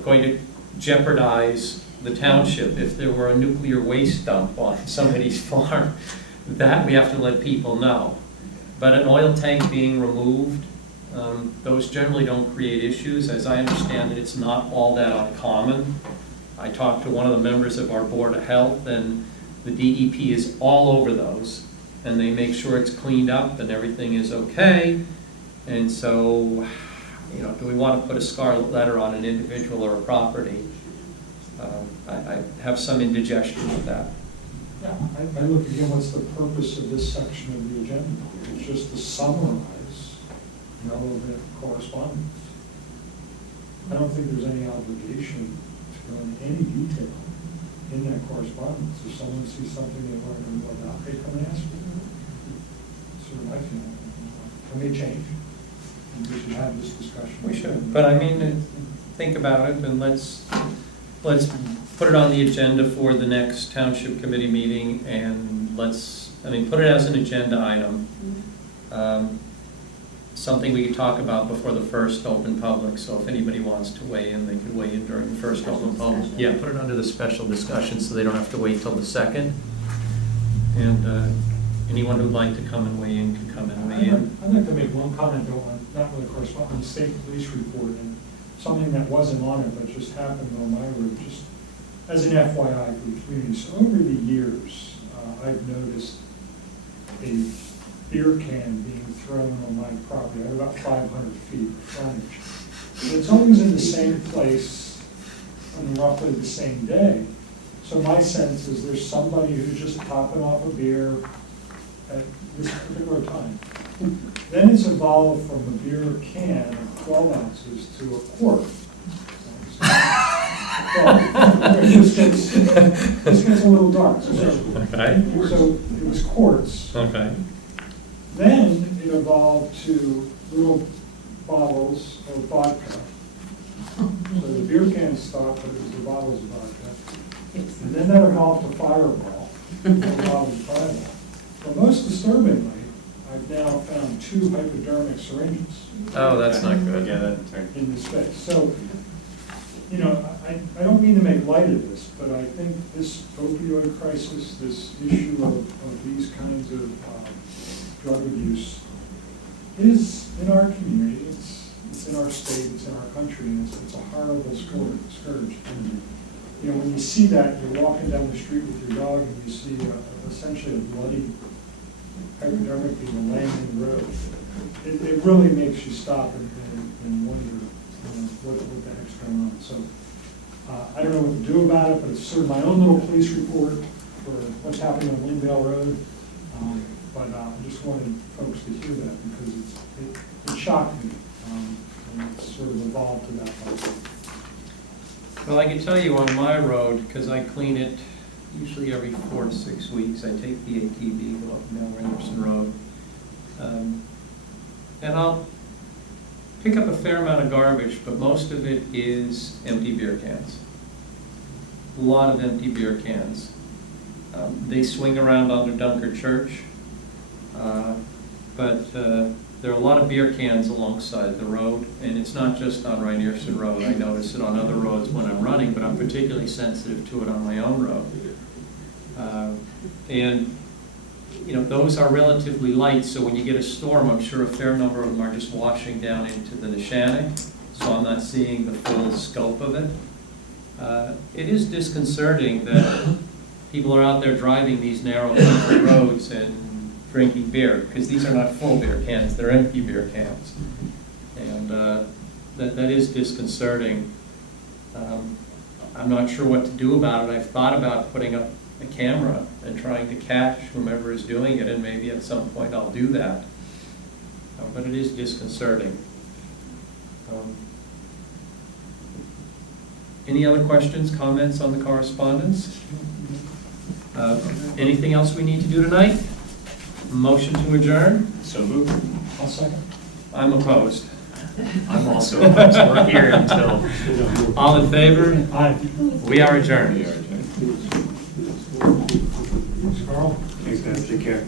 going to jeopardize the township, if there were a nuclear waste dump on somebody's farm, that we have to let people know. But an oil tank being removed, those generally don't create issues. As I understand it, it's not all that uncommon. I talked to one of the members of our Board of Health, and the DEP is all over those, and they make sure it's cleaned up and everything is okay. And so, you know, do we want to put a scarlet letter on an individual or a property? I have some indigestion with that. Yeah, I look again, what's the purpose of this section of the agenda? It's just to summarize relevant correspondence. I don't think there's any obligation to go into any detail in that correspondence. If someone sees something they want to know more about, they come and ask me. Sort of my feeling. It may change, and we should have this discussion. We should, but I mean, think about it, and let's put it on the agenda for the next township committee meeting, and put it as an agenda item. Something we could talk about before the first open public, so if anybody wants to weigh in, they could weigh in during the first open public. Yeah, put it under the special discussion so they don't have to wait till the second. And anyone who'd like to come and weigh in can come and weigh in. I'd like to make one comment though, on, not really correspondence, on the state police report, and something that wasn't on it, but just happened on my route, just as an FYI for the community. So over the years, I've noticed a beer can being thrown on my property. I have about 500 feet of frontage. And it's always in the same place on roughly the same day. So my sense is there's somebody who's just topping off a beer at this particular time. Then it's evolved from a beer can of 12 ounces to a quart. Well, this gets a little dark. Okay. So it was quarts. Okay. Then it evolved to little bottles of vodka. So the beer can stopped, but it was the bottles of vodka. And then that evolved to Fireball, the bottles of Fireball. But most disturbingly, I've now found 2 hypodermic syringes. Oh, that's not good. Yeah, that's right. In the space. So, you know, I don't mean to make light of this, but I think this opioid crisis, this issue of these kinds of drug abuse, is in our community, it's in our state, it's in our country, and it's a horrible scourge. And, you know, when you see that, you're walking down the street with your dog and you see essentially a bloody hypodermic needle laying in the road, it really makes you stop and wonder, you know, what the heck's going on. So I don't know what to do about it, but it's sort of my own little police report for what's happening on Windale Road. But I just wanted folks to hear that because it shocked me, and it's sort of evolved to that point. Well, I can tell you on my road, because I clean it usually every 4 to 6 weeks, I take the ATV, go up and down Anderson Road. And I'll pick up a fair amount of garbage, but most of it is empty beer cans. A lot of empty beer cans. They swing around under Dunker Church, but there are a lot of beer cans alongside the road, and it's not just on Rynearson Road. I notice it on other roads when I'm running, but I'm particularly sensitive to it on my own road. And you know, those are relatively light, so when you get a storm, I'm sure a fair number of them are just washing down into the Neshannock, so I'm not seeing the full scope of it. It is disconcerting that people are out there driving these narrow country roads and drinking beer, because these are not full beer cans, they're empty beer cans. And that is disconcerting. I'm not sure what to do about it. I've thought about putting up a camera and trying to catch whomever is doing it, and maybe at some point I'll do that. But it is disconcerting. Any other questions, comments on the correspondence? Anything else we need to do tonight? Motion to adjourn? So moved. I'll second. I'm opposed. I'm also opposed. We're here until. All in favor? Aye. We are adjourned. Carl? Thanks, guys. Take care.